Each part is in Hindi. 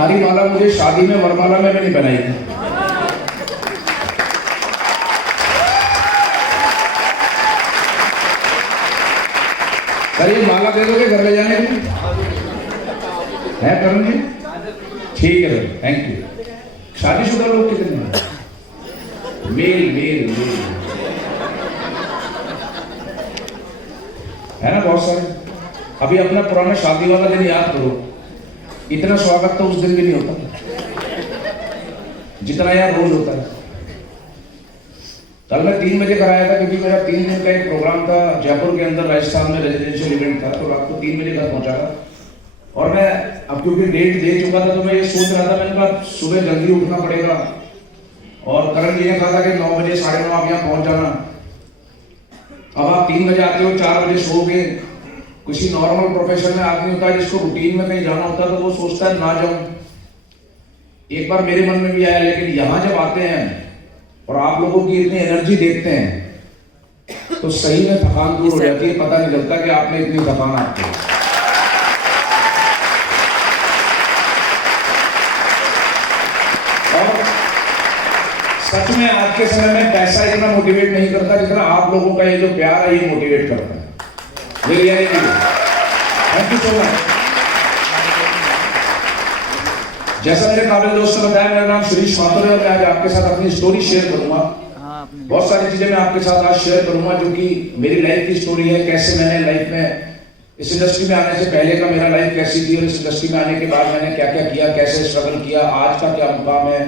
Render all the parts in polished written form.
भारी माला मुझे शादी में वरमाला में भी नहीं बनाई थी। सर ये माला दे दोगे घर ले जाने के लिए? है करण जी? ठीक है सर, थैंक यू। शादीशुदा लोग कितने हैं? मेल मेल मेल है ना बहुत सारे। अभी अपना पुराना शादी वाला दिन याद करो, इतना स्वागत तो उस दिन भी नहीं होता जितना यार रोज होता है। कल मैं 3 बजे कराया था क्योंकि मेरा 3 दिन का एक प्रोग्राम था जयपुर के अंदर, राजस्थान में रेजिडेंशियल इवेंट था, तो रात को 3 बजे घर पहुंचा था। और मैं अब क्योंकि डेट दे चुका था तो मैं ये सोच रहा था, मैंने कहा सुबह जल्दी उठना पड़ेगा। और करण जी ने कहा था कि 9 बजे 9:30 आप यहाँ पहुंच जाना। अब आप 3 बजे आते हो, 4 बजे सोओगे। किसी नॉर्मल प्रोफेशन में आदमी होता है जिसको रूटीन में कहीं जाना होता है तो वो सोचता है ना जाऊं। एक बार मेरे मन में भी आया, लेकिन यहां जब आते हैं और आप लोगों की इतनी एनर्जी देखते हैं तो सही में थकान दूर हो जाती है, पता नहीं लगता कि आपने इतनी थकान आपकी। और सच में आज के समय में पैसा इतना मोटिवेट नहीं करता जितना आप लोगों का ये जो प्यार है ये मोटिवेट करता है। Thank you so much. जैसा मेरे काबिल दोस्त ने बताया, मेरा नाम शिरीष माथुर है और मैं आज आपके साथ अपनी स्टोरी शेयर करूंगा। बहुत सारी चीजें मैं आपके साथ आज शेयर करूंगा जो कि मेरी लाइफ की स्टोरी है, कैसे मैंने लाइफ में इस इंडस्ट्री में आने से पहले का मेरा लाइफ कैसी थी और इस इंडस्ट्री में आने के बाद मैंने क्या क्या किया, कैसे स्ट्रगल किया, आज का क्या मुकाम है।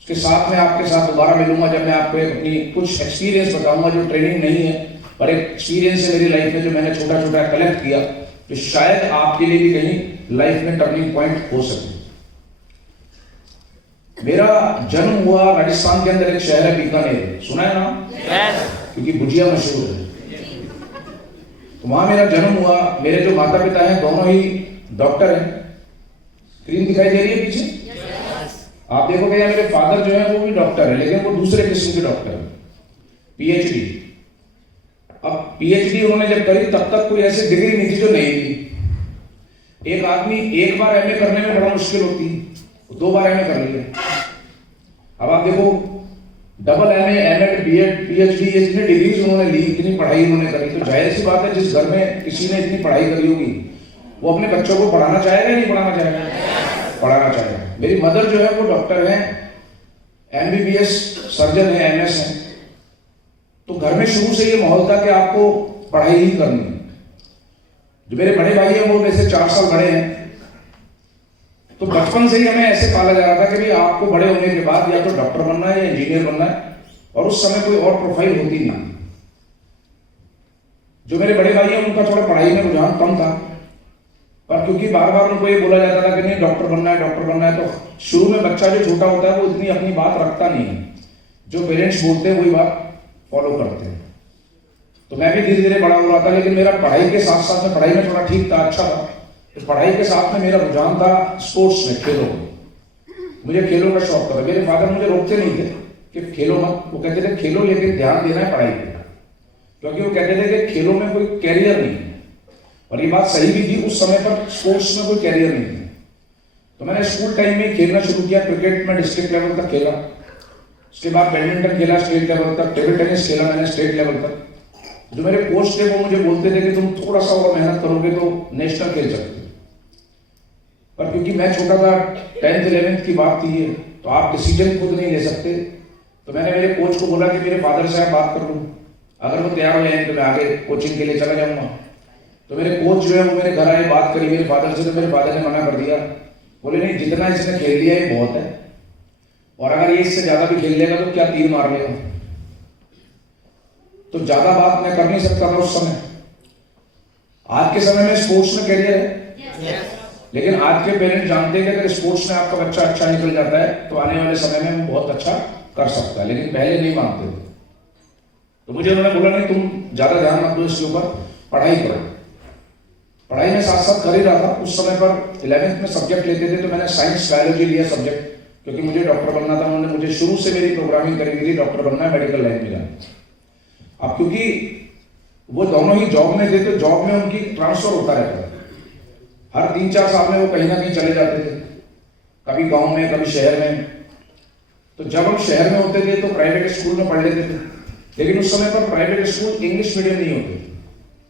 उसके साथ में आपके साथ दोबारा मिलूंगा जब मैं आपको अपनी कुछ एक्सपीरियंस बताऊंगा जो ट्रेनिंग नहीं है पर एक एक्सपीरियंस है मेरी लाइफ में जो मैंने छोटा छोटा कलेक्ट किया, तो शायद आपके लिए भी कहीं लाइफ में टर्निंग पॉइंट हो सके। मेरा जन्म हुआ राजस्थान के अंदर एक शहर है बीकानेर, सुना है नाम? क्योंकि भुजिया मशहूर है। तो वहां मेरा जन्म हुआ। मेरे जो माता पिता हैं दोनों ही डॉक्टर हैं। स्क्रीन दिखाई दे रही है पीछे? आप देखोगे यार मेरे फादर जो है वो भी डॉक्टर है, लेकिन वो दूसरे किस्म के डॉक्टर है, पीएचडी। अब पीएचडी उन्होंने जब करी तब तक कोई ऐसी डिग्री नहीं थी जो नहीं थी। एक आदमी एक बार एमए करने में बड़ा मुश्किल होती, 2 बार एमए कर लिया। अब आप देखो double MA, MEd, BEd, PhD, ये जितनी डिग्रीज उन्होंने ली, इतनी पढ़ाई उन्होंने करी, तो जाहिर सी बात है जिस घर में किसी ने इतनी पढ़ाई करी होगी वो अपने बच्चों को पढ़ाना चाहेगा या नहीं पढ़ाना चाहेगा? पढ़ाना चाहेगा। मेरी मदर जो है वो डॉक्टर है, एमबीबीएस सर्जन है, एमएस है। तो घर में शुरू से ये माहौल था कि आपको पढ़ाई ही करनी है। जो मेरे बड़े भाई हैं वो मेरे से 4 साल बड़े हैं, तो बचपन से ही हमें ऐसे पाला जा रहा था कि भाई आपको बड़े होने के बाद या तो डॉक्टर बनना है या इंजीनियर बनना है, और उस समय कोई और प्रोफाइल होती नहीं। जो मेरे बड़े भाई हैं उनका थोड़ा पढ़ाई में रुझान कम था, पर क्योंकि बार बार उनको ये बोला जाता था कि नहीं डॉक्टर बनना है, डॉक्टर बनना है, तो शुरू में बच्चा जो छोटा होता है वो इतनी अपनी बात रखता नहीं है। जो पेरेंट्स बोलते हैं वही बात फॉलो करते हैं। तो मैं भी धीरे धीरे बड़ा हो रहा था, लेकिन मेरा पढ़ाई के साथ साथ में, पढ़ाई में थोड़ा ठीक था, अच्छा था, तो पढ़ाई के साथ में मेरा रुझान था स्पोर्ट्स में, खेलों में। मुझे खेलों का शौक था। मेरे फादर मुझे रोकते नहीं थे कि खेलो मत, वो कहते थे खेलो लेकिन ध्यान देना है पढ़ाई पे, क्योंकि वो कहते थे कि खेलों में कोई कैरियर नहीं है। और ये बात सही भी थी, उस समय पर स्पोर्ट्स में कोई कैरियर नहीं था। तो मैंने स्कूल टाइम में खेलना शुरू किया। क्रिकेट में डिस्ट्रिक्ट लेवल तक खेला, उसके बाद बैडमिंटन खेला स्टेट लेवल तक, टेबल टेनिस खेला मैंने स्टेट लेवल तक। जो मेरे कोच थे वो मुझे बोलते थे कि तुम थोड़ा सा और मेहनत करोगे तो नेशनल खेल सकते हो। पर क्योंकि मैं छोटा था, 10th 11th की बात थी ये, तो आप डिसीजन खुद नहीं ले सकते। तो मैंने मेरे कोच को बोला कि मेरे फादर से आप बात कर लूँ, अगर वो तैयार हो जाए तो मैं आगे कोचिंग के लिए चला जाऊंगा। तो मेरे कोच जो है वो मेरे घर आए, बात करी मेरे फादर से, तो मेरे फादर ने मना कर दिया। बोले नहीं, जितना इसने खेल लिया ये बहुत है, और अगर ये इससे ज्यादा भी खेल लेगा तो क्या तीर मार लेगा। तो ज्यादा बात मैं कर नहीं सकता था उस समय। आज के समय में स्पोर्ट्स में कैरियर है, लेकिन आज के पेरेंट्स जानते हैं कि अगर स्पोर्ट्स में आपका बच्चा अच्छा निकल जाता है तो आने वाले समय में वो बहुत अच्छा कर सकता है, लेकिन पहले नहीं मानते थे। तो मुझे उन्होंने बोला नहीं, तुम ज्यादा ध्यान मत दो इसके ऊपर, पढ़ाई करो। पढ़ाई में साथ साथ कर ही रहा था। उस समय पर 11th में सब्जेक्ट लेते थे, तो मैंने साइंस बायोलॉजी लिया सब्जेक्ट, क्योंकि मुझे डॉक्टर बनना था। उन्होंने मुझे शुरू से मेरी प्रोग्रामिंग करी थी, डॉक्टर बनना है, मेडिकल लाइन में जाना। अब क्योंकि वो दोनों ही जॉब में थे, तो जॉब में उनकी ट्रांसफर होता रहता था। हर 3-4 साल में वो कहीं ना कहीं चले जाते थे। कभी गांव में कभी शहर में। तो जब हम शहर में होते थे तो प्राइवेट स्कूल में पढ़ लेते थे, लेकिन उस समय पर प्राइवेट स्कूल इंग्लिश मीडियम नहीं होते,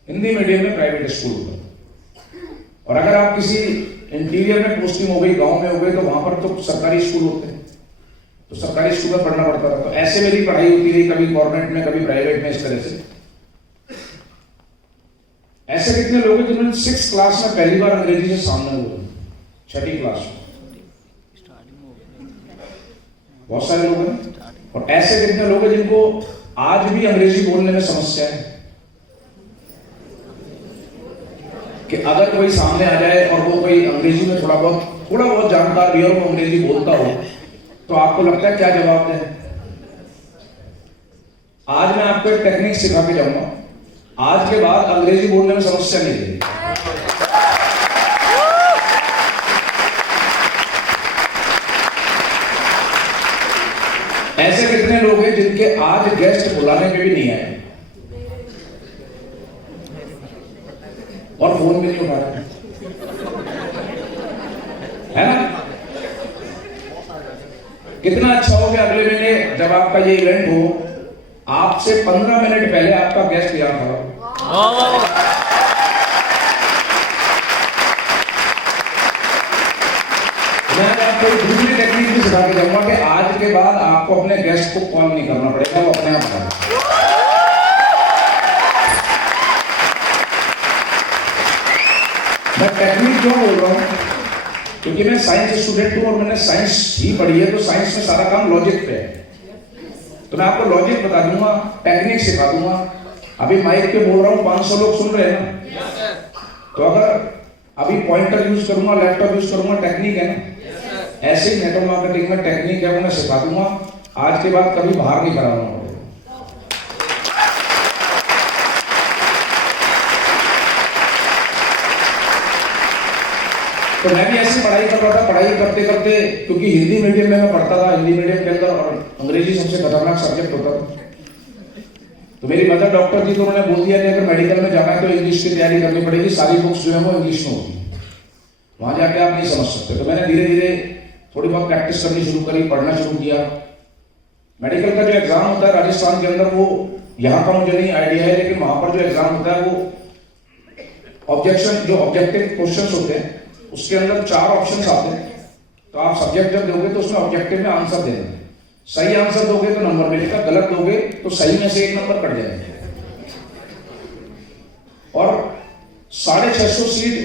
हिंदी मीडियम में प्राइवेट स्कूल होता। और अगर आप किसी इंटीरियर में पोस्टिंग हो गई, गांव में हो गई, तो वहां पर तो सरकारी स्कूल होते हैं, तो सरकारी स्कूल में पढ़ना पड़ता था। तो ऐसे मेरी पढ़ाई होती रही, कभी गवर्नमेंट में कभी प्राइवेट में, इस तरह से। ऐसे कितने लोग हैं जिन्होंने 6th क्लास में पहली बार अंग्रेजी से सामने हुए, 6ठी क्लास में, बहुत सारे लोग हैं। और ऐसे कितने लोग हैं जिनको आज भी अंग्रेजी बोलने में समस्या है, कि अगर कोई सामने आ जाए और वो कोई अंग्रेजी में थोड़ा बहुत जानकार भी हो, वो अंग्रेजी बोलता हो, तो आपको लगता है क्या जवाब दें। आज मैं आपको एक टेक्निक सिखा के जाऊंगा, आज के बाद अंग्रेजी बोलने में समस्या नहीं है। ऐसे कितने लोग हैं जिनके आज गेस्ट बुलाने पे भी नहीं आए और फोन भी नहीं उठा रहे, है ना? कितना अच्छा हो गया अगले महीने जब आपका ये इवेंट हो, आपसे 15 मिनट पहले आपका गेस्ट यहाँ खड़ा हो। मैं आपको एक दूसरी टेक्निक भी सिखा के जाऊंगा कि आज के बाद आपको अपने गेस्ट को कॉल नहीं करना पड़ेगा, वो अपने आप आएगा। मैं टेक्निक क्यों बोल रहा हूं, क्योंकि मैं साइंस स्टूडेंट हूं और मैंने साइंस ही पढ़ी है, तो साइंस में सारा काम लॉजिक पे है। तो मैं आपको लॉजिक बता दूंगा, टेक्निक सिखा दूंगा। अभी माइक पे बोल रहा हूँ, 500 लोग सुन रहे हैं ना, तो अगर अभी पॉइंटर यूज करूंगा, लैपटॉप यूज करूंगा, टेक्निक है ना। ऐसे ही नेटवर्क मार्केटिंग में टेक्निक है, वो मैं सिखा दूंगा। आज के बाद कभी बाहर नहीं कराऊंगा। तो मैं भी ऐसी पढ़ाई कर रहा था, पढ़ाई करते करते, क्योंकि हिंदी मीडियम में मैं पढ़ता था, हिंदी मीडियम के अंदर, और अंग्रेजी सबसे खतरनाक सब्जेक्ट होता था। तो मेरी मदर डॉक्टर थी, तो उन्होंने बोल दिया कि अगर मेडिकल में जाना है तो इंग्लिश की तैयारी करनी पड़ेगी, सारी बुक्स जो है वो इंग्लिश में होती है, वहां जाके आप नहीं समझ सकते। तो मैंने धीरे धीरे थोड़ी बहुत प्रैक्टिस करनी शुरू करी, पढ़ना शुरू किया। मेडिकल का जो एग्जाम होता है राजस्थान के अंदर, वो यहाँ का मुझे नहीं आइडिया है, लेकिन वहां पर जो एग्जाम होता है वो ऑब्जेक्टिव क्वेश्चन होते हैं, उसके अंदर 4 ऑप्शंस आते हैं। तो आप सब्जेक्ट जब दोगे तो उसमें ऑब्जेक्टिव में आंसर देना है। सही आंसर दोगे तो नंबर मिलेगा, गलत दोगे तो सही में से 1 नंबर कट जाएगा। और 650 सीट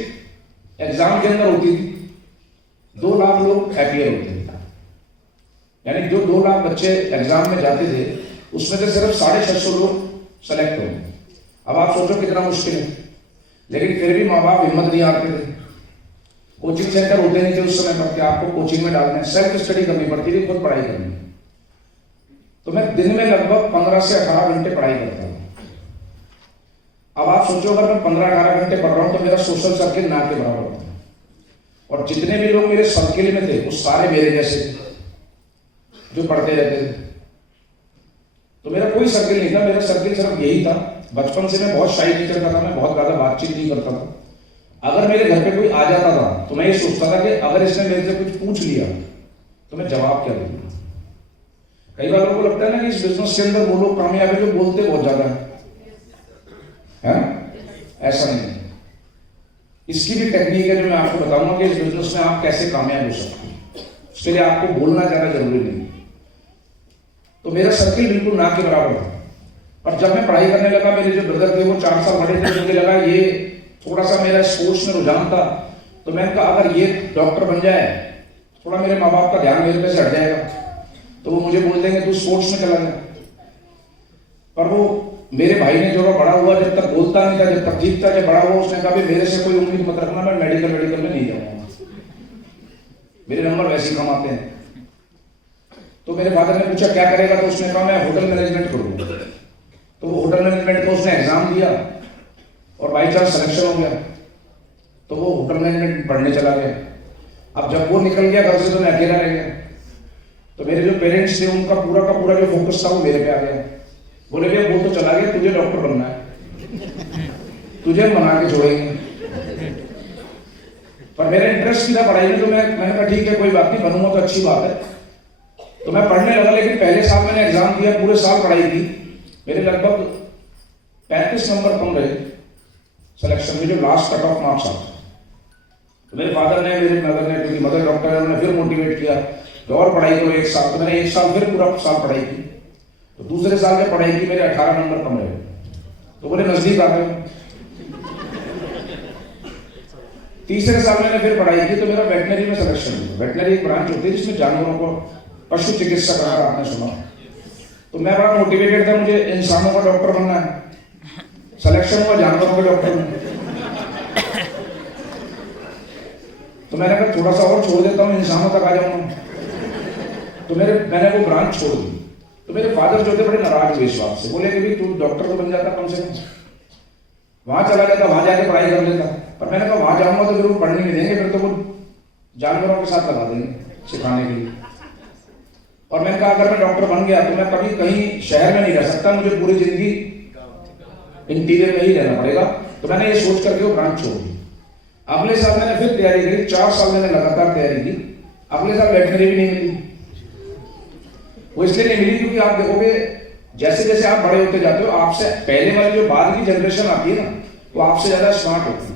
एग्जाम के अंदर होती थी, 2 लाख लोग अपीयर होते थे, यानी जो 2 लाख बच्चे एग्जाम में जाते थे, उसमें से सिर्फ 650 लोग सेलेक्ट होंगे। अब आप सोचो कितना मुश्किल है, लेकिन फिर भी माँ बाप हिम्मत नहीं हारते थे। कोचिंग सेंटर होते नहीं थे उस समय पर कि आपको कोचिंग में डालना है, सेल्फ स्टडी करनी पड़ती थी, खुद पढ़ाई करनी। तो मैं दिन में लगभग 15 से 18 घंटे पढ़ाई करता हूँ। अब आप सोचो अगर मैं 15-18 घंटे पढ़ रहा हूँ तो मेरा सोशल सर्किल ना के बराबर होता है, और जितने भी लोग मेरे सर्किल में थे वो सारे मेरे जैसे थे, जो पढ़ते रहते थे। तो मेरा कोई सर्किल नहीं था, मेरा सर्किल सिर्फ यही था। बचपन से मैं बहुत शाई नेचर का था, मैं बहुत ज्यादा बातचीत नहीं करता था। अगर मेरे घर पे कोई आ जाता था तो मैं ये सोचता था कि अगर इसने मेरे से कुछ पूछ लिया तो मैं जवाब क्या दूंगा। कई बार लोगों को लगता है ना कि इस बिजनेस के अंदर वो लोग कामयाब है जो बोलते बहुत ज्यादा है, ऐसा नहीं है। इसकी भी टेक्निक है जो मैं आपको बताऊंगा कि इस बिजनेस में आप कैसे कामयाब हो सकते हैं। उसके लिए आपको बोलना ज्यादा जरूरी नहीं। तो मेरा सर्किल बिल्कुल ना के बराबर था। और जब मैं पढ़ाई करने लगा, मेरे जो ब्रदर थे वो 4 साल बड़े थे, मुझे लगा ये थोड़ा सा मेरा स्पोर्ट्स में रुझान था। तो मैंने कहा अगर ये डॉक्टर बन जाए, थोड़ा मेरे माँ बाप का ध्यान मेरे पे से हट जाएगा, तो वो मुझे बोल देंगे तू स्पोर्ट्स में चला जा। पर वो मेरे भाई ने जो बड़ा हुआ, जब तक बोलता नहीं था, जब तक जीतता, जब बड़ा हुआ, उसने कहा मेरे से कोई उम्मीद मत रखना, मैं मेडिकल में नहीं जाऊंगा, मेरे नंबर वैसे ही कम आते हैं। तो मेरे फादर ने पूछा क्या करेगा, तो उसने कहा मैं होटल मैनेजमेंट करूंगा। तो वो होटल मैनेजमेंट का उसने एग्जाम दिया और बाई चांस सिलेक्शन हो गया, तो वो होटल मैनेजमेंट पढ़ने चला गया। अब जब वो निकल गया घर से तो मैं अकेला रह गया। तो मेरे जो पेरेंट्स थे उनका पूरा का पूरा जो फोकस था वो मेरे पे आ गया। बोले भैया वो तो चला गया, तुझे डॉक्टर बनना है, तुझे बना के छोड़ेंगे। पर मेरा इंटरेस्ट भी था पढ़ाई में, तो मैंने कहा ठीक है कोई बात नहीं, बनूंगा तो अच्छी बात है। तो मैं पढ़ने लगा, लेकिन पहले साल मैंने एग्जाम दिया, पूरे साल पढ़ाई की, मेरे लगभग 35 नंबर कम रहे सिलेक्शन में, जो लास्ट कट ऑफ मार्क्स आता। तो मेरे फादर ने, मेरे मदर ने, क्योंकि मदर डॉक्टर है, उन्होंने फिर मोटिवेट किया कि और पढ़ाई करो 1 साल। तो मैंने 1 साल फिर पूरा साल पढ़ाई की। तो दूसरे साल में पढ़ाई की, मेरे 18 नंबर कम रहे। तो बोले नजदीक आ गए। तीसरे साल मैंने फिर पढ़ाई की, तो मेरा वेटनरी में सिलेक्शन हुआ। वेटनरी एक ब्रांच होती है जिसमें जानवरों को पशु चिकित्सक अगर आपने सुना। तो मैं बड़ा मोटिवेटेड था, मुझे इंसानों का डॉक्टर बनना है। सिलेक्शन हुआ जानवरों के डॉक्टर में। तो मैंने कहा थोड़ा सा और छोड़ देता हूँ, इंसानों तक आ जाऊंगा। तो मैंने वो ब्रांच छोड़ दी। तो मेरे फादर जो थे बड़े नाराज हुए इस बात से, बोले कि भाई तू डॉक्टर तो बन जाता, कम से कम वहां चला जाता, वहां जाके पढ़ाई कर लेता। पर मैंने कहा वहां जाऊंगा तो फिर वो पढ़ने नहीं देंगे, फिर तो वो जानवरों के साथ लगा देंगे सिखाने के लिए। और मैंने कहा अगर मैं डॉक्टर बन गया तो मैं कभी कहीं शहर में नहीं रह सकता, मुझे पूरी जिंदगी इंटीरियर में ही रहना पड़ेगा। तो मैंने ये सोच करके वो ब्रांच छोड़ दी। अगले साल मैंने फिर तैयारी करी, 4 साल मैंने लगातार तैयारी की। अगले साल वेटनरी भी नहीं मिली। वो इसलिए नहीं मिली क्योंकि आप देखोगे जैसे जैसे आप बड़े होते जाते हो, आपसे पहले वाली जो बाद की जनरेशन आती है ना, वो आपसे ज्यादा स्मार्ट होती है।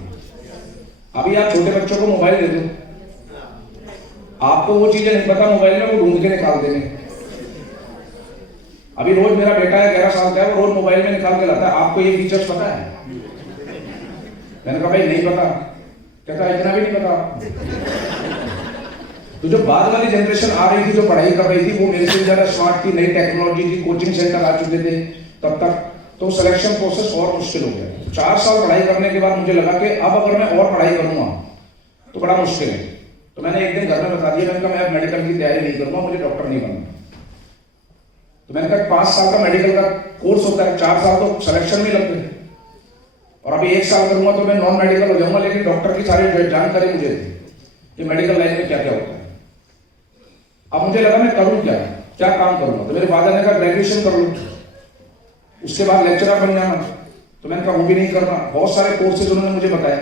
अभी आप छोटे बच्चों को मोबाइल दे दो, आपको वो चीजें नहीं पता मोबाइल में, वो ढूंढ के निकाल देंगे। अभी रोज मेरा बेटा है 11 साल का है, वो रोज मोबाइल में निकाल के लाता है, आपको ये फीचर्स पता है? मैंने कहा भाई नहीं पता। कहता इतना भी नहीं पता। तो जो बाद वाली जनरेशन आ रही थी, जो पढ़ाई कर रही थी, वो मेरे से ज्यादा स्मार्ट थी, नई टेक्नोलॉजी थी, कोचिंग सेंटर आ चुके थे तब तक। तो सिलेक्शन प्रोसेस और मुश्किल हो गया। 4 साल पढ़ाई करने के बाद मुझे लगा कि अब अगर मैं और पढ़ाई करूंगा तो बड़ा मुश्किल है। तो मैंने एक दिन घर में बता दिया, मैंने कहा मैं मेडिकल की तैयारी नहीं करूंगा, मुझे डॉक्टर नहीं बनना। तो मैंने कहा 5 साल का मेडिकल का कोर्स होता है, 4 साल तो सिलेक्शन में लग गए, और अभी 1 साल करूंगा तो मैं नॉन मेडिकल हो जाऊंगा। लेकिन डॉक्टर की सारी जानकारी मुझे थी कि मेडिकल लाइन में क्या क्या होता है। अब मुझे लगा मैं करूं क्या काम करूंगा। तो मेरे फादर ने कहा ग्रेजुएशन कर लो, उसके बाद लेक्चरर बन जाना। तो मैंने कहा वो भी नहीं करना। बहुत सारे कोर्सेज उन्होंने मुझे बताए।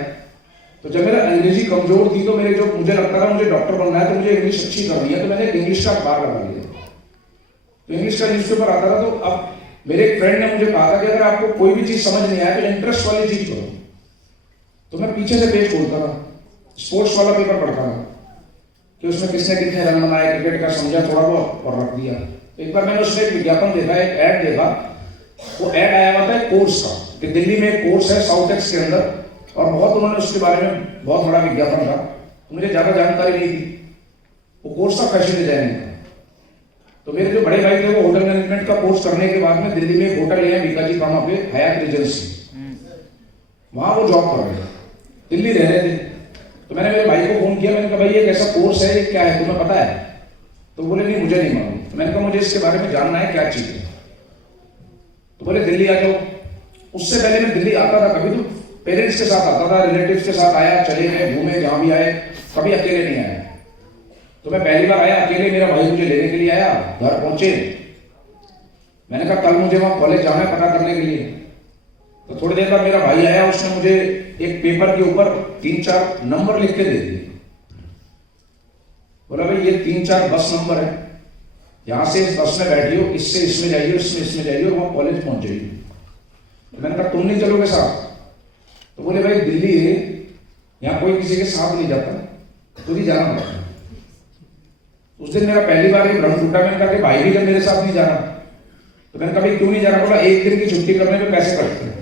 तो जब मेरा अंग्रेजी कमजोर थी, तो मेरे जो मुझे लगता था मुझे डॉक्टर बनना है, तो मुझे इंग्लिश अच्छी करनी है, तो मैंने इंग्लिश का अखबार लगा लिया। तो इंग्लिश का न्यूज़पेपर आता था। तो अब मेरे एक फ्रेंड ने मुझे कहा था कि अगर आपको कोई भी चीज समझ नहीं आए तो इंटरेस्ट वाली चीज करो। तो मैं पीछे से पेज खोलता था, स्पोर्ट्स वाला पेपर पढ़ता था कि उसमें किसने कितने रन बनाए, क्रिकेट का समझा थोड़ा बहुत और रख दिया। एक बार मैंने उसमें एक विज्ञापन देखा, एक ऐड देखा। वो ऐड आया हुआ था कोर्स का कि दिल्ली में एक कोर्स है साउथ एक्स के अंदर, और बहुत उन्होंने उसके बारे में बहुत बड़ा विज्ञापन था। मुझे ज्यादा जानकारी नहीं थी। वो कोर्स था फैशन डिजाइनिंग का। तो मेरे जो बड़े भाई थे वो होटल मैनेजमेंट का कोर्स करने के बाद में दिल्ली में एक होटल है बीकाजी कामा पे, हयात रिजेंसी, वहां वो जॉब कर रहे थे, दिल्ली रह रहे थे। तो मैंने मेरे भाई को फोन किया, मैंने कहा भाई ये कैसा कोर्स है, ये क्या है, तुम्हें पता है? तो बोले नहीं मुझे नहीं मालूम। तो मैंने कहा मुझे इसके बारे में जानना है, क्या चीज है। तो बोले दिल्ली आ जाओ। उससे पहले मैं दिल्ली आता था, कभी तो पेरेंट्स के साथ आता था, रिलेटिव्स के साथ आया, चले गए, घूमे, जहां भी आए, कभी अकेले नहीं आया। तो मैं पहली बार आया अकेले, मेरा भाई मुझे लेने के लिए आया, घर पहुंचे। मैंने कहा कल मुझे वहां कॉलेज जाना है पता करने के लिए। तो थोड़ी देर बाद मेरा भाई आया, उसने मुझे एक पेपर के ऊपर 3-4 नंबर लिख के दे दिए। बोला भाई ये 3-4 बस नंबर है, यहां से इस बस में बैठियो, इससे इसमें जाइए, इसमें जाइए, और वहां कॉलेज पहुंच जाइए। तो मैंने कहा तुम नहीं चलोगे साथ? तो बोले भाई दिल्ली है, यहाँ कोई किसी के साथ नहीं जाता, तो भी जाना पड़ता। उस दिन मेरा पहली बार एक भ्रम टूटा। मैंने कहा कि भाई भी जब मेरे साथ नहीं जाना, तो मैंने कहा भाई क्यों नहीं जाना? बोला 1 दिन की छुट्टी करने में पैसे कटते हैं।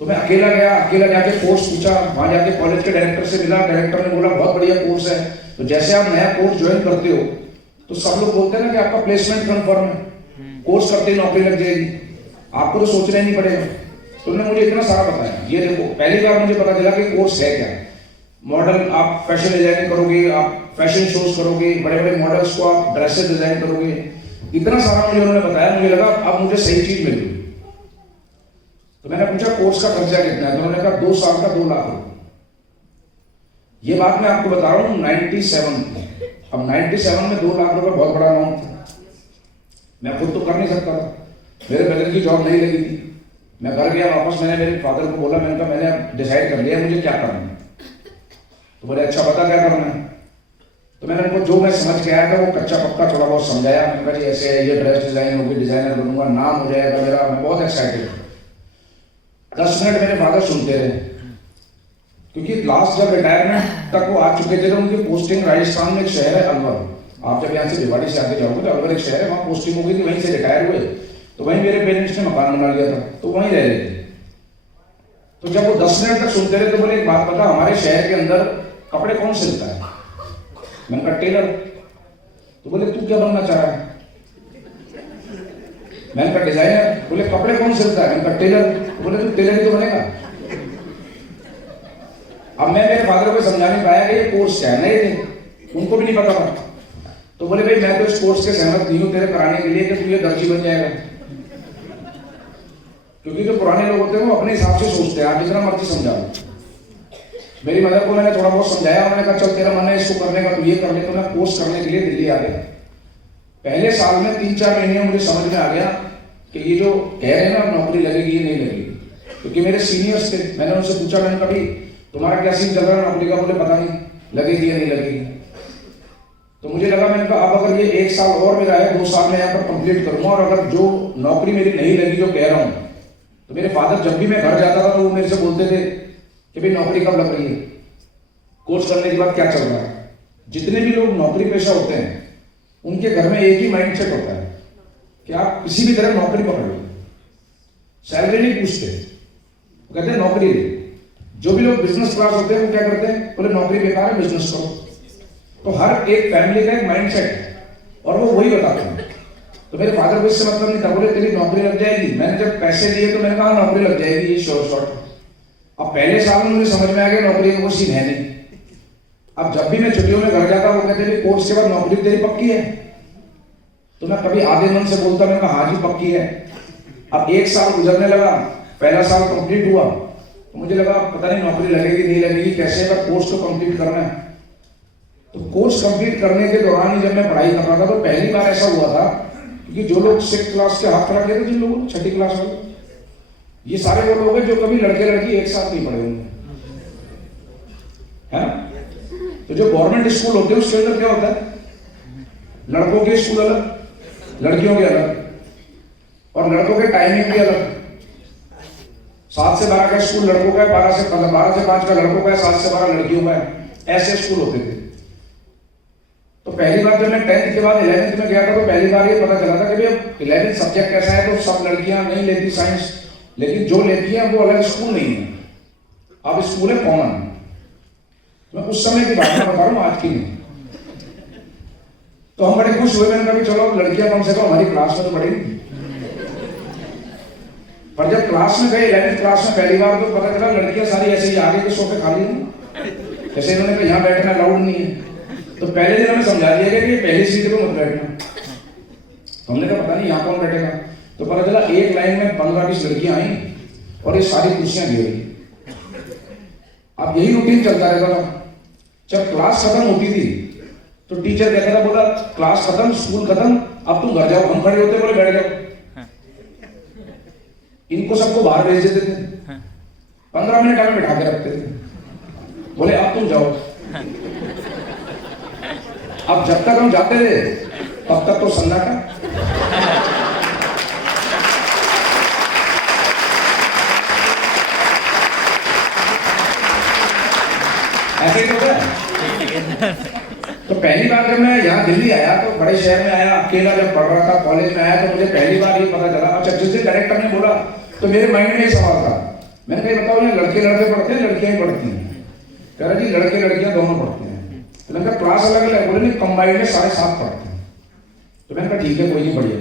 तो मैं अकेला गया, अकेला जाके कोर्स पूछा, वहां जाके कॉलेज के डायरेक्टर से मिला। डायरेक्टर ने बोला बहुत बढ़िया कोर्स है। तो जैसे आप नया कोर्स ज्वाइन करते हो तो सब लोग बोलते हैं ना कि आपका प्लेसमेंट कंफर्म है, कोर्स करते ही नौकरी लग जाएगी, आपको तो सोचना ही नहीं पड़ेगा। तो उन्होंने मुझे इतना सारा बताया। ये देखो पहली बार मुझे पता चला कि कोर्स है क्या। मॉडल, आप फैशन डिजाइनिंग करोगे, आप फैशन शोज करोगे, बड़े बड़े मॉडल्स को आप ड्रेसेस डिजाइन करोगे, इतना सारा मुझे उन्होंने बताया। मुझे लगा अब मुझे सही चीज मिल गई। तो मैंने पूछा कोर्स का खर्चा कितना है? तो उन्होंने कहा 2 साल का 2 लाख रुपए। ये बात मैं आपको बता रहा हूँ 97 की। अब 97 में 2 लाख रुपए बहुत बड़ा अमाउंट था। मैं खुद तो कर नहीं सकता था, मेरे ब्रदर की जॉब नहीं लगी थी। मैं घर गया वापस, मैंने मेरे फादर को बोला, मैंने कहा मैंने डिसाइड कर लिया मुझे क्या करना है। तो बोले अच्छा बता क्या करना है। तो मैंने उनको जो मैं समझ के आया था वो कच्चा पक्का थोड़ा बहुत समझाया। मैंने कहा जी ऐसे है, ये ड्रेस डिजाइन होगी, डिजाइनर बनूंगा, नाम हो जाएगा मेरा। मैं बहुत एक्साइटेड था। 10 मिनट मेरे फादर सुनते रहे, क्योंकि लास्ट जब रिटायरमेंट तक वो आ चुके थे तो उनकी पोस्टिंग राजस्थान में एक शहर है अलवर। आप जब यहाँ से भिवाड़ी से आगे जाओगे तो अलवर एक शहर है, वहाँ पोस्टिंग हो गई थी, वहीं से रिटायर हुए। तो वहीं मेरे पेरेंट्स ने मकान बना लिया था, तो वहीं रह रहे थे। तो जब वो 10 मिनट तक सुनते रहे तो बोले एक बात बता, हमारे शहर के अंदर कपड़े कौन सिलता है? मैंने कहा टेलर। तो बोले तू क्या बनना चाह रहा है? मैंने कहा डिजाइनर। बोले कपड़े कौन सिलता है? मैंने कहा टेलर। बोले तू टेलर ही तो बनेगा। अब मैं मेरे फादर को समझा नहीं पाया कि ये कोर्स क्या है, नए थे, उनको भी नहीं पता था। तो बोले भाई मैं तो इस कोर्स के सहमत नहीं हूं तेरे कराने के लिए कि तू ये दर्जी बन जाएगा। क्योंकि जो पुराने लोग होते हैं वो अपने हिसाब से सोचते हैं, आप जितना मर्जी समझाओ। मेरी मदर को मैंने थोड़ा बहुत समझाया, उन्होंने कहा चल तेरा मन है इसको करने का तो ये कर ले। तो मैं कोर्स करने के लिए दिल्ली आ गया। पहले साल में 3-4 महीने में मुझे समझ में आ गया कि ये जो कह रहे हैं ना नौकरी लगेगी, ये नहीं लगेगी। क्योंकि मेरे सीनियर्स थे, मैंने उनसे पूछा, मैंने कभी तुम्हारा क्या सीन चल रहा है नौकरी का? बोले पता नहीं लगेगी या नहीं लगेगी। तो मुझे लगा, मैंने कहा अब अगर ये 1 साल और मेरा है, 2 साल में यहाँ पर कंप्लीट करूंगा, और अगर जो नौकरी मेरी नहीं लगी जो कह रहा हूँ, तो मेरे फादर जब भी मैं घर जाता था तो वो मेरे से बोलते थे कि भाई नौकरी कब लग रही है, कोर्स करने के बाद क्या चल रहा है। जितने भी लोग नौकरी पेशा होते हैं उनके घर में एक ही माइंडसेट होता है कि आप किसी भी तरह नौकरी पकड़ लो, सैलरी नहीं पूछते, कहते हैं नौकरी ले। जो भी लोग बिजनेस क्लास होते हैं वो क्या करते हैं, बोले नौकरी बेकार है, बिजनेस करो। तो हर एक फैमिली का एक माइंडसेट है और वो वही बताते हैं। तो मेरे फादर को इससे मतलब नहीं था, बोले तेरी नौकरी लग जाएगी। मैंने जब पैसे दिए तो मैंने कहा नौकरी लग जाएगी, ये शॉर्ट। अब पहले साल में मुझे समझ में आ गया नौकरी का कोई सीन है नहीं। अब जब भी मैं छुट्टियों में घर जाता वो कहते थे कोर्स के बाद नौकरी तेरी पक्की है। तो मैं कभी आधे मन से बोलता, मैंने कहा हाँ जी पक्की है। अब 1 साल गुजरने लगा, पहला साल कंप्लीट हुआ तो मुझे लगा पता नहीं नौकरी लगेगी नहीं लगेगी कैसे, पर कोर्स तो कंप्लीट करना है। तो कोर्स कंप्लीट करने के दौरान ही जब मैं पढ़ाई कर रहा था तो पहली बार ऐसा हुआ था, क्योंकि जो लोग 6th क्लास के हाथ खड़ा किए थे, जिन लोगों ने 6ठी क्लास वाले, ये सारे वो लोग हैं जो कभी लड़के लड़की एक साथ नहीं पढ़े होंगे, है ना। तो जो गवर्नमेंट स्कूल होते हैं उसके अंदर क्या होता है, लड़कों के स्कूल अलग, लड़कियों के अलग, और लड़कों के टाइमिंग भी अलग। 7 से 12 का स्कूल लड़कों का है, 12 से 5 का लड़कों का है, 7 से 12 लड़कियों का है, ऐसे स्कूल होते थे। तो पहली बार जब मैं 10th के बाद 11th में गया था तो पहली बार ये पता चला था कि भाई 11th सब्जेक्ट कैसा है। तो सब लड़कियां नहीं लेती साइंस, लेकिन जो लेती हैं वो अलग स्कूल नहीं है, अब स्कूल है कॉमन। मैं उस समय की बात बता रहा हूँ, आज की नहीं। तो हम बड़े खुश हुए, मैंने कहा चलो लड़कियां कम से कम हमारी क्लास में तो पढ़ेंगी। पर जब क्लास में गए 11th क्लास में पहली बार तो पता चला लड़कियां सारी ऐसे ही आगे के सोफे खाली हैं, जैसे इन्होंने कहा यहाँ बैठना अलाउड नहीं है। तो पहले दिन हमें समझा दिया गया कि पहली सीट पे मत बैठना। हमने कहा पता नहीं यहाँ कौन बैठेगा। तो पता चला एक लाइन में 15-20 लड़कियां आई और ये सारी कुर्सियां दी गई। अब यही रूटीन चलता रहता था। जब क्लास खत्म होती थी तो टीचर कहता था, बोला क्लास खत्म, स्कूल खत्म, अब तुम घर जाओ। हम खड़े होते, बोले बैठ जाओ। इनको सबको बाहर भेज देते थे, 15 मिनट हमें बिठा के रखते थे, बोले अब तुम जाओ। अब जब तक हम जाते थे तब तक तो सन्नाटा। ऐसे ही तो है। तो पहली बार जब मैं यहाँ दिल्ली आया तो बड़े शहर में आया, अकेला जब पढ़ रहा था, कॉलेज में आया तो मुझे पहली बार ये पता चला। अच्छा, जिस दिन डायरेक्टर ने बोला तो मेरे माइंड में ये सवाल था, मैंने कहा बताओ ये लड़के लड़के पढ़ते हैं लड़कियां ही पढ़ती हैं? कह रहा जी लड़के लड़कियां दोनों पढ़ते हैं। तो मैंने कहा क्लास अलग अलग, बोले नहीं कंबाइंड में 7.5 पढ़ते हैं। तो मैंने कहा ठीक है कोई नहीं, बढ़िया।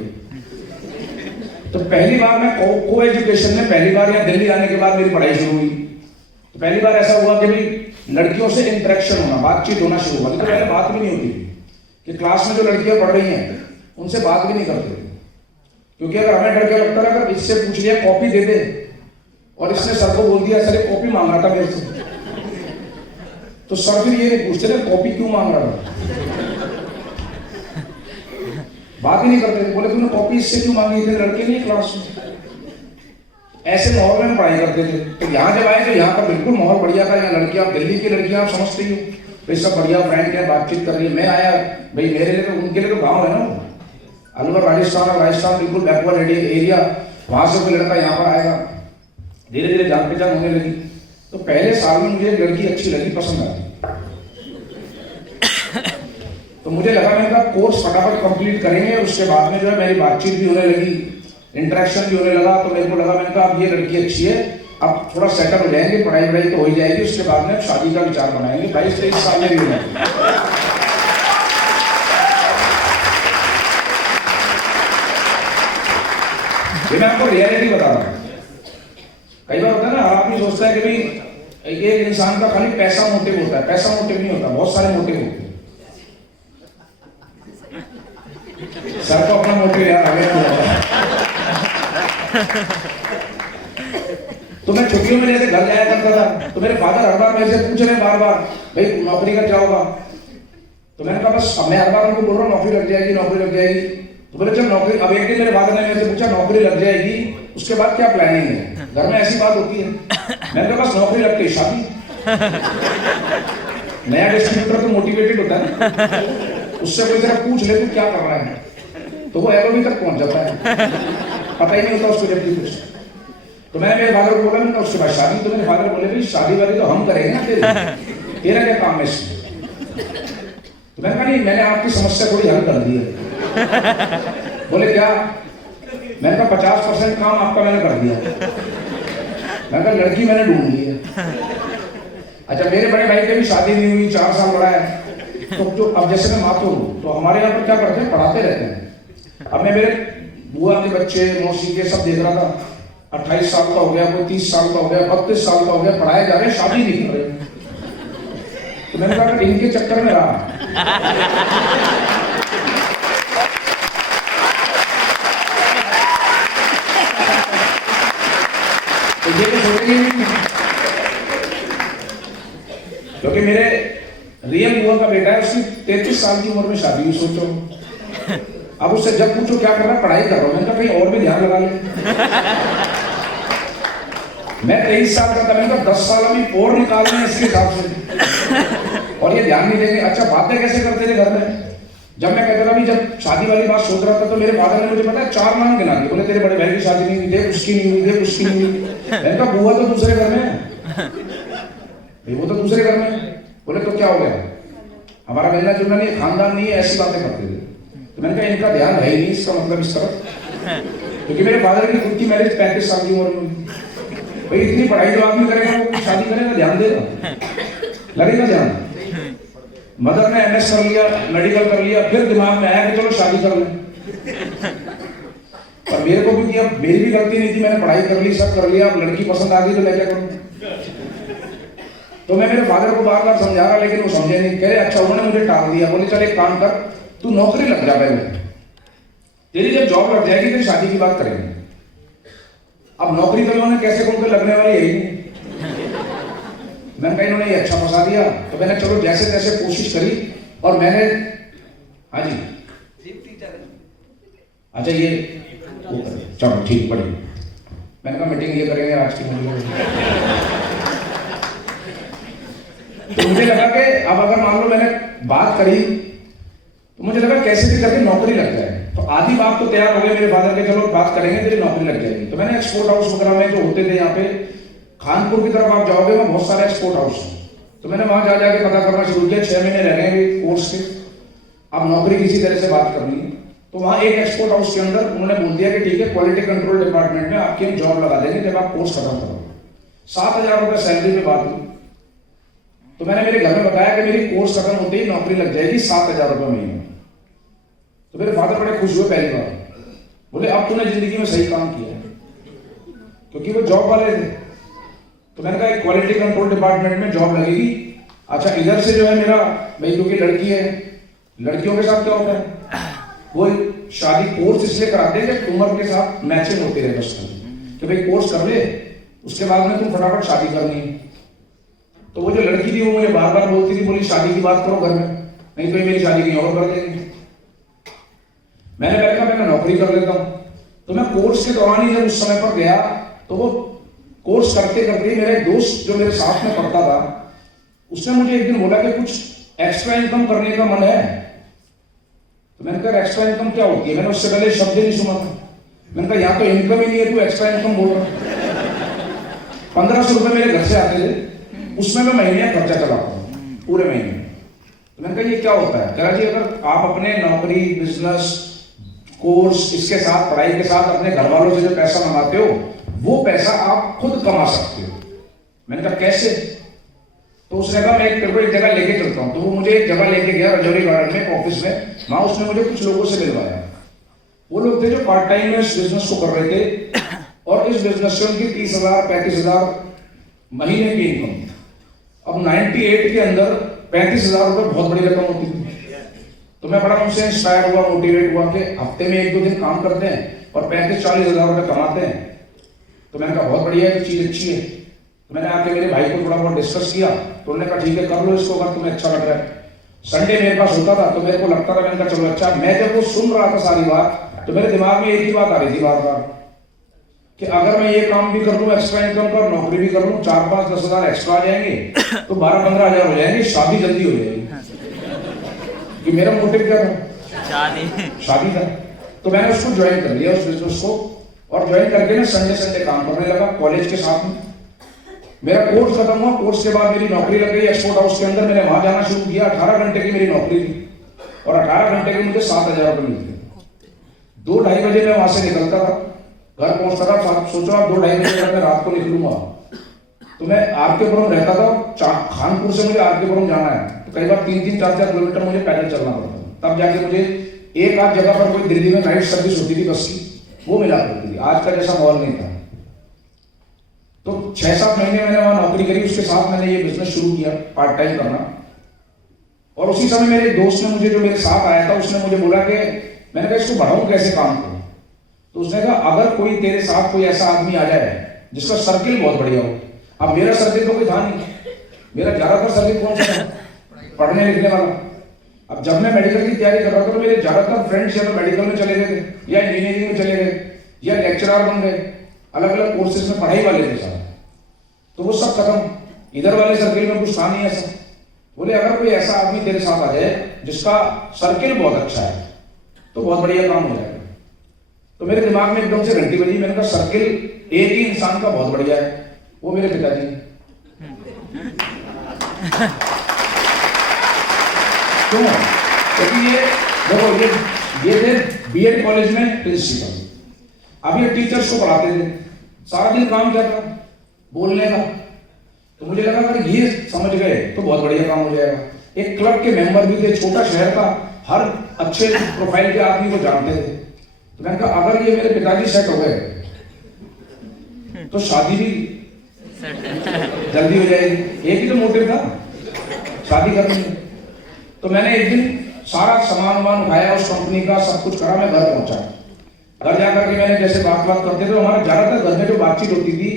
तो पहली बार मैं को एजुकेशन में पहली बार यहाँ दिल्ली आने के बाद मेरी पढ़ाई शुरू हुई। तो पहली बार ऐसा हुआ कि भाई लड़कियों से इंटरेक्शन होना, बातचीत होना शुरू हुआ। तो पहले बात भी नहीं होती कि क्लास में जो लड़कियां पढ़ रही हैं उनसे बात भी नहीं करते, क्योंकि अगर हमें डर क्या लगता है, अगर इससे पूछ लिया कॉपी दे दे और इसने सर को बोल दिया सर ये कॉपी मांग रहा था मेरे से, तो सर फिर ये नहीं पूछते ना कॉपी क्यों मांग रहा था, बात ही नहीं करते। बोले तूने कॉपी इससे क्यों मांगी थी, लड़के नहीं क्लास में। ऐसे माहौल में पढ़ाई करते थे। तो यहाँ जब आए तो यहाँ पर बिल्कुल माहौल बढ़िया था। यहाँ लड़कियाँ, दिल्ली की लड़कियाँ आप समझते ही हो, भाई सब बढ़िया फ्रेंड है, बातचीत कर रही है। मैं आया भाई, मेरे लिए तो, उनके लिए तो गाँव है ना, अलवर राजस्थान, और राजस्थान बिल्कुल बैकवर्ड एरिया। वहाँ से कोई लड़का यहाँ पर आएगा, धीरे धीरे जान पहचान होने लगी। तो पहले साल में मुझे एक लड़की अच्छी लगी, पसंद आई। तो मुझे लगा मैंने कहा कोर्स फटाफट कंप्लीट करेंगे, उसके बाद में जो है मेरी बातचीत भी होने लगी, इंटरेक्शन भी होने लगा। तो मेरे को लगा, मैंने कहा अब ये लड़की अच्छी है, अब थोड़ा सेटल हो जाएंगे, पढ़ाई वढ़ाई तो हो ही जाएगी, उसके बाद में शादी का विचार बनाएंगे। 22-23 साल में भी होना। ये मैं आपको रियलिटी बता रहा हूँ। कई बार होता है ना, आदमी सोचता है कि भाई एक इंसान का खाली पैसा मोटिव होता है। पैसा मोटिव नहीं होता, बहुत सारे मोटिव होते हैं। सर को अपना मोटिव यार आगे नहीं होता। तो मैं छुट्टियों में जैसे घर जाया करता था, तो मेरे फादर हर बार मेरे से पूछ रहे बार बार, भाई नौकरी कर जाओगा? तो मैंने कहा बस, मैं हर बार उनको बोल रहा हूँ नौकरी लग जाएगी, नौकरी लग जाएगी। तो बोले चल नौकरी। अब एक दिन मेरे फादर ने मेरे से पूछा नौकरी लग जाएगी, उसके बाद क्या प्लानिंग है? घर में ऐसी बात होती है। मैंने कहा बस नौकरी लग के शादी। नया डिस्ट्रीब्यूटर तो मोटिवेटेड होता है, उससे कोई जरा पूछ ले तू क्या कर रहा है, तो वो एलओबी तक पहुंच जाता है, पता ही नहीं होता उसको जब कुछ। तो मैंने मेरे फादर को बोला, मैंने उसके बाद शादी। तो मेरे फादर बोले भाई शादी वादी तो हम करेंगे ना, तेरा क्या काम है इसमें? तो मैंने कहा नहीं, मैंने आपकी समस्या थोड़ी हल कर दी है। बोले क्या? मैंने कहा 50% काम आपका मैंने कर दिया। मैंने कहा लड़की मैंने ढूंढ ली है। अच्छा, मेरे बड़े भाई की भी शादी नहीं हुई, 4 साल बड़ा है। तो जो अब जैसे मैं मातूर हूँ, तो हमारे यहाँ पर क्या करते हैं, पढ़ाते रहते हैं। अब मैं मेरे बुआ के बच्चे, मौसी के सब देख रहा था। 28 साल का हो गया, कोई 30 साल का हो गया, 32 साल का हो गया, पढ़ाए जा रहे, शादी नहीं कर रहे। तो मैंने कहा इनके चक्कर में रहा। तो ये तो सोचेंगे नहीं, क्योंकि मेरे रियल बुआ का बेटा है, उसकी 33 साल की उम्र में शादी हुई। सोचो, अब उससे जब पूछो क्या कर रहा है, पढ़ाई कर रहा हूं। मैंने कहा कहीं और भी ध्यान लगा ले। मैं 23 साल का था, मैंने कहा 10 साल अभी और निकालने हैं इसके हिसाब से, और ये ध्यान नहीं देंगे। अच्छा, बातें कैसे करते थे घर में? जब मैं कहता था भी, जब शादी वाली बात सोच रहा था, तो मेरे फादर ने मुझे पता है 4 नाम गिना दिए। बोले तेरे बड़े भाई की शादी नहीं हुई, देख उसकी नहीं हुई, देख उसकी नहीं हुई। मैंने कहा बुआ तो दूसरे घर में है, वो तो दूसरे घर में है। बोले तो क्या हो गया, हमारा मिलना जुलना नहीं, खानदान नहीं है, ऐसी बातें करते थे। तो मैंने कहा इनका ध्यान है ही नहीं, इसका मतलब इस तरफ। क्योंकि मेरे फादर की खुद की मैरिज 35 साल की उम्र में। भाई इतनी पढ़ाई जो आदमी करेगा, वो शादी करेगा, ध्यान देगा, लगेगा ध्यान। मदर ने एमएस कर लिया, मेडिकल कर लिया, फिर दिमाग में आया कि चलो शादी कर लें। और मेरे को भी किया, मेरी भी गलती नहीं थी, मैंने पढ़ाई कर ली, सब कर लिया, अब लड़की पसंद आ गई तो मैं क्या करूं? तो मैं मेरे फादर को बार बार समझा रहा, लेकिन वो समझे नहीं। कह रहे अच्छा, उन्होंने मुझे टाल दिया। बोले चल एक काम कर, तू नौकरी लग जा पहले, तेरी जब जॉब लग जाएगी फिर शादी की बात करेंगे। अब नौकरी तो इन्होंने कैसे कौन लगने वाली यही नहीं। मैंने कहा इन्होंने ये अच्छा फंसा दिया। तो मैंने चलो जैसे तैसे कोशिश करी, और मैंने, हाँ जी, अच्छा ये चलो ठीक पड़ी। मैंने कहा मीटिंग ये करेंगे आज की मीटिंग। तो मुझे लगा कि अब अगर मान लो मैंने बात करी, तो मुझे लगा कैसे भी करके नौकरी लग जाए। तो आधी बात तो तैयार हो गई मेरे फादर के, चलो बात करेंगे तेरी नौकरी लग जाएगी। तो मैंने एक्सपोर्ट हाउस वगैरह में जो होते थे, यहाँ पे खानपुर की तरफ आप जाओगे, वहाँ बहुत सारे एक्सपोर्ट हाउस हैं। तो मैंने वहां जा जाके पता करना शुरू किया। 6 महीने रह गए कोर्स के, अब नौकरी किसी तरह से बात करनी है। तो वहाँ एक एक्सपोर्ट हाउस के अंदर उन्होंने बोल दिया कि ठीक है, क्वालिटी कंट्रोल डिपार्टमेंट में आपकी हम जॉब लगा देंगे जब आप कोर्स खत्म करो। 7,000 रुपये सैलरी पे बात हुई। तो मैंने मेरे घर में बताया कि मेरी कोर्स खत्म होते ही नौकरी लग जाएगी, 7,000 रुपये महीने। तो मेरे फादर बड़े खुश हुए पहली बार, बोले अब तूने जिंदगी में सही काम किया, क्योंकि वो जॉब वाले थे। तो मैंने कहा क्वालिटी कंट्रोल डिपार्टमेंट में जॉब लगेगी। अच्छा, इधर से जो है मेरा भाई, क्योंकि लड़की है, लड़कियों के साथ क्या होता है, वो शादी कोर्स इसलिए कराते हैं कि उम्र के साथ मैचिंग होती रहे बचपन, कि भाई कोर्स कर ले, उसके बाद में तुम फटाफट शादी करनी है। तो वो जो लड़की थी वो मुझे बार बार बोलती थी, बोली शादी की बात करो घर में, नहीं तो ये मेरी शादी कहीं और कर देंगे। मैंने कहा मैं नौकरी कर लेता हूँ। तो मैं कोर्स के दौरान ही जब उस समय पर गया, तो वो कोर्स करते करते मेरा एक दोस्त जो मेरे साथ में पढ़ता था, उसने मुझे एक दिन बोला कि कुछ एक्स्ट्रा इनकम करने का मन है। तो मैंने कहा एक्स्ट्रा इनकम क्या होती है? मैंने उससे पहले शब्द ही नहीं सुना था। मैंने कहा यहाँ तो इनकम ही नहीं है, तू एक्स्ट्रा इनकम बोल रहा। 1500 रुपए मेरे घर से आते थे, उसमें मैं महीने का खर्चा चलाता हूँ पूरे महीने। तो मैंने कहा ये क्या होता है? कहा जी अगर आप अपने नौकरी, बिजनेस, कोर्स, इसके साथ पढ़ाई के साथ अपने घर वालों से जो पैसा मंगाते हो, वो पैसा आप खुद कमा सकते हो। मैंने कहा कैसे? तो उसने कहा मैं तेरे को एक जगह लेके चलता हूँ। तो वो मुझे एक जगह लेके गया रजौरी गार्डन में, ऑफिस में। वहां उसने मुझे कुछ लोगों से मिलवाया। वो लोग थे जो पार्ट टाइम में इस बिजनेस को कर रहे थे, और इस बिजनेस से उनकी 30,000 35,000 महीने की इनकम थी। अब 98 के अंदर 35,000 रुपए बहुत बड़ी रकम होती थी। तो मैं बड़ा उनसे इंस्पायर हुआ, मोटिवेट हुआ कि हफ्ते में 1-2 दिन काम करते हैं और 35-40 हजार रुपए कमाते हैं। तो मैंने कहा बहुत बढ़िया है, चीज अच्छी है। तो मैंने आके मेरे भाई को थोड़ा बहुत डिस्कस किया, तो उन्होंने कहा ठीक है कर लो इसको, अगर तुम्हें अच्छा लग रहा है। संडे मेरे पास होता था तो मेरे को लगता था, मैंने कहा चलो अच्छा। मैं जब वो सुन रहा था सारी बात, तो मेरे दिमाग में एक ही बात आ रही थी बार बार कि अगर मैं ये काम भी कर लूं, एक्स्ट्रा इनकम कर, नौकरी भी कर लूं, 4-5-10 हजार एक्स्ट्रा आ जाएंगे, तो 12-15 हजार हो जाएंगे, शादी जल्दी हो जाएगी। कि मेरा मोटिव क्या था? शादी था। तो मैंने उसको ज्वाइन कर लिया, उस बिजनेस को, और ज्वाइन करके ना संडे काम करने लगा कॉलेज के साथ में। मेरा कोर्स खत्म हुआ, कोर्स के बाद मेरी नौकरी लग गई एक्सपोर्ट हाउस के अंदर। मैंने वहां जाना शुरू किया। 18 घंटे की मेरी नौकरी थी, और 18 घंटे के मुझे 7,000 रुपए मिलते। 2-2:30 बजे मैं वहां से निकलता था, घर पहुंचता था। सोचो आप 2-2:30 बजे अगर मैं रात को निकलूंगा, तो मैं आरकेपुरम रहता था, खानपुर से मुझे आरकेपुरम जाना है, तो कई बार 3-3, 4-4 किलोमीटर मुझे पैदल चलना पड़ता था। तब जाके मुझे एक आध जगह पर कोई दिल्ली में नाइट सर्विस होती थी बस की, वो मिला करती थी। आज का जैसा माहौल नहीं था। तो 6-7 महीने मैंने वहां नौकरी करी। उसके साथ मैंने ये बिजनेस शुरू किया, पार्ट टाइम करना। और उसी समय मेरे दोस्त ने मुझे, जो मेरे साथ आया था, उसने मुझे बोला कि मैंने कहा इसको बढ़ाऊं कैसे काम को? तो उसने कहा अगर कोई तेरे साथ कोई ऐसा आदमी आ जाए जिसका सर्किल बहुत बढ़िया हो। अब मेरा सर्किल तो कोई था नहीं। मेरा ज्यादातर सर्किल कौन सा है? पढ़ने लिखने वाला। अब जब मैं मेडिकल की तैयारी कर रहा था, तो मेरे ज्यादातर फ्रेंड्स या तो मेडिकल में चले गए थे, या इंजीनियरिंग में चले गए, या लेक्चरर बन गए, अलग अलग कोर्सेज में पढ़ाई वाले थे सारे। तो वो सब खत्म। इधर वाले सर्किल में कुछ था नहीं ऐसा। बोले अगर कोई ऐसा आदमी तेरे साथ आ जाए जिसका सर्किल बहुत अच्छा है, तो बहुत बढ़िया काम हो जाएगा। तो मेरे दिमाग में एकदम से घंटी बजी। मैंने कहा सर्किल एक ही इंसान का बहुत बढ़िया है, वो मेरे पिताजी। क्यों? क्योंकि ये देखो, ये थे बीएड कॉलेज में प्रिंसिपल। अब ये टीचर्स को पढ़ाते थे, सारा दिन काम क्या था? बोलने का। तो मुझे लगा अगर ये समझ गए तो बहुत बढ़िया काम हो जाएगा। एक क्लब के मेंबर भी थे, छोटा शहर का, हर अच्छे प्रोफाइल के आदमी को जानते थे। तो मैंने कहा अगर ये मेरे पिताजी सेट हो गए तो शादी भी जल्दी हो जाएगी। एक ही तो मोटिव था, शादी करनी है। तो मैंने एक दिन सारा सामान उठाया उस कंपनी का, सब कुछ करा। मैं घर पहुंचा। घर जाकर के मैंने जैसे बात करते थे, तो हमारा ज्यादातर घर में जो बातचीत होती थी,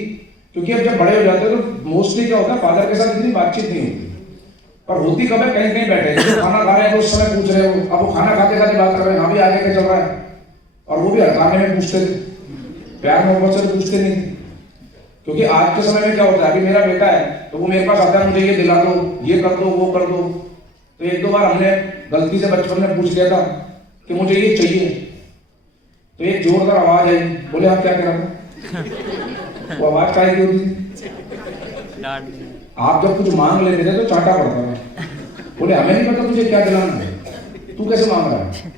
क्योंकि अब जब बड़े हो जाते हैं तो मोस्टली क्या होता है, फादर के साथ इतनी बातचीत नहीं होती, पर होती कब है? कहीं कहीं बैठे जो खाना खा रहे हैं तो उस समय पूछ रहे हो। अब वो खाना खाते खाते बात कर रहे हैं, हाँ भी आगे क्या चल रहा है, और वो भी हड़काने में पूछते थे, प्यार मोहब्बत से पूछते नहीं थे। क्योंकि आज के समय में क्या होता है, अभी मेरा बेटा है तो वो मेरे पास आता है, मुझे ये दिला दो, ये कर दो, वो कर दो। तो 1-2 बार हमने गलती से बचपन में पूछ लिया था कि मुझे ये चाहिए, तो एक जोरदार आवाज आई, बोले आप क्या कह रहे हो? वो आवाज काय की होती थी? आप जब कुछ मांग लेते थे तो चाटा पड़ता है। बोले हमें नहीं पता तुझे क्या दिलाना है, तू कैसे मांग रहा है?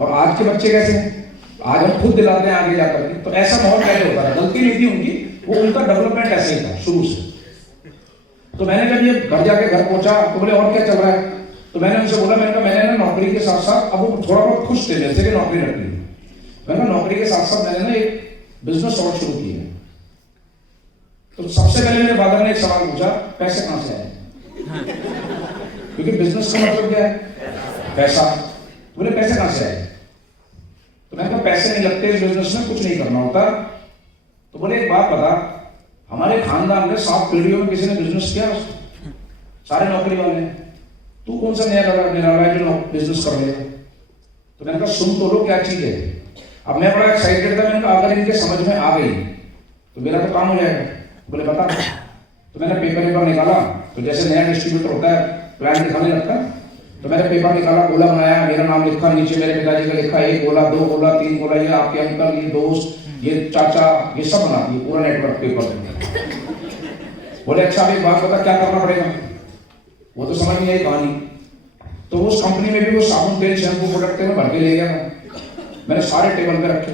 और आज के बच्चे कैसे हैं? आज हम खुद दिलाते हैं आगे जाकर के। तो ऐसा माहौल कैसे होता है? गलती नहीं थी उनकी, वो उनका डेवलपमेंट ऐसे ही था शुरू से। तो मैंने जब ये घर जाके घर पहुंचा तो बोले और क्या चल रहा है? तो मैंने उनसे बोला, मैंने कहा मैंने ना नौकरी के साथ साथ, अब वो थोड़ा बहुत खुश थे जैसे कि नौकरी लग गई। मैंने कहा नौकरी के साथ साथ मैंने ना एक बिजनेस और शुरू किया। तो सबसे पहले मेरे फादर ने एक सवाल पूछा, पैसे कहां से आए? क्योंकि बिजनेस का मतलब क्या है? पैसा। बोले पैसे कहां से आए? तो मैंने कहा पैसे नहीं लगते इस बिजनेस में, कुछ नहीं करना होता। तो बोले एक बात बता, हमारे खानदान में 7 पीढ़ियों में किसी ने बिजनेस किया? सारे नौकरी वाले हैं, तू कौन सा नया निराला है जो बिजनेस कर लेगा? तो मैंने कहा सुन तो लो क्या चीज है। अब मैं बड़ा एक्साइटेड था, मैंने कहा अगर इनके समझ में आ गई तो मेरा तो काम हो जाएगा। बोले बता। तो मैंने पेपर निकाला, तो जैसे नया डिस्ट्रीब्यूटर होता है प्लान दिखाने लगता है, तो मैंने पेपर निकाला, गोला बनाया, मेरा नाम लिखा, नीचे मेरे पिताजी का लिखा, 1 गोला 2 गोला 3 गोला, ये आपके अंकल, ये दोस्त, ये चाचा, ये सब बना दिए पूरा नेटवर्क पेपर में। बोले अच्छा अब एक बात बता क्या करना पड़ेगा। वो तो समझ नहीं आई कहानी। तो उस कंपनी में भी वो साबुन तेल शैम्पू प्रोडक्ट में भर के ले गया मैंने सारे टेबल पे रखे।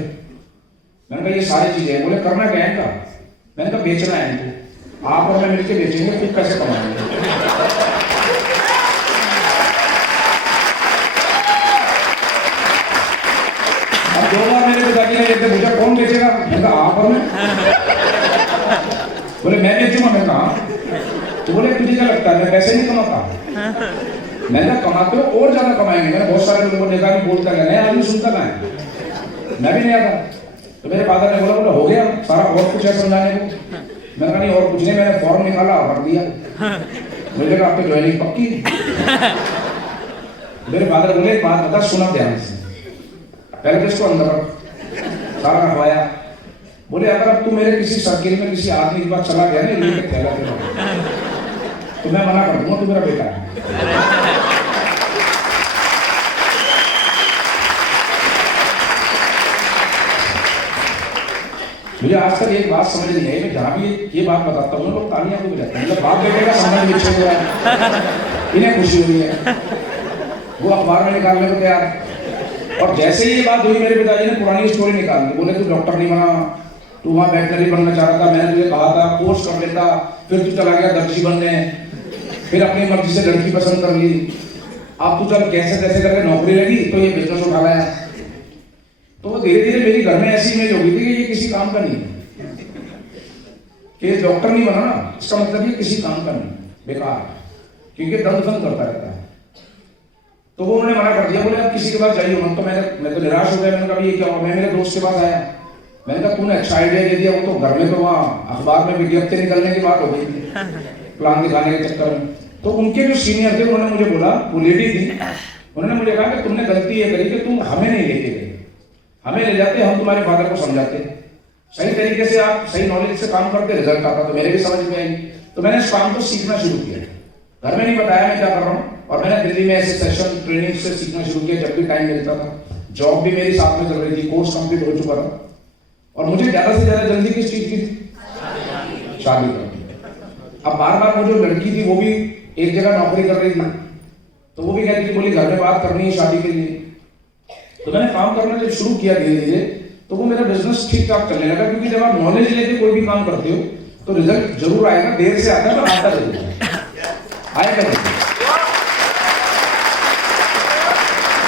मैंने कहा ये सारी चीजें, बोले करना क्या है इनका। मैंने कहा बेचना है इनको, आप और मैं मिलकर बेचेंगे, फिर पैसे कमाएंगे। अब 2 बार मेरे पिताजी ने कहते मुझे कौन बेचेगा, मैंने कहा आप और मैं। बोले मैं बेचूंगा। मैंने कहा तो बोले तुझे क्या लगता है मैं पैसे नहीं कमाता। मैंने कहा कमाते हो और ज्यादा कमाएंगे। मैंने बहुत सारे लोगों को देखा कि बोलता गया, नया आदमी सुनता ना है, मैं भी नहीं आता। तो मेरे फादर ने बोला हो गया सारा, और कुछ है समझाने को। मैंने कहा नहीं और कुछ नहीं। मैंने फॉर्म निकाला और रख दिया। मुझे कहा आपकी ज्वाइनिंग पक्की। मेरे फादर बोले एक बात बता, सुना ध्यान से, पहले तो इसको अंदर रख। सारा रखवाया। बोले अगर अब तू मेरे किसी सर्किल में किसी आदमी के पास चला गया ना लेके थैला तो मैं मना कर दूंगा, तू मेरा बेटा है। मुझे आज तक एक बात समझ नहीं आई, मैं जहां भी ये बात बताता हूँ लोग तालियां क्यों बजाते हैं। मतलब बाप बेटे का संबंध विच्छेद हुआ है, इन्हें खुशी हुई है, वो अखबार में निकालने को तैयार। और जैसे ही ये बात हुई मेरे पिताजी ने पुरानी स्टोरी निकाल दी। बोले तू डॉक्टर नहीं बना, तू वहां वेटनरी बनना चाह रहा था, मैंने तुझे कहा था कोर्स कर लेता, फिर तू चला गया दर्जी बनने, फिर अपनी मर्जी से लड़की पसंद कर ली, अब तू चल कैसे कैसे करके नौकरी लगी तो ये बिजनेस उठा लाया। तो धीरे धीरे मेरी घर में ऐसी इमेज हो गई थी कि ये किसी काम का नहीं है, कि डॉक्टर नहीं बना ना इसका मतलब ये किसी काम का नहीं, बेकार, क्योंकि दर्द करता रहता है। तो वो उन्होंने मना कर दिया। बोले अब किसी के पास जाइए मत। तो मैं तो निराश हो गया। मैंने कहा ये क्या हुआ। मैं मेरे दोस्त के पास आया, मैंने कहा तूने अच्छा आइडिया दे दिया। वो तो घर में तो वहाँ अखबार में विज्ञप्ति निकलने की बात हो गई थी प्लान दिखाने के चक्कर में। तो उनके जो सीनियर थे उन्होंने मुझे बोला, वो लेडी थी, उन्होंने मुझे कहा कि तुमने गलती ये करी कि तुम हमें नहीं लेके गए, हमें ले जाते, हम तुम्हारे फादर को समझाते, सही तरीके से आप सही नॉलेज से काम करते, रिजल्ट आता। तो मेरे भी समझ में आई। तो मैंने इस काम को सीखना शुरू किया। घर में नहीं बताया मैं क्या कर रहा हूँ, और मैंने दिल्ली में ऐसे सेशन ट्रेनिंग से सीखना शुरू किया जब भी टाइम मिलता था। जॉब भी मेरी साथ में चल रही थी, कोर्स कंप्लीट हो चुका था, और मुझे ज्यादा से ज्यादा जल्दी किस चीज की थी, शादी करनी। अब बार बार वो जो लड़की थी वो भी एक जगह नौकरी कर रही थी, तो वो भी कहती थी, बोली घर में बात करनी है शादी के लिए। तो मैंने काम करना जब शुरू किया धीरे धीरे, तो वो मेरा बिजनेस ठीक ठाक चलने लगा। क्योंकि जब आप नॉलेज लेके कोई भी काम करते हो तो रिजल्ट जरूर आएगा, देर से आता है पर आता जरूर आएगा।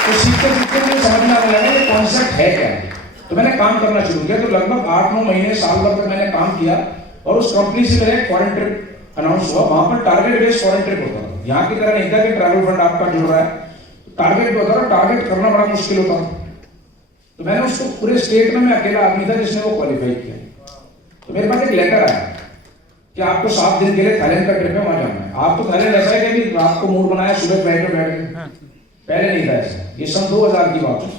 तो सीखते सीखते मुझे समझ में आने लगा ये कॉन्सेप्ट है क्या। तो मैंने काम करना शुरू किया। तो लगभग 8-9 महीने साल भर तक मैंने काम किया, और उस कंपनी से मेरा एक फॉरेन ट्रिप अनाउंस हुआ। वहां पर टारगेट बेस्ड फॉरेन ट्रिप होता था, यहाँ की तरह नहीं था कि ट्रैवल फंड आपका जुड़ रहा है, टारगेट होता था, टारगेट करना बड़ा मुश्किल होता था। तो मैंने उसको पूरे स्टेट में मैं अकेला आदमी था जिसने वो क्वालिफाई किया। तो मेरे पास एक लेटर आया कि आपको 7 दिन के लिए थाईलैंड का ट्रिप है, वहां जाना है। आप तो थाईलैंड ऐसा है कि रात को मूड बनाया, सुबह फ्लाइट में बैठ गए, पहले नहीं था ऐसा। ये सन 2000 की बात है,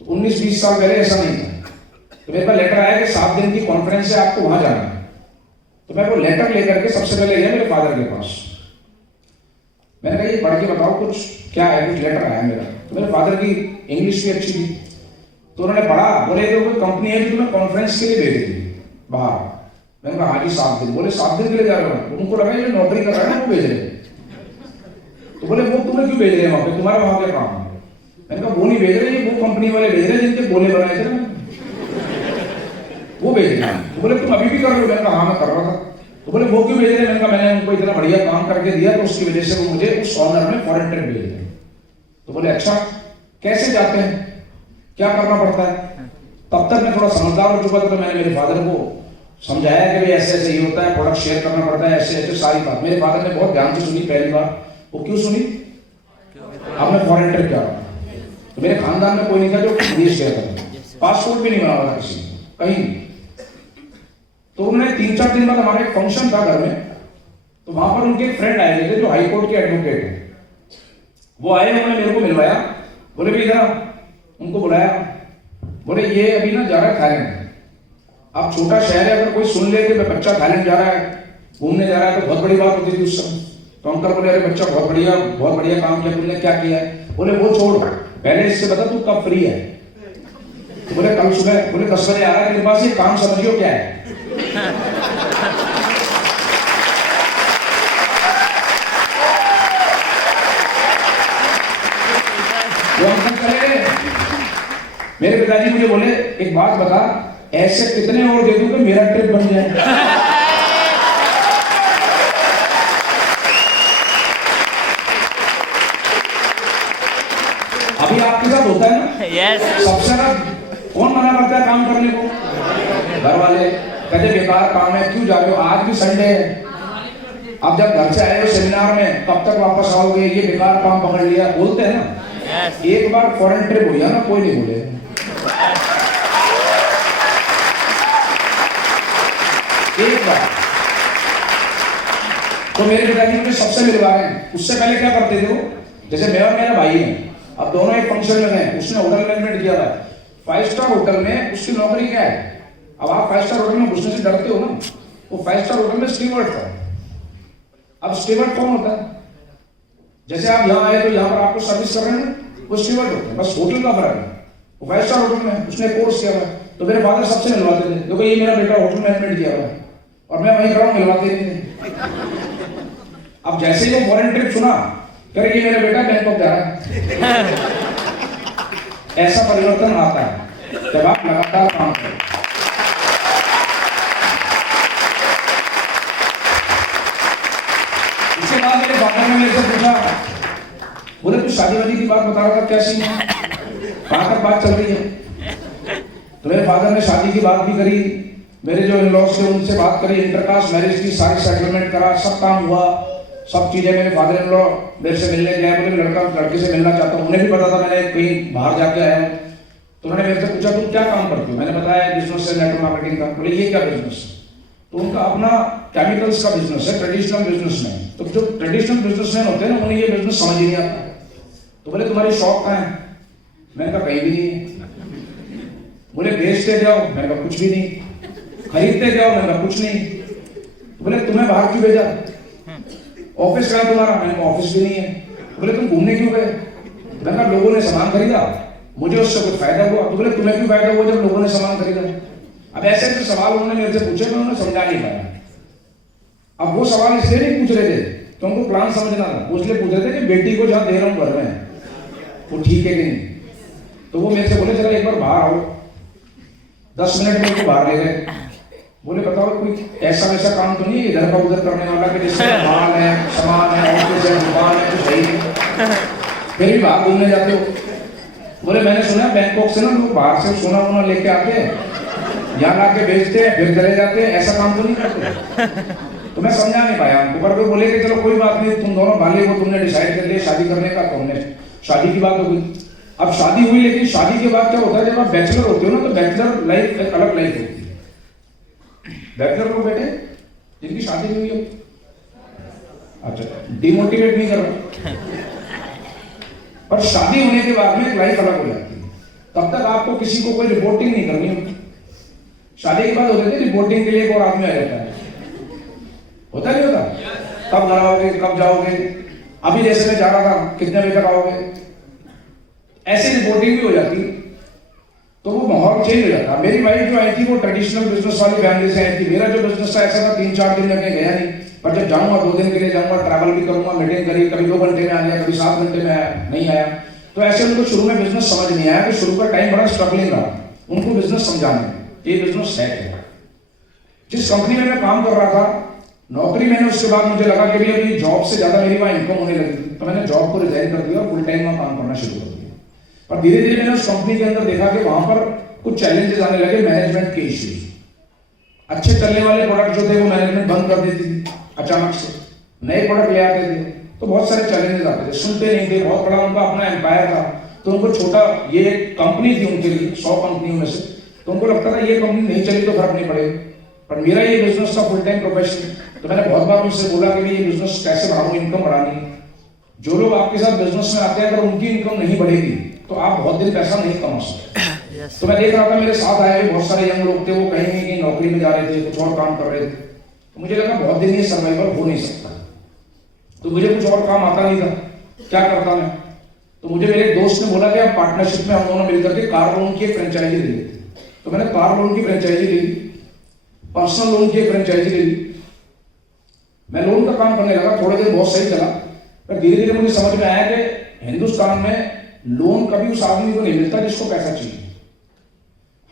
तो 19-20 साल पहले ऐसा नहीं था। तो मेरे पास लेटर आया कि 7 दिन की कॉन्फ्रेंस है, आपको वहां जाना है। तो मैं वो लेटर लेकर के सबसे पहले गया मेरे फादर के पास। मैंने कहा ये पढ़ के बताओ कुछ क्या है, कुछ लेटर आया मेरा। तो मेरे फादर की इंग्लिश भी अच्छी थी, तो उन्होंने पढ़ा। बोले तो कोई कंपनी है जो तुम्हें कॉन्फ्रेंस के लिए भेज देगी बाहर। मैंने कहा हाँ जी 7 दिन। बोले 7 दिन के लिए जा रहे हो? उनको लगा ये नौकरी कर रहा है ना वो भेज रहे। तो बोले वो तुम्हें क्यों भेज रहे हैं वहां पे, तुम्हारा वहां क्या काम है? मैंने कहा वो नहीं भेज रहे, ये वो कंपनी वाले भेज रहे जिनके बोले बनाए थे ना, वो भेज रहे हैं। तो बोले तुम अभी भी कर रहे हो? मैंने कहा हाँ मैं कर रहा था। तो बोले वो क्यों भेज रहे? मैंने कहा मैंने उनको इतना बढ़िया काम करके दिया तो उसकी वजह से वो मुझे उस ऑनर में फॉरेन ट्रिप भेज रहे। तो बोले अच्छा कैसे जाते हैं, क्या करना पड़ता है? तब तक मैं थोड़ा समझदार हो चुका था। तो मैंने मेरे फादर को समझाया कि भाई ऐसे ऐसे ये होता है, प्रोडक्ट शेयर करना पड़ता है, ऐसे ऐसे सारी बात। मेरे फादर ने बहुत ध्यान से सुनी पहली बार। वो क्यों सुनी? अब मैं फॉरेन ट्रिप जा रहा हूँ, तो मेरे खानदान में कोई नहीं था जो विदेश गया था, पासपोर्ट भी नहीं बना हुआ था किसी कहीं। तो उन्होंने 3-4 दिन बाद हमारा एक फंक्शन था घर में, तो वहां पर उनके एक फ्रेंड आए थे जो हाई कोर्ट के एडवोकेट है। वो आए, उन्होंने मेरे को मिलवाया। बोले भी इधर उनको बुलाया। बोले बोले ये अभी ना जा रहा है थाईलैंड। अब छोटा शहर है, अगर कोई सुन ले कि बच्चा थाईलैंड जा रहा है, घूमने जा रहा है, तो बहुत बड़ी बात होती थी उस समय। तो अंकल बोले अरे बच्चा बहुत बढ़िया काम किया, तुमने क्या किया है? बोले वो छोड़, पहले इससे बता तू कब फ्री है? तो बोले कल सुबह। बोले 10 बजे आ रहा है तेरे पास, ये काम समझियो क्या है? वो अंकल चले गए। मेरे पिताजी मुझे बोले एक बात बता, ऐसे कितने और दे दूं कि मेरा ट्रिप बन जाए? अभी आपके साथ होता है ना? Yes. सबसे ज्यादा कौन मना करता है काम करने को? घर वाले कहते बेकार काम है, क्यों जा रहे हो? आज भी संडे है। अब जब घर से आए हो सेमिनार में, कब तक वापस आओगे? ये बेकार काम पकड़ लिया, बोलते हैं ना। Yes. एक बार फॉरेन ट्रिप हो गया ना, कोई नहीं बोले। एक बार तो मेरे पिताजी मुझे सबसे मिलवा रहे हैं। उससे पहले क्या करते थे वो, जैसे मैं और मेरा भाई है, अब दोनों एक फंक्शन में गए, उसने होटल मैनेजमेंट किया था 5 स्टार होटल में। उसकी नौकरी क्या है? अब आप 5 स्टार होटल में घुसने से डरते हो ना, वो 5 स्टार होटल में स्टीवर्ड था। अब स्टीवर्ड कौन होता है? जैसे आप यहाँ आए तो यहाँ पर आपको सर्विस कर रहे हैं, वो स्टीवर्ड होते हैं, बस होटल का फर्क है। वो 5 स्टार होटल में उसने कोर्स किया हुआ है। तो मेरे फादर सबसे मिलवाते थे, देखो ये मेरा बेटा होटल मैनेजमेंट किया हुआ है, और मैं वहीं खड़ा हूँ, मिलवाते नहीं थे। अब जैसे ही वो फॉरेन ट्रिप सुना, कह ये मेरा बेटा बैंकॉक जा रहा है। ऐसा परिवर्तन आता है जब आप लगातार काम करें। उसके बाद मेरे फादर ने मेरे से पूछा, बोले तू शादी वादी की बात बता रहा था, क्या सीन है, कहाँ तक बात चल रही है? तो मेरे फादर ने शादी की बात भी करी, मेरे जो इन-लॉज थे उनसे बात करी, इंटरकास्ट मैरिज की सारी सेटलमेंट करा, सब काम हुआ, सब चीजें। मेरे फादर इन लॉ मेरे से मिलने गए, बोले लड़का लड़के से मिलना चाहता हूँ। उन्हें भी पता था मैंने कहीं बाहर जाके आया हूँ। तो उन्होंने मेरे से पूछा तुम क्या काम करते हो? मैंने बताया बिजनेस है, नेटवर्क मार्केटिंग का। बोले ये क्या बिजनेस? तो उनका अपना केमिकल्स का बिजनेस है, ट्रेडिशनल बिजनेसमैन। तो जो ट्रेडिशनल बिजनेसमैन होते हैं ना, उन्हें ये बिजनेस समझ ही नहीं आता। तो बोले तुम्हारी शॉप कहाँ है? मैंने कहा कहीं भी नहीं है। बोले बेचते जाओ? मैंने कहा कुछ भी नहीं। खरीदते जाओ? मैंने कहा कुछ नहीं। बोले तुम्हें बाहर क्यों भेजा? ऑफिस कहाँ तुम्हारा? मैंने कहा ऑफिस भी नहीं है। बोले तुम घूमने क्यों गए? मैंने कहा लोगों ने सामान खरीदा, मुझे उससे कुछ फायदा हुआ। तो बोले तुम्हें क्यों फायदा हुआ जब लोगों ने सामान खरीदा? अब ऐसे ऐसे सवाल उन्होंने मेरे से पूछे, मैं उन्हें समझा नहीं पाया। अब वो सवाल इसलिए नहीं पूछ रहे थे तो उनको प्लान समझना था, वो इसलिए पूछ रहे थे कि बेटी को जहाँ दे रहा हूँ घर में वो ठीक है कि नहीं। तो वो मेरे से बोले चलो एक बार बाहर आओ। 10 मिनट में उनको बाहर ले गए। बोले बताओ कोई ऐसा वैसा काम तो नहीं है इधर का उधर करने वाला कि जिससे माल है, सामान है, ऑफिस है, दुकान है, कुछ है? फिर भी बाहर घूमने जाते हो? बोले मैंने सुना बैंकॉक से ना लोग बाहर से सोना वोना लेके आते हैं, यहाँ ला के बेचते हैं, फिर चले जाते हैं, ऐसा काम तो नहीं करते? तो मैं समझा नहीं पाया उनको, पर वो बोले कि चलो कोई बात नहीं, तुम दोनों भाले हो, तुमने डिसाइड कर लिया शादी करने का। तो हमने शादी की बात हो गई। अब शादी हुई, लेकिन शादी के बाद क्या होता है, जब आप बैचलर होते हो ना, तो बैचलर लाइफ एक अलग लाइफ होती है। बैचलर लोग बैठे जिनकी शादी नहीं हुई, अच्छा डिमोटिवेट नहीं कर रहा, पर शादी होने के बाद में एक लाइफ अलग हो जाती है। तब तक आपको किसी को कोई रिपोर्टिंग नहीं करनी होती। शादी के बाद होते थे रिपोर्टिंग के लिए एक और आदमी आ जाता है, होता नहीं होता? कब घर आओगे, कब जाओगे, अभी जैसे मैं जा रहा था, कितने बजे तक आओगे, ऐसी रिपोर्टिंग भी हो जाती। तो वो माहौल चेंज हो जाता। मेरी वाइफ जो आई थी वो ट्रेडिशनल बिजनेस वाली फैमिली से आई थी। मेरा जो बिजनेस था ऐसा था 3-4 दिन में कहीं गया नहीं, पर जब जाऊंगा 2 दिन के लिए जाऊंगा, ट्रैवल भी करूंगा, मीटिंग करी, कभी 2 घंटे में आ गया, कभी 7 घंटे में आया, नहीं आया। तो ऐसे उनको शुरू में बिजनेस समझ नहीं आया, कि शुरू का टाइम बड़ा स्ट्रगलिंग रहा उनको बिजनेस समझाने में, ये बिजनेस है क्या। जिस कंपनी में मैं काम कर रहा था, नौकरी मैंने, उसके बाद मुझे लगा कि अभी जॉब से ज्यादा मेरी वहां इनकम होने लगी, तो मैंने जॉब को रिजाइन कर दिया और फुल टाइम वहां काम करना शुरू कर दिया। पर धीरे धीरे मैंने उस कंपनी के अंदर देखा कि वहां पर कुछ चैलेंजेस आने लगे, मैनेजमेंट के इश्यूज। अच्छे चलने वाले प्रोडक्ट जो थे वो मैनेजमेंट बंद कर देती थी अचानक से, नए प्रोडक्ट ले आते थे, तो बहुत सारे चैलेंजेस आते थे, सुनते नहीं थे। बहुत बड़ा उनका अपना एम्पायर था, तो उनको छोटा, ये कंपनी थी उनके लिए 100 कंपनियों में से, तो उनको लगता था ये कंपनी नहीं चली तो फर्क नहीं पड़ेगा। पर मेरा ये बिजनेस था फुल टाइम प्रोफेशन, तो मैंने बहुत बार उनसे बोला कि ये बिजनेस कैसे बढ़ाऊं, इनकम बढ़ानी है। जो लोग आपके साथ बिजनेस में आते हैं, अगर उनकी इनकम नहीं बढ़ेगी तो आप बहुत दिन पैसा नहीं कमा सकते। तो मैं देख रहा था मेरे साथ आए हुए बहुत सारे यंग लोग थे, वो कहीं नहीं कहीं नौकरी में जा रहे थे, कुछ और काम कर रहे थे। तो मुझे लगा बहुत दिन ये सर्वाइवल हो नहीं सकता, तो मुझे कुछ और काम आता नहीं था, क्या करता मैं। तो मुझे मेरे दोस्त ने बोला कि आप पार्टनरशिप में हम दोनों मिलकर के कार लोन की फ्रेंचाइजी ले लेते। तो मैंने कार लोन की फ्रेंचाइजी ले ली, पर्सनल लोन की फ्रेंचाइजी ले ली। मैं लोन का काम करने लगा, थोड़ी देर बहुत सही चला, पर धीरे धीरे मुझे समझ में आया कि हिंदुस्तान में लोन कभी उस आदमी को नहीं मिलता जिसको पैसा चाहिए,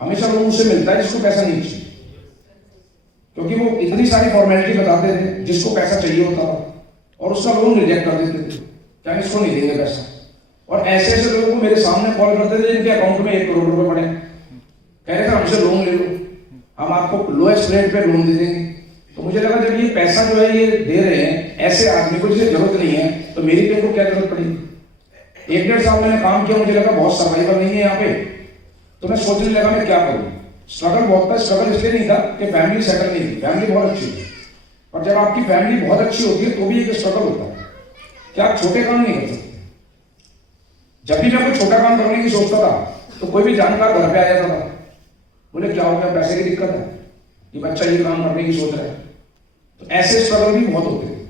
हमेशा लोन उसे मिलता है जिसको पैसा नहीं चाहिए, क्योंकि वो इतनी सारी फॉर्मेलिटी बताते थे जिसको पैसा चाहिए होता था और उसका लोन रिजेक्ट कर देते थे, क्या इसको नहीं देंगे पैसा। और ऐसे ऐसे लोगों को मेरे सामने कॉल करते थे जिनके अकाउंट में 1 करोड़ रुपए पड़े, कह रहे थे हमसे लोन ले लो, हम आपको लोएस्ट रेट पे लोन दे देंगे। तो मुझे लगा जब ये पैसा जो है ये दे रहे हैं ऐसे आदमी को जिसे जरूरत नहीं है, तो मेरी पे को क्या जरूरत पड़ी। 1-1.5 साल मैंने काम किया, मुझे लगा बहुत सर्वाइवल नहीं है यहाँ पे, तो मैं सोचने लगा मैं क्या करूँ। स्ट्रगल बहुत था, स्ट्रगल इसलिए नहीं था कि फैमिली सेटल नहीं थी, फैमिली बहुत अच्छी थी, और जब आपकी फैमिली बहुत अच्छी होती है तो भी एक स्ट्रगल होता है कि आप छोटे काम नहीं कर सकते। जब भी मैं कोई छोटा काम करने की सोचता था तो कोई भी जानकार घर पे आ जाता था, बोले क्या हो गया, पैसे की दिक्कत है, ये बच्चा ये काम करने की सोच रहा है। तो ऐसे स्ट्रगल भी बहुत होते हैं।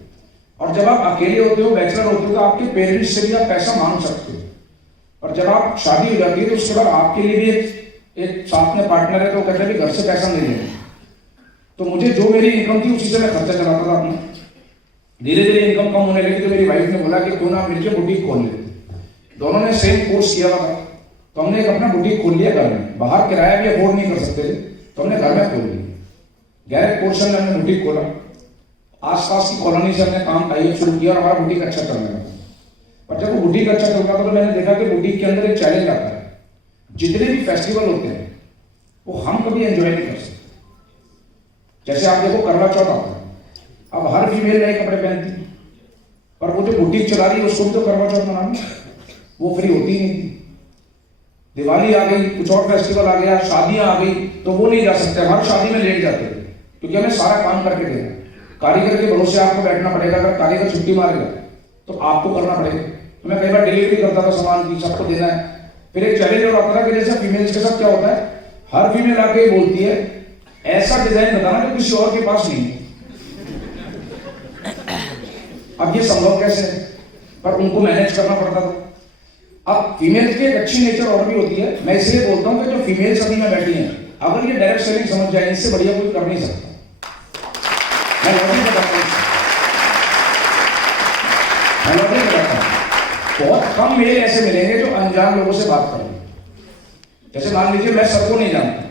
और जब आप अकेले होते हो, बैचलर होते हो, तो आपके पेरेंट्स से भी आप पैसा मांग सकते हो, और जब आप शादी हो जाती है तो उसके बाद आपके लिए भी एक साथ में पार्टनर है, तो कहते हैं घर से पैसा नहीं लेंगे। तो मुझे जो मेरी इनकम थी उसी से मैं खर्चा चलाता था अपना। धीरे धीरे इनकम कम होने लगी तो मेरी वाइफ ने बोला कि क्यों ना मिलकर बुटीक खोल लेते। दोनों ने सेम कोर्स किया था, तो हमने एक अपना बुटीक खोल लिया घर में। बाहर किराया भी अफोर्ड नहीं कर सकते थे, तो हमने घर में खोल लिया। गैरेज पोर्शन में हमने बुटीक खोला, आसपास की कॉलोनी से हमने काम टाइप शुरू किया और हमारा बुटीक अच्छा चलने लगा। पर जब वो बुटीक अच्छा चल रहा था तो मैंने देखा कि बुटीक के अंदर एक चैलेंज आता है, जितने भी फेस्टिवल होते हैं वो हम कभी एंजॉय नहीं कर सकते। जैसे आप देखो करवा चौथ आता है, अब हर फीमेल नए कपड़े पहनती है, पर वो जो बुटीक चला रही है उसको भी तो करवा चौथ मनानी, वो फ्री होती नहीं थी। दिवाली आ गई, कुछ और फेस्टिवल आ गया, शादियां आ गई, तो वो नहीं जा सकते, हर शादी में लेट जाते थे, क्योंकि हमें सारा काम करके देना। कारीगर के भरोसे आपको बैठना पड़ेगा, अगर कारीगर छुट्टी मारेगा तो आपको करना पड़ेगा। तो मैं कई बार डिलीवरी करता था सामान की, सबको देना है। फिर एक चैलेंज और आता था कि जैसे फीमेल्स के साथ क्या होता है, हर फीमेल आके बोलती है ऐसा डिजाइन बताना जो किसी और के पास नहीं है। अब ये संभव कैसे है, पर उनको मैनेज करना पड़ता था। अब फीमेल्स की एक अच्छी नेचर और भी होती है, मैं इसलिए बोलता हूं कि जो फीमेल्स अभी में बैठी हैं, अगर ये डायरेक्ट सेलिंग समझ जाए, इससे बढ़िया कोई कर नहीं सकता। मैं लॉजिक बताता हूं, बहुत कम मेल ऐसे मिलेंगे जो अनजान लोगों से बात करेंगे। जैसे मान लीजिए मैं सबको नहीं जानता,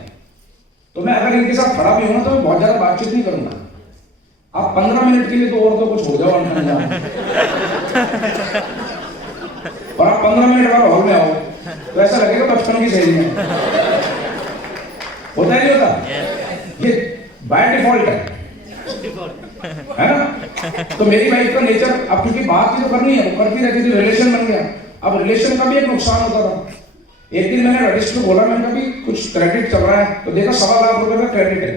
तो मैं अगर इनके साथ खड़ा भी हूं ना तो मैं बहुत ज्यादा बातचीत नहीं करूंगा। आप 15 मिनट के लिए तो और तो कुछ हो जाओ अनजान, और आप 15 मिनट बाद हॉल में आओ तो ऐसा लगेगा बचपन की सहेली में। होता है नहीं होता, ये बाय डिफॉल्ट है ना। तो मेरी वाइफ का नेचर, अब क्योंकि बात ही तो करनी है, वो करती रहती थी, रिलेशन बन गया। अब रिलेशन का भी एक नुकसान होता था। एक दिन मैंने रजिस्टर में बोला, मैंने कहा भी कुछ क्रेडिट चल रहा है, तो देखा 1.25 लाख रुपए का क्रेडिट है।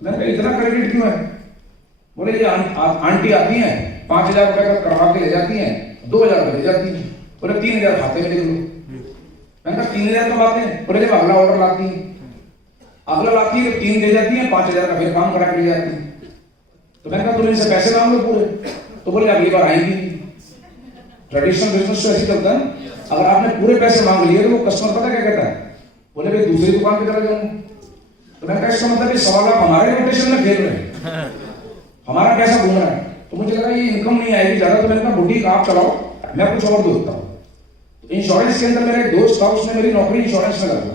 मैंने कहा इतना क्रेडिट क्यों है? बोले ये आंटी आती है 5,000 रुपए का करवा के ले जाती है, 2,000 रुपए ले जाती है, बोले 3,000 खाते में लिख लो। मैंने कहा 3,000 तो बात है, बोले जब अगला ऑर्डर लाती है, अगला लाती है तो 3 दे जाती है, 5,000 का फिर काम करा के ले जाती है। तो मैंने कहा तुम इनसे पैसे मांग लो पूरे, तो बोले अगली बार आएंगी। ट्रेडिशनल बिजनेस तो ऐसे चलता है, अगर आपने पूरे पैसे मांग लिए तो वो कस्टमर पता क्या कहता है, बोले भाई दूसरी दुकान पे चला जाऊंगा। तो मैंने कहा इसका मतलब 1.25 लाख हमारे रोटेशन में खेल रहे हैं, हमारा पैसा घूम रहा है। तो मुझे लगा ये इनकम नहीं आएगी ज्यादा, तो मैंने कहा बुटीक आप चलाओ, मैं कुछ और देखता हूँ। इंश्योरेंस के अंदर मेरा एक दोस्त था, उसने मेरी नौकरी इंश्योरेंस में लगा।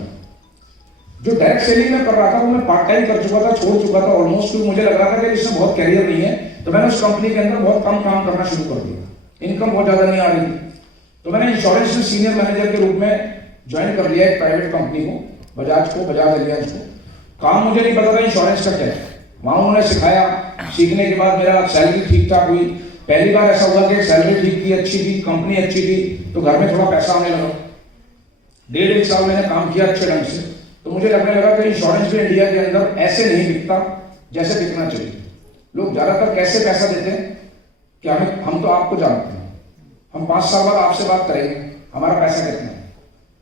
जो डायरेक्ट सेलिंग में कर रहा था वो मैं पार्ट टाइम कर चुका था, छोड़ चुका था ऑलमोस्ट, क्योंकि मुझे लग रहा था कि इसमें बहुत कैरियर नहीं है। तो मैंने उस कंपनी के अंदर बहुत कम काम करना शुरू कर दिया, इनकम बहुत ज्यादा नहीं आ रही थी। तो मैंने इंश्योरेंस में सीनियर मैनेजर के रूप में ज्वाइन कर लिया एक प्राइवेट कंपनी को, बजाज एलियांज को। काम मुझे नहीं पता था इंश्योरेंस का क्या है, वहां उन्होंने सिखाया। सीखने के बाद मेरा सैलरी ठीक ठाक हुई। पहली बार ऐसा हुआ कि सैलरी ठीक थी, अच्छी थी, कंपनी अच्छी थी, तो घर में थोड़ा पैसा आने लगा। 1.5 साल मैंने काम किया अच्छे ढंग से, तो मुझे लगने लगा कि इंश्योरेंस भी इंडिया के अंदर ऐसे नहीं बिकता जैसे बिकना चाहिए। लोग ज्यादातर कैसे पैसा देते हैं कि हम तो आपको जानते हैं, हम 5 साल बाद आपसे बात करेंगे, हमारा पैसा कितना है।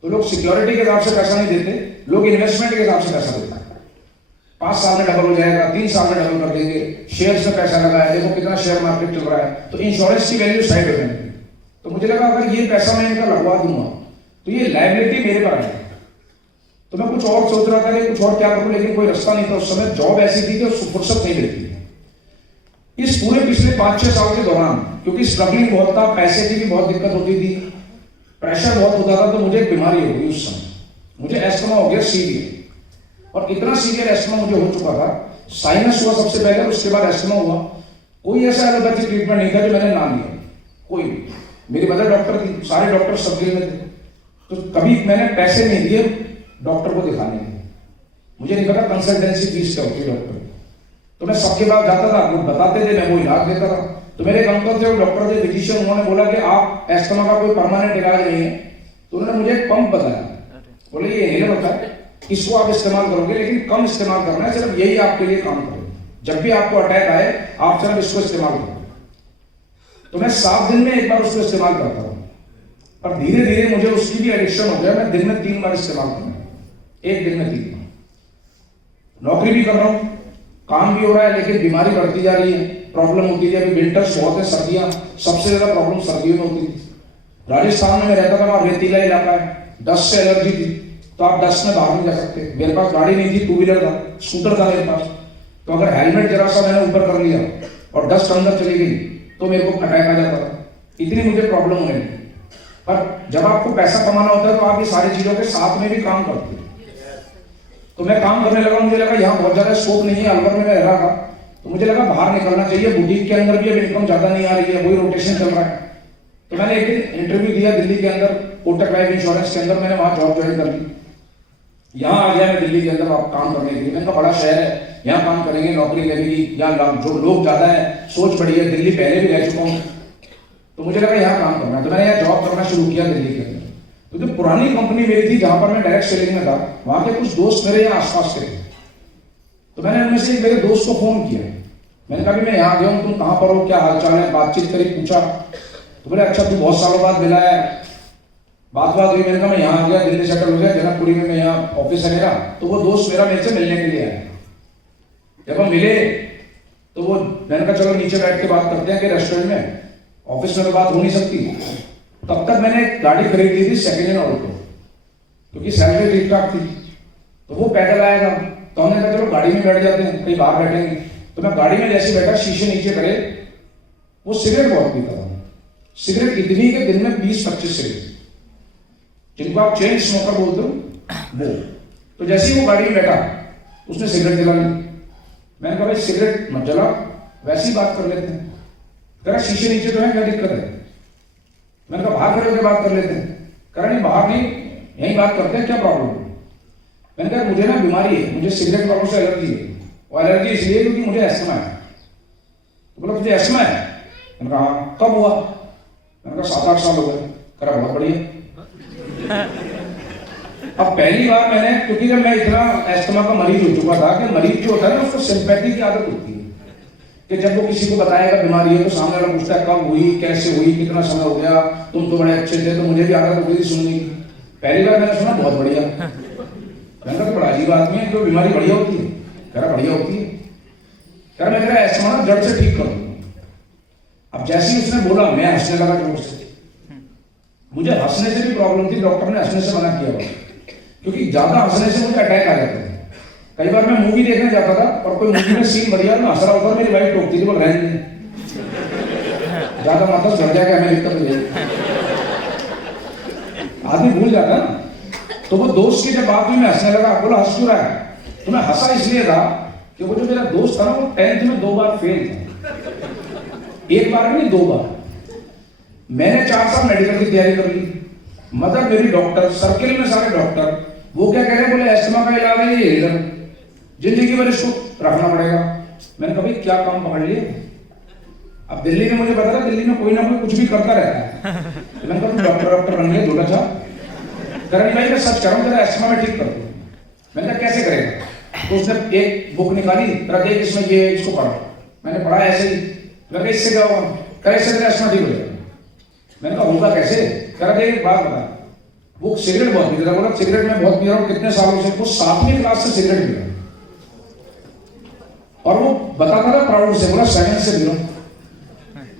तो तो लोग सिक्योरिटी के हिसाब से पैसा नहीं देते, लोग इन्वेस्टमेंट के हिसाब से पैसा देते हैं। 5 साल में डबल हो जाएगा, 3 साल में डबल कर देंगे, शेयर में पैसा लगा है, देखो कितना शेयर मार्केट चल रहा है, तो इंश्योरेंस की वैल्यू साइड हो जाएगी। तो मुझे लगा अगर ये पैसा मैं इनका लगवा दूंगा तो ये लायबिलिटी मेरे पर आएगी। तो मैं कुछ और सोच रहा था कि कुछ और क्या करूं, लेकिन कोई रास्ता नहीं था। उस समय जॉब ऐसी थी कि उसको फुर्सत नहीं मिलती है। इस पूरे पिछले 5-6 साल के दौरान क्योंकि स्ट्रगलिंग बहुत था, पैसे की भी बहुत दिक्कत होती थी, प्रेशर बहुत होता था, तो मुझे एक बीमारी हो गई। उस समय मुझे एस्थमा हो गया सीवियर, और इतना सीवियर एस्थमा मुझे हो चुका था। साइनस हुआ सबसे पहले, उसके बाद एस्थमा हुआ। कोई ऐसा एलोपैथिक ट्रीटमेंट नहीं था जो मैंने ना लिया, कोई भी। मेरी मदर डॉक्टर थी, सारे डॉक्टर सब में थे, तो कभी मैंने पैसे नहीं दिए डॉक्टर को दिखाने के। मुझे नहीं पता कंसल्टेंसी फीस क्या होती है डॉक्टर, तो मैं सबके पास जाता था, वो बताते थे, मैं वो इलाज देता था। तो मेरे एक अंकल थे, डॉक्टर थे, फिजिशियन, उन्होंने बोला कि आप एस्थमा का कोई परमानेंट इलाज नहीं है। तो उन्होंने मुझे एक पंप बताया, बोले ये इन्हेलर होता है, इसको आप इस्तेमाल करोगे लेकिन कम इस्तेमाल करना है, सिर्फ यही आपके लिए काम करेगा। जब भी आपको अटैक आए आप सिर्फ इसको इस्तेमाल करो। तो मैं 7 दिन में एक बार उसको इस्तेमाल करता हूँ, पर धीरे धीरे मुझे उसकी भी एडिक्शन हो गया। मैं दिन में 3 बार इस्तेमाल कर रहा हूँ, एक दिन में 3 बार। नौकरी भी कर रहा हूँ, काम भी हो रहा है, लेकिन बीमारी बढ़ती जा रही है, प्रॉब्लम होती है। अभी विंटर्स बहुत है, सर्दियां, सबसे ज्यादा प्रॉब्लम सर्दियों में होती थी। राजस्थान में मैं रहता था, वहां रेतीला इलाका है, डस्ट से एलर्जी थी, तो आप डस्ट में बाहर नहीं जा सकते। मेरे पास गाड़ी नहीं थी, 2 व्हीलर था, स्कूटर था मेरे पास, तो अगर हेलमेट जरा सा मैंने ऊपर कर लिया और डस्ट अंदर चली गई तो मेरे को अटैक आ जाता था। इतनी मुझे प्रॉब्लम होने लगी। पर जब आपको पैसा कमाना होता है तो आप ये सारी चीजों के साथ में भी काम करते हैं। तो मैं काम करने लगा, मुझे लगा यहाँ बहुत ज्यादा स्कोप नहीं है, अलवर में मैं रह रहा था, तो मुझे लगा बाहर निकलना चाहिए। बुटीक के अंदर भी अब इनकम ज्यादा नहीं आ रही है, वही रोटेशन चल रहा है। तो मैंने एक दिन इंटरव्यू दिया दिल्ली के अंदर, कोटक लाइफ इंश्योरेंस के अंदर, मैंने वहां जॉब ज्वाइन कर ली। यहाँ आ गया मैं दिल्ली के अंदर काम करने के लिए। मैंने कहा बड़ा शहर है, यहाँ काम करेंगे, नौकरी लगेगी, यहाँ जो लोग ज्यादा है, सोच बड़ी है, दिल्ली पहले भी रह चुका हूँ, तो मुझे लगा यहाँ काम करना है। तो मैंने यहाँ जॉब करना शुरू किया दिल्ली के अंदर। तो जो पुरानी कंपनी मेरी थी जहां पर मैं डायरेक्ट सेलिंग में था, वहां के कुछ दोस्त मेरे यहाँ आसपास के थे। तो मैंने उनमें से एक मेरे दोस्त को फोन किया, मैंने कहा कि मैं यहाँ गया हूँ, तुम कहाँ पर हो, क्या हालचाल है, बातचीत करी, पूछा। तो बोले अच्छा तू बहुत सालों बाद मिला है, बात हुई। मैंने कहा मैं यहाँ आ गया, दिल्ली सेटल हो गया, जनकपुरी में मैं यहाँ ऑफिस है मेरा। तो वो दोस्त मेरा मेरे से मिलने के लिए आया। जब हम मिले तो वो, मैंने कहा चलो नीचे बैठ के बात करते हैं कि रेस्टोरेंट में, ऑफिस में तो बात हो नहीं सकती। तब तक मैंने एक गाड़ी खरीद ली थी सेकेंड हैंड ऑल्टो, क्योंकि सैलरी ठीक ठाक थी। तो वो पैदल आएगा, तो हमने कहा चलो गाड़ी में बैठ जाते हैं, कहीं बाहर बैठेंगे। तो मैं गाड़ी में जैसे बैठा, शीशे नीचे करे, वो सिगरेट बहुत पीता था। सिगरेट इतनी के दिन में 20-25 सिगरेट, जिनको आप चेन स्मोकर बोलते हो वो। तो जैसे ही वो गाड़ी में बैठा, उसने सिगरेट जला ली। मैंने कहा भाई सिगरेट मत जला, वैसी बात कर लेते हैं। कह रहा शीशे नीचे तो है, क्या दिक्कत है। मैंने कहा बाहर खड़े होकर बात कर लेते हैं। कह रहा नहीं बाहर नहीं, यहीं बात करते हैं, क्या प्रॉब्लम है। मैंने कहा मुझे ना बीमारी है, मुझे सिगरेट वालों से एलर्जी है। वो एलर्जी इसलिए क्योंकि मुझे एस्थमा है। तो बोला तुझे एस्थमा है। मैंने कहा कब हुआ। मैंने कहा 7-8 साल हो गए। कह रहा बहुत बढ़िया। अब पहली बार मैंने, क्योंकि जब मैं इतना एस्थमा का मरीज हो चुका था कि मरीज जो होता है ना उसको सिंपैथी की आदत होती है, कि जब वो किसी को बताएगा बीमारी है तो सामने वाला पूछता है कब हुई, कैसे हुई, कितना समय हो गया, तुम तो बड़े अच्छे थे। तो मुझे भी आदत हो गई सुनने की। पहली बार मैंने सुना बहुत बढ़िया। मैंने कहा बड़ा अजीब आदमी है, जो बीमारी बढ़िया होती है। कह रहा बढ़िया होती है। कह रहा मैं तेरा एस्थमा ना जड़ से ठीक कर दूंगा। अब जैसे ही उसने बोला मैं हंसने लगा जोर से। मुझे हंसने से भी प्रॉब्लम थी, डॉक्टर ने हंसने से मना किया हुआ, क्योंकि ज्यादा हंसने से मुझे अटैक आ जाता है। कई बार मैं मूवी देखने जाता था और कोई मूवी में सीन बढ़िया, मैं हंस रहा होता, मेरी वाइफ टोकती थी, वो रहने ज्यादा मतलब घर जाके हमें दिक्कत हो जाएगी। आदमी भूल जाता है ना। तो वो दोस्त की जब बात हुई मैं हंसने लगा। बोला हंस क्यों रहा है। तो मैं हंसा इसलिए था कि वो जो मेरा दोस्त था ना, वो 10th में 2 बार फेल था। एक बार नहीं 2 बार। मैंने 4 साल मेडिकल की तैयारी कर ली, मदर मेरी डॉक्टर, सर्किल में सारे डॉक्टर। वो क्या कह रहे हैं, बोले एस्थमा का इलाज है ये इधर, जिंदगी भर इसको रखना पड़ेगा। मैंने कभी क्या काम पकड़ लिए। अब दिल्ली में मुझे पता था, दिल्ली में कोई ना कोई कुछ भी करता रहता है। तो मैंने कहा डॉक्टर बन गए थोड़ा सा। करण भाई मैं सच करूँ, तेरा एस्थमा में ठीक कर दूँ। मैंने कहा कैसे करेगा। तो उसने एक बुक निकाली, तेरा देख इसमें ये, इसको पढ़ा। मैंने पढ़ा ऐसे ही। मैंने इससे क्या होगा। कह इससे तेरा एस्थमा ठीक हो जाएगा। मैंने कहा होगा कैसे। कह रहा देख बात बता, वो सिगरेट बहुत पीता था, बोला सिगरेट में बहुत पी रहा हूँ कितने सालों से, वो 7वीं क्लास से सिगरेट पी रहा और वो बताता था प्राउड से, बोला 7 से पी रहा हूँ।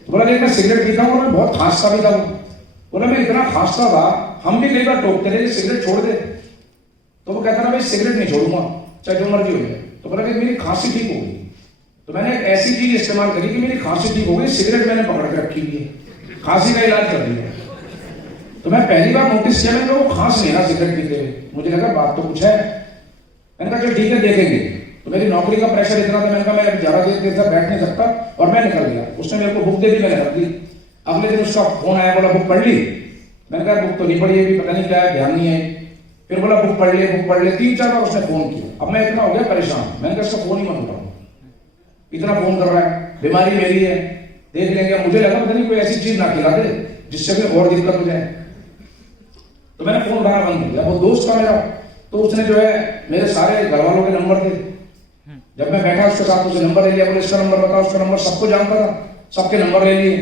तो बोला लेकिन मैं सिगरेट पीता हूँ और मैं बहुत खांसता भी था। बोला मैं इतना खांसता था, हम भी कई बार टोकते थे सिगरेट छोड़ दे, तो वो कहता था भाई सिगरेट नहीं छोड़ूंगा चाहे जो मर्जी हो जाए। तो बोला कि मेरी खांसी ठीक हो गई। तो मैंने एक ऐसी चीज इस्तेमाल करी कि मेरी खांसी ठीक हो गई, सिगरेट मैंने पकड़ के रखी हुई है, खांसी का इलाज कर दिया। तो मैं पहली बार नोटिस किया, मैंने वो खांस नहीं रहा सिगरेट पीते हुए, मुझे लगा बात तो कुछ है। मैंने कहा चल ठीक है देखेंगे। तो मेरी नौकरी का प्रेशर इतना था, मैंने कहा मैं ज्यादा देर तक बैठ नहीं सकता और मैं निकल गया। उसने मेरे को बुक दे दी, मैंने रख दी। अगले दिन उसका फोन आया, बोला बुक पढ़ ली। मैंने कहा बुक तो नहीं पढ़ी, अभी पता नहीं क्या है, ध्यान नहीं है। फिर बोला बुक पढ़ ले, बुक पढ़ ले, 3-4 बार उसने फोन किया। अब मैं इतना हो गया परेशान, मैंने कहा इसका फोन ही मत उठाओ, इतना फोन कर रहा है, बीमारी मेरी है, देख लेंगे। मुझे लगा पता नहीं कोई ऐसी चीज ना खिला दे जिससे कोई और दिक्कत हो जाए। तो मैंने फोन उठाना बंद कर दिया। वो दोस्त था मेरा, तो उसने जो है मेरे सारे घर वालों के नंबर थे, जब मैं बैठा उसके साथ उसे नंबर ले लिया। बोले इसका नंबर बताओ, उसका नंबर सबको जानता था, सबके नंबर ले लिए।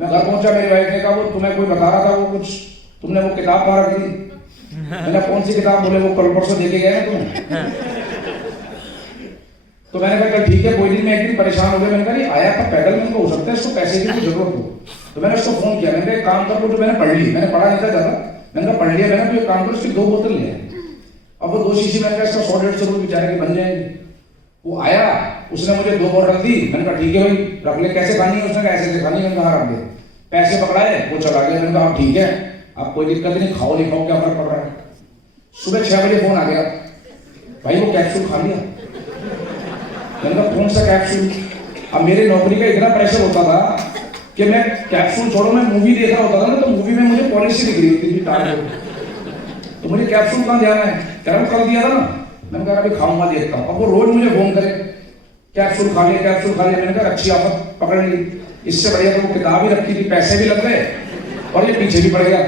मैं घर पहुंचा, मेरी वाइफ ने कहा वो तुम्हें कोई बता रहा था, वो कुछ तुमने वो किताब पढ़ रखी थी। मैंने कौन सी किताब? बोले वो कल परसों देके गए ना तुम्हें। तो मैंने कहा चल ठीक है कोई दिन। मैं एक दिन परेशान हो गया, मैंने कहा नहीं आया था पैदल, मैंने हो सकता है इसको पैसे की जरूरत हो। तो मैंने उसको फोन किया, मैंने कहा एक काम कर, वो जो मैंने पढ़ ली, मैंने पढ़ा नहीं था ज्यादा, मैंने कहा पढ़ लिया मैंने, तो एक काम कर उसकी 2 बोतल ले। अब वो 2 शीशी, मैंने कहा इसका 100-150 रुपये बेचारे के बन जाएंगे। वो आया, उसने मुझे 2 बोतल दी। मैंने कहा ठीक है भाई रख ले, कैसे खानी है? उसने कहा ऐसे खानी है। मैंने कहा रख दे। पैसे पकड़ाए, वो चला गया। मैंने कहा ठीक है अब कोई दिक्कत नहीं, खाओ नहीं खाओ क्या फर्क पड़ रहा है। सुबह 6 बजे फोन आ गया, भाई वो कैप्सूल खा लिया। मैंने कहा कौन सा कैप्सूल? अब मेरे नौकरी का इतना प्रेशर होता था कि मैं कैप्सूल छोड़ो, मैं मूवी देख रहा होता था ना, तो मूवी में मुझे पॉलिसी दिख रही होती थी, तो मुझे कैप्सूल कहाँ ध्यान है, कह रहा कर दिया था ना। मैंने कहा अभी खाऊंगा देखता हूँ। अब वो रोज मुझे फोन करे कैप्सूल खा लिया, कैप्सूल खा लिया। मैंने कहा अच्छी आफत पकड़ ली, इससे बढ़िया तो वो किताब ही रखी थी, पैसे भी लग गए और ये पीछे भी पड़ गया।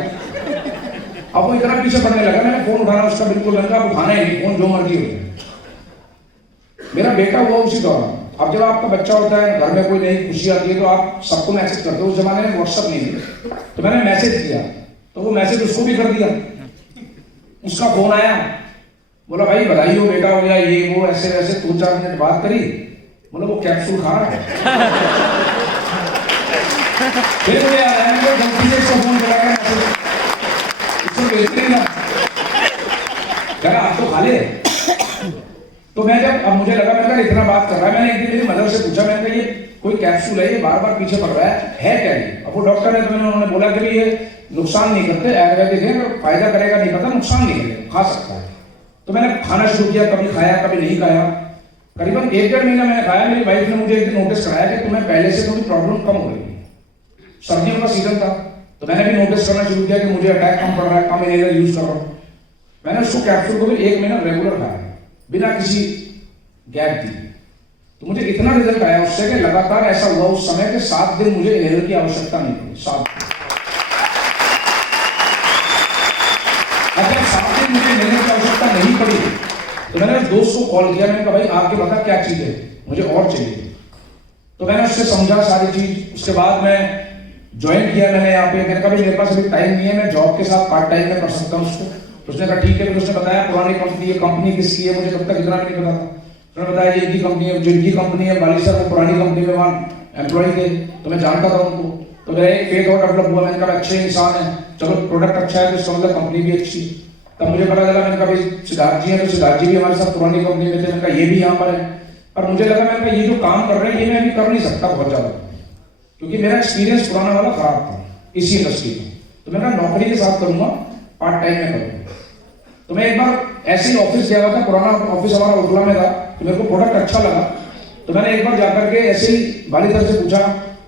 अब वो इतना पीछे पड़ने लगा, मैंने फोन उठाना उसका बिल्कुल, मैंने कहा उठाना ही नहीं, फोन जो मर्जी हो जाए। मेरा बेटा हुआ उसी दौरान। अब जब आपका बच्चा होता है, घर में कोई नई खुशी आती है तो आप सबको मैसेज करते हो। उस जमाने में व्हाट्सएप नहीं था, तो मैंने मैसेज किया, तो वो मैसेज उसको भी कर दिया। उसका फोन आया, बोला भाई बधाई हो बेटा हो गया, ये वो ऐसे वैसे। 2-4 मिनट बात करी, बोला वो कैप्सूल खा रहा है। फिर मुझे आया गलती से इसका फोन चला गया, उसको भेजते ही ना, कह रहा आप तो खा ले। तो मैं जब अब मुझे लगा, मैंने इतना बात कर रहा है, मैंने एक दिन मेरी मदर से पूछा, मैंने कहा ये कोई कैप्सूल है, ये बार बार पीछे पड़ रहा है क्या ये? अब वो डॉक्टर है, तो उन्होंने बोला कि ये नुकसान नहीं करते, आयुर्वेदिक है, फायदा करेगा नहीं पता, नुकसान नहीं करेगा, खा सकता है। तो मैंने खाना शुरू किया, कभी खाया कभी नहीं खाया। करीबन 1-1.5 महीना मैंने खाया। मेरी वाइफ ने मुझे एक दिन नोटिस कराया कि तुम्हें पहले से थोड़ी प्रॉब्लम कम हो रही है। सर्दियों का सीजन था, तो मैंने भी नोटिस करना शुरू किया कि मुझे अटैक कम पड़ रहा है, कम इनहेलर यूज कर रहा हूँ। मैंने उसको कैप्सूल को भी 1 महीना रेगुलर खाया बिना किसी गैप दी। तो मुझे इतना रिजल्ट आया उससे कि लगातार ऐसा हुआ उस समय के 7 दिन मुझे इनहेलर की आवश्यकता नहीं पड़ी। 7 दिन मुझे इनहेलर की आवश्यकता नहीं पड़ी, तो मैंने उस दोस्त को कॉल किया। मैंने कहा भाई आपके बता क्या चीज है, मुझे और चाहिए। तो मैंने उससे समझा सारी चीज। उसके बाद मैं ज्वाइन किया मैंने यहाँ पे। मैंने कहा मेरे पास अभी टाइम नहीं है, मैं जॉब के साथ पार्ट टाइम में कर सकता हूँ उसको। तो उसने कहा ठीक है। फिर उसने बताया पुरानी कंपनी है, कंपनी किसकी है, मुझे तब तक इतना भी नहीं पता था। उसने बताया जिनकी कंपनी है, जिनकी कंपनी है वाली सर, वो पुरानी कंपनी में वहाँ एम्प्लॉय थे, तो मैं जानता था उनको। तो मेरा एक फेथ और डेवलप हुआ। मैंने कहा अच्छे इंसान है, चलो प्रोडक्ट अच्छा है तो इसका मतलब कंपनी भी अच्छी। तब मुझे पता चला, मैंने कहा भाई सिद्धार्थ जी हैं, तो सिद्धार्थ जी भी हमारे साथ पुरानी कंपनी में थे। मैंने कहा ये भी यहाँ पर है। पर मुझे लगा, मैंने कहा ये जो काम कर रहे हैं ये मैं अभी कर नहीं सकता बहुत ज्यादा, क्योंकि मेरा एक्सपीरियंस पुराना वाला खराब था इसी इंडस्ट्री में। तो मैंने कहा नौकरी के साथ करूंगा, पार्ट टाइम में करूंगा। तो मैं एक बार ऐसे ही ऑफिस गया हुआ था, पुराना ऑफिस हमारा उतला में था, तो मेरे को प्रोडक्ट अच्छा लगा। तो मैंने एक बार जाकर के ऐसे ही वाली तरह से पूछा,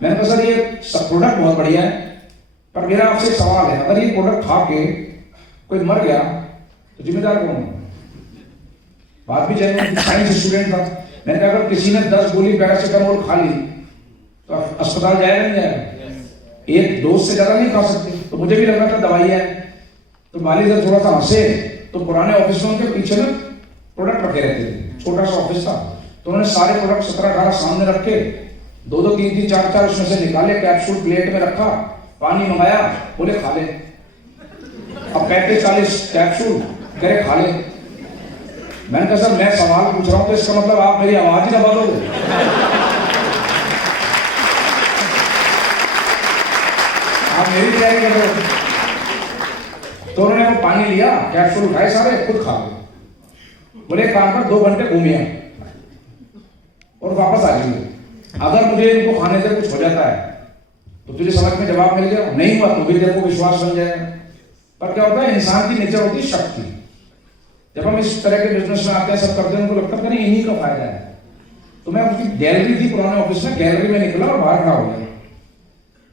मैंने कहा सर ये प्रोडक्ट बहुत बढ़िया है, पर मेरा आपसे एक सवाल है, अगर ये प्रोडक्ट खा के कोई मर गया तो जिम्मेदार कौन है? बात भी चाहिए, साइंस स्टूडेंट था। मैंने कहा अगर किसी ने 10 गोली पैरासीटामोल खा ली तो अस्पताल जाएगा नहीं जाएगा? एक डोज से ज्यादा नहीं खा सकते। तो मुझे भी लगा था दवाई है। तो वाली सर थोड़ा सा हंसे। तो पुराने ऑफिसों के पीछे में प्रोडक्ट रखे रहते थे, छोटा सा ऑफिस था। तो उन्होंने सारे प्रोडक्ट 17-18 सामने रखे, 2-2, 3-3, 4-4 उसमें से निकाले, कैप्सूल प्लेट में रखा, पानी मंगाया, बोले खा ले। अब 35-40 कैप्सूल कह रहे खा ले। मैंने कहा सर मैं सवाल पूछ रहा हूं तो इसका मतलब आप मेरी आवाज ही दबा दोगे? आप मेरी तैयारी कर रहे हो। तो उन्होंने वो पानी लिया, कैप्सूल उठाए सारे, खुद खा गए। बोले काम कर 2 घंटे घूमिए और वापस आ जाइए। अगर मुझे इनको खाने से कुछ हो जाता है तो तुझे समझ में जवाब मिल गया, नहीं हुआ तो भी तेरे को विश्वास बन जाएगा। पर क्या होता है, इंसान की नेचर होती है शक्ति। जब हम इस तरह के बिजनेस में आते हैं, सब करते हैं, उनको लगता है इन्हीं का फायदा है। तो मैं उसकी गैलरी थी पुराने ऑफिस में, गैलरी में निकला और बाहर खड़ा हो गया,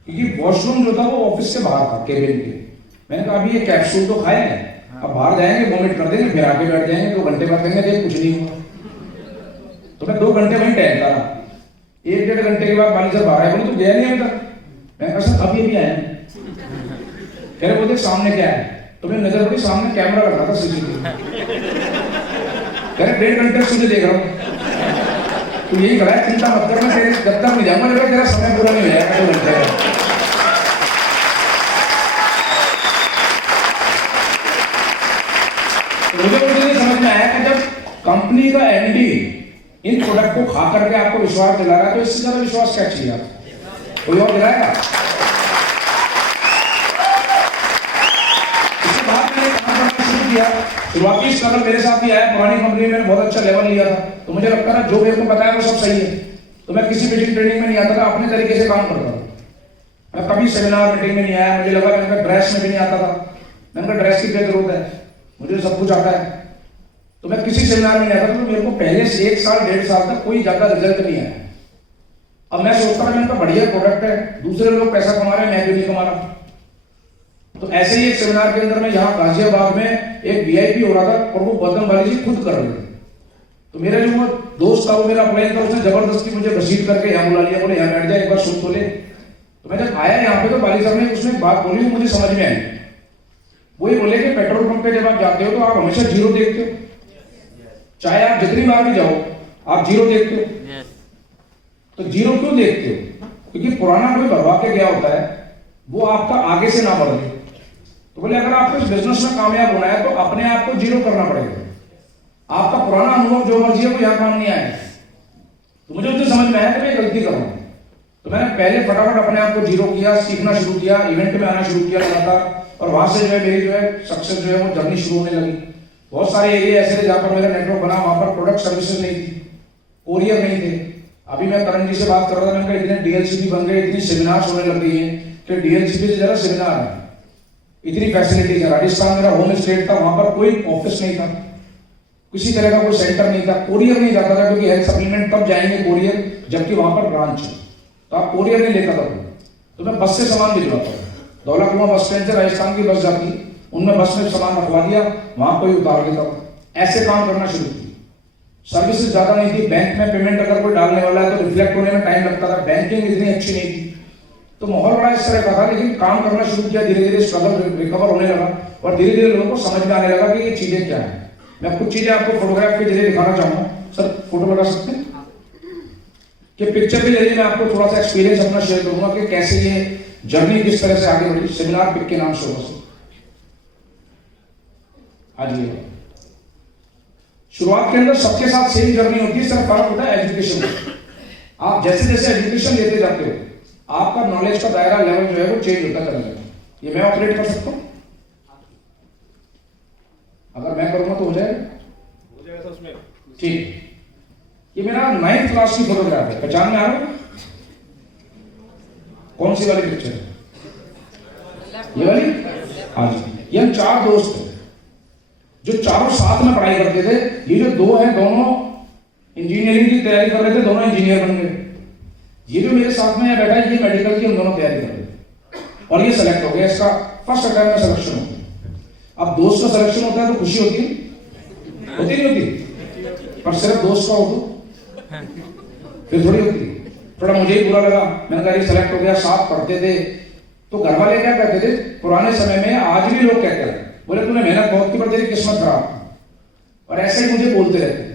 क्योंकि वॉशरूम जो था वो ऑफिस से बाहर था, केबिन के। मैंने कहा अभी ये कैप्सूल तो खाए हैं, अब बाहर जाएंगे, वोमिट कर देंगे, फिर आके बैठ जाएंगे, 2 घंटे बाद कहेंगे देख कुछ नहीं हुआ। तो मैं 2 घंटे वहीं टहलता रहा। 1-1.5 घंटे के बाद बाली सर बाहर आए, बोले तो गया नहीं अभी तक। मैं कहा सर अभी अभी आए। कह रहे बोलते सामने क्या है? तो मेरी नजर पड़ी, सामने कैमरा लगा था सीसीटीवी। कह रहे 1.5 घंटे से तुझे देख रहा हूँ, तू यही करा है, चिंता मत कर, मैं तेरे जब तक नहीं जाऊंगा जब तक तेरा समय पूरा नहीं हो जाएगा 2 घंटे का। मुझे समझ में आया कि जब कंपनी का एमडी इन प्रोडक्ट को खा करके आपको विश्वास दिला रहा है, तो इससे ज्यादा विश्वास क्या चाहिए आपको? कोई और दिलाएगा? इसके बाद मैंने काम करना शुरू किया। शुरुआती स्ट्रगल मेरे साथ भी आया। पुरानी कंपनी में बहुत अच्छा लेवल लिया था, तो मुझे लगता था जो मेरे को पता है वो सब सही है। तो मैं किसी मीटिंग ट्रेनिंग में नहीं आता था, अपने तरीके से काम करता था। मैं कभी सेमिनार मीटिंग में नहीं आया। मुझे लगा, मैंने ड्रेस में भी नहीं आता था। मैंने कहा ड्रेस की क्या जरूरत है, मुझे सब कुछ आता है। तो मैं किसी सेमिनार में नहीं आता था। तो मेरे को पहले से 1 साल 1.5 साल तक कोई ज्यादा रिजल्ट नहीं आया। अब मैं सोचता था इनका बढ़िया प्रोडक्ट है, दूसरे लोग पैसा कमा रहे हैं, मैं क्यों नहीं कमा रहा। तो ऐसे ही एक सेमिनार के अंदर में यहाँ गाजियाबाद में एक वीआईपी हो रहा था और वो बदन वाली जी खुद कर रहे थे। तो मेरा जो वो दोस्त था, वो मेरा अप्लाइन था, उसने जबरदस्ती मुझे घसीट करके यहाँ बुला लिया, बोले यहाँ बैठ जाए, एक बार सुन तो ले। तो मैं जब आया यहाँ पे तो बाली साहब ने उसने बात बोली, मुझे समझ में आई। वही बोले कि पेट्रोल पंप पे जब आप जाते हो तो आप हमेशा 0 देखते हो, चाहे आप जितनी बार भी जाओ आप 0 देखते हो। तो 0 क्यों देखते हो? क्योंकि पुराना कोई भरवा के गया होता है, वो आपका आगे से ना बढ़े। तो बोले अगर आपको इस बिजनेस में कामयाब होना है तो अपने आप को 0 करना पड़ेगा। आपका पुराना अनुभव जो मर्जी है वो यहाँ काम नहीं आएगा। तो मुझे उससे समझ में आया कि मैं गलती कर रहा हूँ। तो मैंने पहले फटाफट अपने आप को 0 किया, सीखना शुरू किया, इवेंट में आना शुरू किया लगातार, और वहां से जो है मेरी जो है सक्सेस जो है वो जर्नी शुरू होने लगी। बहुत सारे एरिया ऐसे थे जहां पर मेरा नेटवर्क बना, वहां पर प्रोडक्ट सर्विसेज नहीं थी, कोरियर नहीं थे। अभी मैं करण जी से बात कर रहा था, मैंने कहा इतने डीएलसीपी बन गए, इतनी सेमिनार्स होने लग गई हैं कि डीएलसीपी से जरा सेमिनार है, इतनी फैसिलिटीज है। राजस्थान मेरा होम स्टेट था, वहां पर कोई ऑफिस नहीं था, किसी तरह का कोई सेंटर नहीं था, कोरियर नहीं जाता था, क्योंकि हेल्थ सप्लीमेंट तब जाएंगे कोरियर जबकि वहां पर ब्रांच है, तो आप कोरियर नहीं लेता था। तो मैं बस से सामान भिजवाता था, दौला कुआं बस स्टैंड से राजस्थान की बस जाती, उनमें बस में सामान रखवा दिया, वहां कोई उतार लेता था। ऐसे काम करना शुरू किया। सर्विसेज ज्यादा नहीं थी, बैंक में पेमेंट अगर कोई डालने वाला है तो रिफ्लेक्ट होने में टाइम लगता था, बैंकिंग इतनी अच्छी नहीं थी, तो माहौल बड़ा इस तरह का था। लेकिन काम करना शुरू किया, धीरे धीरे स्ट्रगल रिकवर होने लगा और धीरे धीरे लोगों को समझ में आने लगा कि ये चीजें क्या है। मैं कुछ चीजें आपको फोटोग्राफ के जरिए दिखाना चाहूंगा। सर फोटो लगा सकते हैं कि पिक्चर के जरिए मैं आपको थोड़ा सा एक्सपीरियंस अपना शेयर करूंगा कि कैसे ये जर्नी किस तरह से आगे बढ़ी। सेमिनार पिक के नाम से होगा। आज ये शुरुआत के अंदर सबके साथ सेम जर्नी होती है, सिर्फ फर्क होता है एजुकेशन में। आप जैसे जैसे एजुकेशन लेते जाते हो आपका नॉलेज का दायरा लेवल जो है वो चेंज होता चला जाएगा। ये मैं ऑपरेट कर सकता हूं, अगर मैं करूंगा तो हो जाएगा उसमें। ठीक, ये मेरा 9th क्लास की फोटोग्राफ है, पहचान में आ रहा है? कौन सी वाली पिक्चर है? ये वाली? हाँ जी। ये हम 4 दोस्त थे जो चारों साथ में पढ़ाई करते थे। ये जो 2 हैं दोनों इंजीनियरिंग की तैयारी कर रहे थे, दोनों इंजीनियर बन गए। ये जो मेरे साथ में बैठा है ये मेडिकल की हम दोनों तैयारी कर रहे थे और ये सेलेक्ट हो गया। इसका फर्स्ट अटेम्प्ट में सिलेक्शन हो गया। अब दोस्त का सिलेक्शन होता है तो खुशी होती है, होती नहीं होती? पर सिर्फ दोस्त का हो तो फिर थोड़ी होती। थोड़ा मुझे ही बुरा लगा, मैंने कहा ये सेलेक्ट हो गया, साथ पढ़ते थे। तो घर वाले क्या कहते थे पुराने समय में, आज भी लोग कहते हैं, बोले तूने मेहनत बहुत की पर तेरी किस्मत खराब। और ऐसे ही मुझे बोलते रहते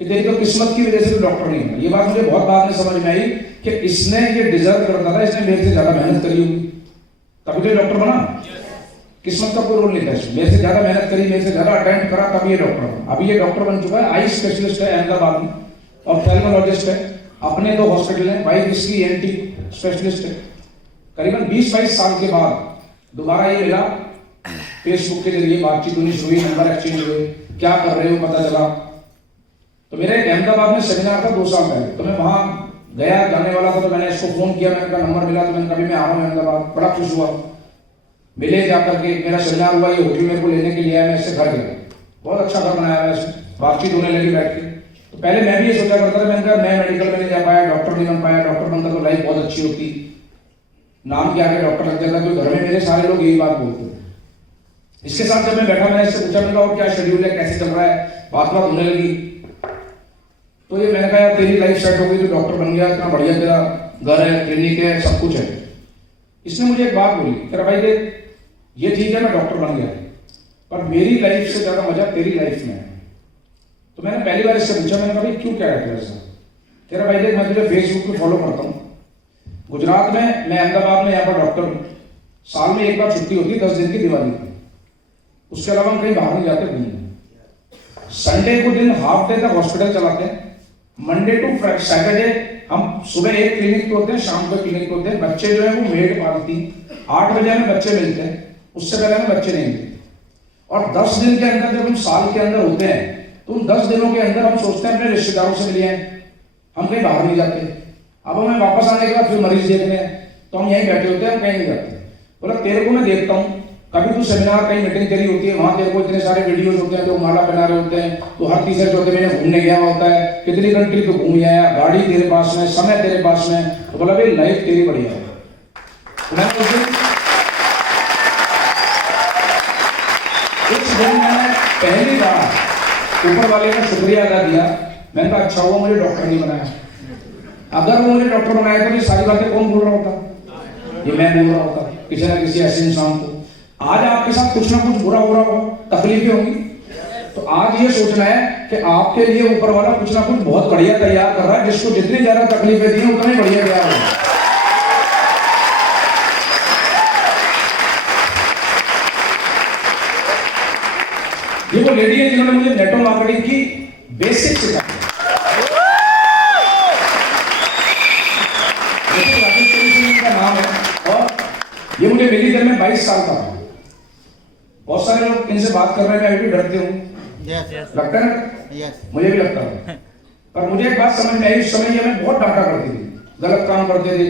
कि तेरी तो किस्मत की वजह से तो डॉक्टर नहीं है। ये बात मुझे बहुत बाद में समझ में आई कि इसने ये डिजर्व करता था, इसने मेरे से ज्यादा मेहनत करी होगी तभी तो डॉक्टर बना। किस्मत का कोई रोल नहीं था इसमें। मेरे से ज्यादा मेहनत करी, मेरे से ज्यादा अटेम्प्ट करा, तब ये डॉक्टर बना। अभी ये डॉक्टर बन चुका है, आई स्पेशलिस्ट है अहमदाबाद में, ऑप्थेल्मोलॉजिस्ट है। अपने 2 हॉस्पिटल हैं, वाइफ इसकी एंटी स्पेशलिस्ट है। करीबन 20-22 साल के बाद दोबारा ये मिला, फेसबुक के जरिए बातचीत हुई, शुरू हुई, नंबर एक्सचेंज हुए, क्या कर रहे हो पता चला। तो मेरे अहमदाबाद में सेमिनार था 2 साल पहले, तो मैं वहां गया, जाने वाला था, तो मैंने इसको फोन किया, मैंने कहा नंबर मिला, तो मैंने कभी मैं आ रहा हूँ अहमदाबाद। बड़ा खुश हुआ, मिले जाकर के, मेरा सेमिनार हुआ, ये होटल मेरे को लेने के लिए आया, मैं इससे घर गया। बहुत अच्छा घर बनाया है इसने, बातचीत होने लगी बैठ के। तो पहले मैं भी ये सोचा करता था, मैंने कहा मैं मेडिकल में नहीं जा पाया, डॉक्टर नहीं बन पाया, डॉक्टर बनता तो लाइफ बहुत अच्छी होती, नाम के आगे डॉक्टर लग जाता। तो घर में मेरे सारे लोग यही बात बोलते हैं। इसके साथ जब मैं बैठा, मैंने इससे पूछा, मैंने कहा क्या शेड्यूल है, कैसे चल रहा है, बात होने लगी। तो ये मैंने कहा तेरी लाइफ सेट हो गई, तो डॉक्टर बन गया, इतना बढ़िया तेरा घर है, क्लिनिक है, सब कुछ है। इसने मुझे एक बात बोली, कह भाई देख, ये ठीक है मैं डॉक्टर बन गया, पर मेरी लाइफ से ज्यादा मजा तेरी लाइफ में है। तो मैंने पहली बार इससे पूछा, मैंने कहा भाई क्यों, क्या है ऐसा? कह रहा भाई देख, मैं तुझे फेसबुक पे फॉलो करता हूँ, गुजरात में, मैं अहमदाबाद में यहाँ पर डॉक्टर हूँ, साल में एक बार छुट्टी होती है 10 दिन की, दिवाली की, उसके अलावा हम कहीं बाहर नहीं जाते घूमने। संडे को दिन हाफ डे तक हॉस्पिटल चलाते हैं, मंडे टू सैटरडे हम सुबह एक क्लिनिक पे होते हैं, शाम को क्लिनिक पे होते हैं। बच्चे जो है वो मेड पालती, 8 बजे हमें बच्चे मिलते हैं, उससे पहले हमें बच्चे नहीं मिलते। और 10 दिन के अंदर जब हम साल के अंदर होते हैं, तो उन 10 दिनों के अंदर हम सोचते हैं अपने रिश्तेदारों से मिले हैं, हम कहीं बाहर नहीं जाते। अब हमें वापस आने के बाद फिर मरीज देखने हैं, तो हम यहीं बैठे होते हैं, हम कहीं नहीं जाते। बोला तेरे को मैं देखता हूँ, कभी तू सेमिनार कहीं मीटिंग तेरी होती है, वहां तेरे को इतने सारे वीडियोस होते हैं, तो माला पहना रहे होते हैं, तो हर तीसरे चौथे महीने घूमने गया होता है, कितनी कंट्री तो घूम आया, गाड़ी तेरे पास में, समय तेरे पास में। तो बोला भाई लाइफ तेरी बढ़िया है। उस दिन मैंने पहली बार ऊपर वाले का शुक्रिया अदा किया। मैंने कहा अच्छा हुआ मुझे डॉक्टर नहीं बनाया, अगर वो मुझे डॉक्टर बनाया तो ये सारी बातें कौन बोल रहा होता, ये मैं बोल रहा होता किसी ना किसी ऐसे इंसान को। आज आपके साथ कुछ ना कुछ बुरा हो रहा होगा, तकलीफें होंगी, तो आज ये सोचना है कि आपके लिए ऊपर वाला कुछ ना कुछ बहुत बढ़िया तैयार कर रहा है, जिसको जितनी ज्यादा तकलीफें दी उतना ही बढ़िया तैयार होगा। ये वो लेडी है जिन्होंने मुझे नेटवर्क मार्केटिंग की बेसिक सिखाई। का नाम है, और ये मुझे मिली जब मैं 22 साल का था। बहुत सारे लोग इनसे बात कर रहे हैं, मैं अभी भी डरते हूँ, लगता है ना, मुझे भी लगता है। पर मुझे एक बात समझ में आई, उस समय ये मैं बहुत डांटा करती थी, गलत काम करते थे।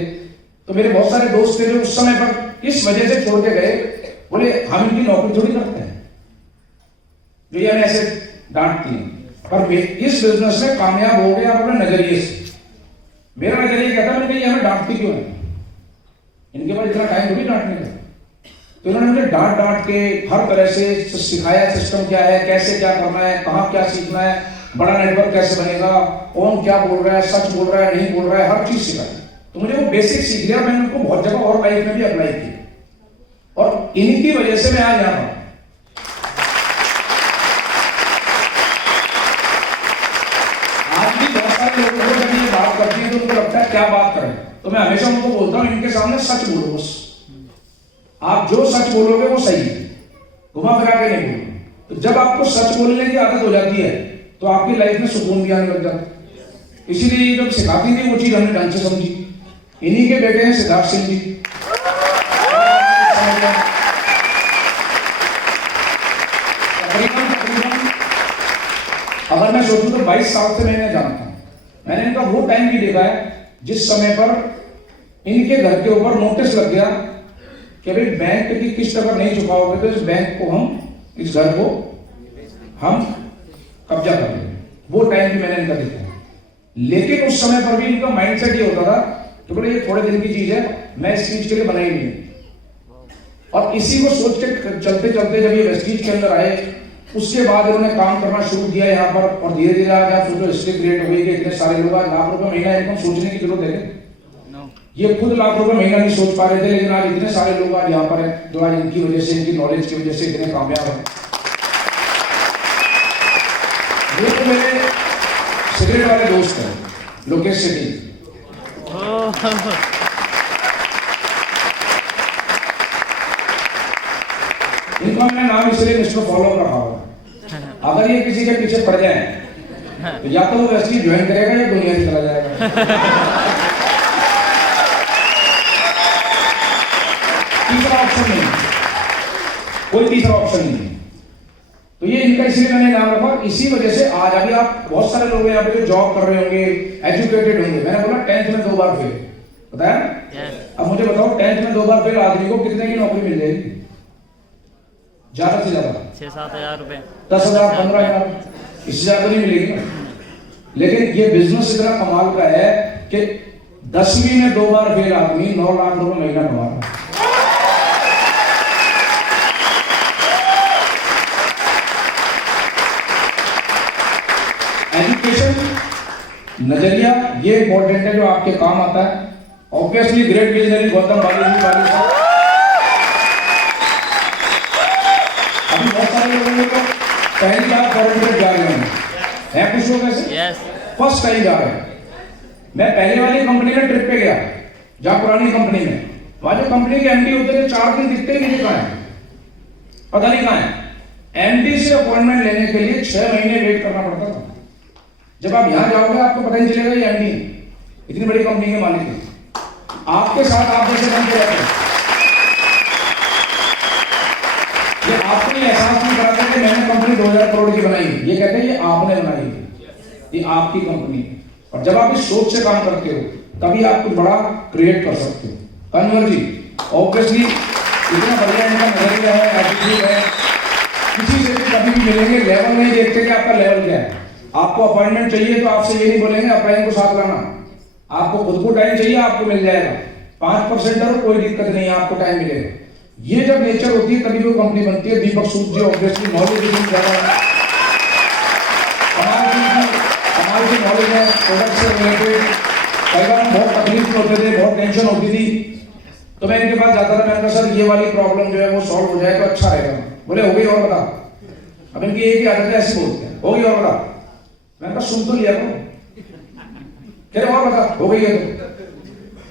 तो मेरे बहुत सारे दोस्त थे जो उस समय पर इस वजह से छोड़ के गए, बोले हम इनकी नौकरी थोड़ी करते हैं, जो ये हमें ऐसे डांटती है। पर इस बिजनेस में कामयाब हो गया अपने नजरिए से। मेरा नजरिया कहता है कि ये हमें डांटती क्यों है, इनके पास इतना टाइम थोड़ी डांटने का। तो इन्होंने मुझे डांट डांट के हर तरह से सिखाया, सिस्टम क्या है, कैसे क्या करना है, कहाँ क्या सीखना है, बड़ा नेटवर्क कैसे बनेगा, कौन क्या बोल रहा है, सच बोल रहा है, नहीं बोल रहा है, हर चीज सिखाई। तो मुझे वो बेसिक सीख लिया, मैंने उनको बहुत जगह और लाइफ में भी अप्लाई किया, और इनकी वजह से मैं आज यहाँ पर। आज भी बहुत सारे लोगों को जब ये बात करती है तो उनको लगता है क्या बात करें, तो मैं हमेशा उनको बोलता हूँ इनके सामने सच बोलो बस। आप जो सच बोलोगे वो सही है, घुमा फिरा के नहीं बोलोगे। तो जब आपको सच बोलने की आदत हो जाती है तो आपकी लाइफ में सुकून भी आने लग जाता है। इसीलिए जब सिखाती थी वो चीज हमने ढंग से समझी। इन्हीं के बेटे हैं सिद्धार्थ सिंह जी। अगर मैं सोचूं तो 22 साल से मैं इन्हें जानता हूं। मैंने इनका वो टाइम भी देखा है जिस समय पर इनके घर के ऊपर नोटिस लग गया कि भाई बैंक की किस्त अगर नहीं चुकाओगे तो इस बैंक को हम, इस घर को हम कब्जा कर लेंगे। वो टाइम भी मैंने इनका देखा। लेकिन उस समय पर भी इनका माइंडसेट ये होता था कि बोले ये थोड़े दिन की चीज है, मैं इस चीज के लिए बनाई नहीं। और इसी को सोच के चलते चलते जब ये वेस्टीज के अंदर आए, उसके बाद उन्होंने काम करना शुरू किया यहाँ पर, और धीरे धीरे आज आप सोचो हिस्ट्री क्रिएट हो गई कि इतने सारे लोग आज लाख रुपए महीना इनकम सोचने की जरूरत है। ये खुद लाख रुपए महीना नहीं सोच पा रहे थे, लेकिन आज इतने सारे लोग आज यहाँ पर हैं जो आज इनकी वजह से, इनकी नॉलेज की वजह से इतने कामयाब हैं। ये तो मेरे सिगरेट वाले दोस्त हैं, लोकेश सेठी। इनका मैंने नाम इसलिए मिस्टर फॉलो रखा हुआ। अगर ये किसी के पीछे पड़ जाए तो या तो वो वेस्टी ज्वाइन करेगा या दुनिया से चला जाएगा। तीसरा ऑप्शन नहीं, कोई तीसरा ऑप्शन नहीं। तो ये इनका इसलिए मैंने नाम रखा। इसी वजह से आज अभी आप बहुत सारे लोग यहाँ पे जो जॉब कर रहे होंगे, एजुकेटेड होंगे, मैंने बोला 10th में 2 बार फेल, बताया। अब मुझे बताओ 10th में 2 बार फेल आदमी को कितने की नौकरी मिल जाएगी? ज्यादा से ज्यादा 6-7 हज़ार रुपए, 10,000 15,000, इससे ज्यादा नहीं मिलेगी ना। लेकिन ये बिजनेस इतना कमाल का है कि 10वीं में 2 बार फेल आदमी 9 लाख रुपए महीना कमा रहा है। एजुकेशन नजरिया ये इंपॉर्टेंट है जो आपके काम आता है। ऑब्वियसली ग्रेट विजनरी गौतम बाली साहब, अभी बहुत सारे लोगों को पहली बार फॉरेन ट्रिप जा रहे हैं कुछ लोग ऐसे फर्स्ट टाइम जा रहे हैं। मैं पहले वाली कंपनी में ट्रिप पे गया, जहां पुरानी कंपनी में, वहां जो कंपनी के एमडी होते थे 4 दिन दिखते ही नहीं, कहां है पता नहीं कहां है। एमडी से अपॉइंटमेंट लेने के लिए 6 महीने वेट करना पड़ता था। जब आप यहां जाओगे आपको पता नहीं चलेगा ये एमडी इतनी बड़ी कंपनी के मालिक है, आपके साथ आप जैसे बनते रहते हैं। ये आपको ये एहसास नहीं कराते कि मैंने कंपनी 2000 करोड़ की बनाई, ये कहते हैं ये आपने बनाई है, ये आपकी कंपनी। और जब आप इस सोच से काम करते हो तभी आप कुछ बड़ा क्रिएट कर सकते हो। कन्वर जी ऑब्वियसली इतना बढ़िया इनका नजरिया है, एटीट्यूड है, किसी से भी कभी भी मिलेंगे लेवल नहीं देखते कि आपका लेवल क्या है। आपको अपॉइंटमेंट चाहिए तो आपसे ये नहीं बोलेंगे अपॉइंट को साथ लाना, आपको खुद को टाइम चाहिए आपको मिल जाएगा। 5% और कोई दिक्कत नहीं है, आपको टाइम मिलेगा। ये जब नेचर होती है तभी वो कंपनी बनती है। दीपक सूद जी ऑब्वियसली नॉलेज ज्यादा कमाल की नॉलेज है प्रोडक्ट से रिलेटेड। कई बार बहुत तकलीफ में होते थे, बहुत टेंशन होती थी, तो मैं इनके पास जाता था, मैंने कहा सर ये वाली प्रॉब्लम जो है वो सॉल्व हो जाए तो अच्छा रहेगा। बोले हो गई और बता। अब इनकी एक ही आदत है, ऐसी बोलते हैं हो गई और बता। मैंने कहा सुन तो लिया करो, कह रहे और बता हो गई है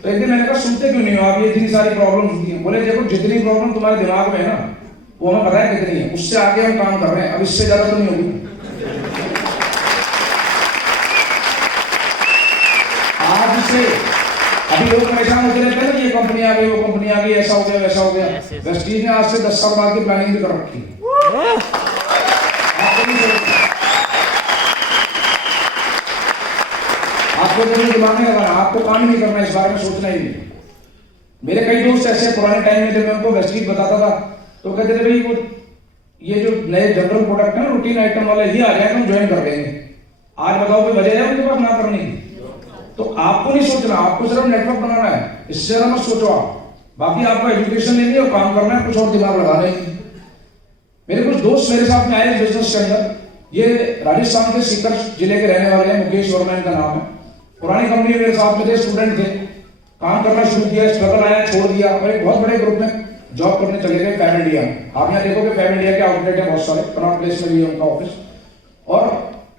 तो एक दिन मैंने कहा सुनते क्यों नहीं हो आप, ये इतनी सारी प्रॉब्लम्स होती हैं। बोले देखो जितनी प्रॉब्लम तुम्हारे दिमाग में है ना वो हमें पता है कितनी है, उससे आगे हम काम कर रहे हैं, अब इससे ज्यादा तो नहीं होगी। आज से अभी लोग परेशान होते रहते हैं ना, ये कंपनी आ गई वो कंपनी आ गई, ऐसा हो गया वैसा हो गया। वेस्टीज ने आज से 10 साल बाद की प्लानिंग भी कर रखी है। आपको दिमाग में लगाना, आपको काम नहीं करना, इस बारे में सोचना ही नहीं। मेरे कई दोस्त ऐसे पुराने टाइम में जब मैं उनको वेस्टीज बताता था तो कहते थे भाई वो ये जो नए जनरल प्रोडक्ट है ना रूटीन आइटम वाले ये आ जाए हम ज्वाइन कर देंगे। आज बताओ कोई वजह है उनके पास ना करने की? तो आपको नहीं सोचना, आपको सिर्फ नेटवर्क बनाना है, इससे ज्यादा मत सोचो आप। बाकी आपको एजुकेशन लेनी है और काम करना है, कुछ और दिमाग लगाना है। मेरे कुछ दोस्त मेरे साथ में आए बिजनेस के अंदर, ये राजस्थान के सीकर जिले के रहने वाले हैं, मुकेश वर्मा इनका नाम है। पुरानी कंपनी में मेरे साथ में थे, स्टूडेंट थे, काम करना शुरू किया, स्ट्रगल आया छोड़ दिया और एक बहुत बड़े ग्रुप में जॉब करने चले गए फैम इंडिया में। आप यहाँ देखोगे फैम इंडिया के आउटलेट है बहुत सारे, कनॉट प्लेस में भी है उनका ऑफिस। और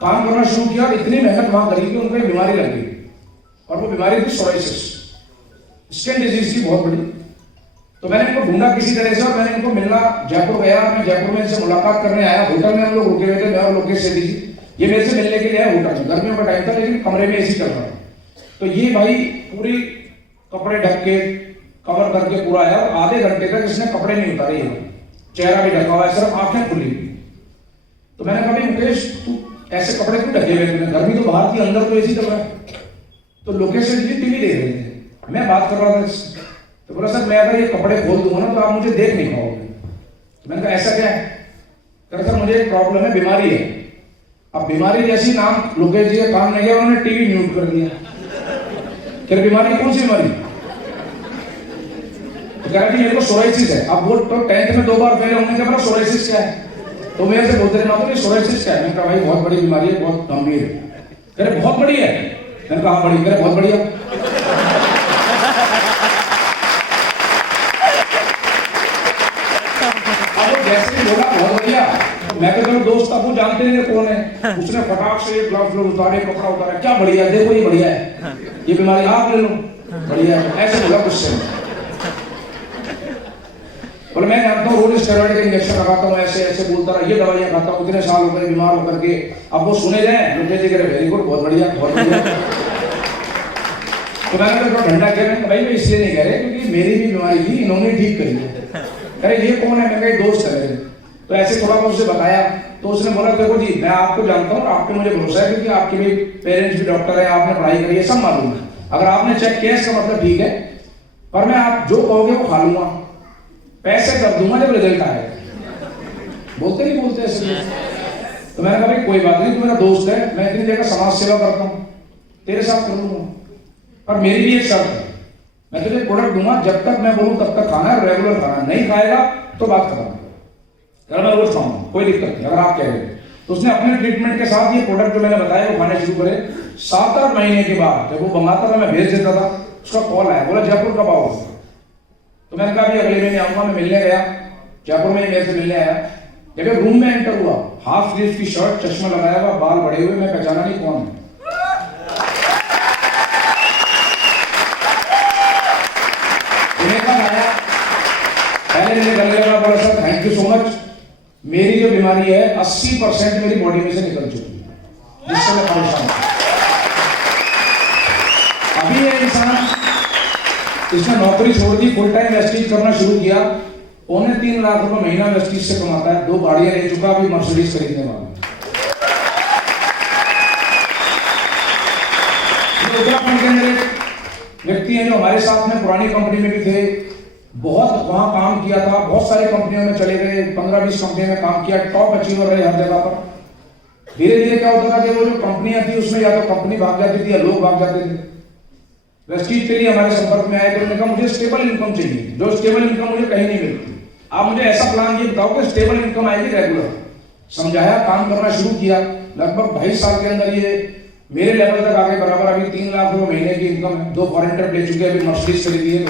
काम करना शुरू किया, इतनी मेहनत वहां करी कि उनको एक बीमारी लग गई और वो बीमारी थी सोराइसिस, स्किन डिजीज थी बहुत बड़ी। तो मैंने इनको ढूंढा किसी तरह से और मैंने इनको मिलना जयपुर गया। मैं जयपुर में इनसे मुलाकात करने आया, होटल में हम लोग रुके हुए थे, मैं और लोकेश सेठी जी। ये मेरे से मिलने के लिए आया होटल में, गर्मियों का टाइम था लेकिन कमरे में एसी चल रहा था। तो ये भाई पूरी कपड़े ढक के कवर करके पूरा आया और आधे घंटे तक इसने कपड़े नहीं उतारे, चेहरा भी ढका हुआ है, सिर्फ आंखें खुली। तो मैंने कहा भाई मुकेश तू ऐसे कपड़े क्यों ढके हुए हैं, गर्मी तो बाहर थी अंदर तो एसी चल रहा है। तो लोकेश सेठी जी टीवी देख रहे थे, मैं बात कर रहा था इससे। तो बोला सर मैं अगर ये कपड़े खोल दूंगा ना तो आप मुझे देख नहीं पाओगे। तो मैंने कहा ऐसा क्या है? सर मुझे एक प्रॉब्लम है, बीमारी है। अब बीमारी जैसी नाम लोकेश जी का काम नहीं गया, उन्होंने टीवी म्यूट कर दिया। क्या बीमारी कौन सी बीमारी? तो कह रहा जी मेरे को सोराइसिस है। अब वो तो 10th में 2 बार फेल होने के बाद सोराइसिस क्या है? तो मेरे से बोलते रहे सोराइसिस क्या है? मैंने कहा भाई बहुत बड़ी बीमारी है, बहुत गंभीर है। कह रहे बहुत बड़ी है। मैंने कहा बड़ी? कह रहे बहुत बढ़िया। जैसे ही बोला बहुत बढ़िया, मैं तो मेरे दोस्त आपको जानते हैं कौन है, उसने फटाक से ग्लव्स उतारे, कपड़ा उतारा, क्या बढ़िया है, देखो ये बढ़िया है, ये बीमारी आप ले लो, बढ़िया है, ऐसे बोला गुस्से में। बोले मैं जानता हूँ रोज स्टेरॉइड का इंजेक्शन लगाता हूँ, ऐसे ऐसे बोलता रहा, ये दवाइयाँ खाता हूँ, इतने साल हो गए बीमार होकर के, अब वो सुने जाए मुझे जी करे वेरी गुड, बहुत बढ़िया बहुत बढ़िया। तो मैंने तो ठंडा किया, मैंने भाई मैं इसलिए नहीं कह रहे क्योंकि मेरी भी बीमारी थी, इन्होंने ठीक करी है। अरे ये कौन है, मैं कहीं दोस्त है मेरे। तो ऐसे थोड़ा बहुत उसे बताया, तो उसने बोला देखो जी मैं आपको जानता हूँ, आप पे मुझे भरोसा है क्योंकि आपके भी पेरेंट्स भी डॉक्टर है, आपने पढ़ाई करी है, सब मालूम है, अगर आपने चेक किया इसका मतलब ठीक है, पर मैं आप जो कहोगे वो खा लूंगा, पैसे कर दूंगा जब रिजल्ट आएगा। बोलते नहीं बोलते ऐसे। तो मैंने कहा भाई कोई बात नहीं, तू मेरा दोस्त है, मैं इतनी जगह समाज सेवा करता हूँ, तेरे साथ कर लूंगा, पर मेरी भी एक शर्त है, मैं तुझे प्रोडक्ट दूंगा जब तक मैं बोलूं तब तक खाना है, रेगुलर खाना, नहीं खाएगा तो बात खत्म। अगर मैं रोज खाऊंगा कोई दिक्कत नहीं, अगर आप कह रहे हो। तो उसने अपने ट्रीटमेंट के साथ ये प्रोडक्ट जो मैंने बताया वो खाने शुरू करे। 7-8 महीने के बाद जब वो मंगाता था, मैं भेज देता था, उसका कॉल आया, बोला जयपुर कब आओगे? तो मैंने कहा अभी अगले महीने आऊंगा। मैं मिलने गया जयपुर में, मेरे से मिलने आया, जब रूम में एंटर हुआ, हाफ स्लीव की शर्ट, चश्मा लगाया हुआ, बाल बड़े हुए, मैं पहचाना नहीं कौन है। पहले मैंने गले लगा, बोला sir thank you so much, मेरी जो बीमारी है 80% मेरी बॉडी में से निकल चुकी है, जिससे मैं परेशान हूं। अभी ये इंसान, इसने नौकरी छोड़ दी, फुल टाइम वेस्टीज करना शुरू किया, 3.25 लाख रुपए महीना वेस्टीज से कमाता है, 2 गाड़ियां ले चुका, अभी मर्सिडीज खरीदने वाला। उत्तराखंड के अंदर एक व्यक्ति है जो हमारे साथ में पुरानी कंपनी में भी थे, बहुत वहां काम किया था, बहुत सारी कंपनियों में चले गए, 15-20 कंपनियों में काम किया, टॉप अचीवर रहे हर जगह पर। धीरे धीरे क्या होता था कि वो जो कंपनियां थी उसमें या तो कंपनी भाग जाती थी या लोग भाग जाते थे। वेस्टीज के लिए हमारे संपर्क में आए तो उन्होंने कहा मुझे स्टेबल इनकम चाहिए, जो स्टेबल इनकम मुझे कहीं नहीं मिलती, आप मुझे ऐसा प्लान ये बताओ कि स्टेबल इनकम आएगी रेगुलर। समझाया, काम करना शुरू किया, लगभग 2.5 साल के अंदर ये मेरे लेवल तक आगे बराबर। अभी 3 लाख रुपए महीने की इनकम है, 2 फॉरेन ट्रिप ले चुके हैं, अभी मर्सिडीज खरीदी है।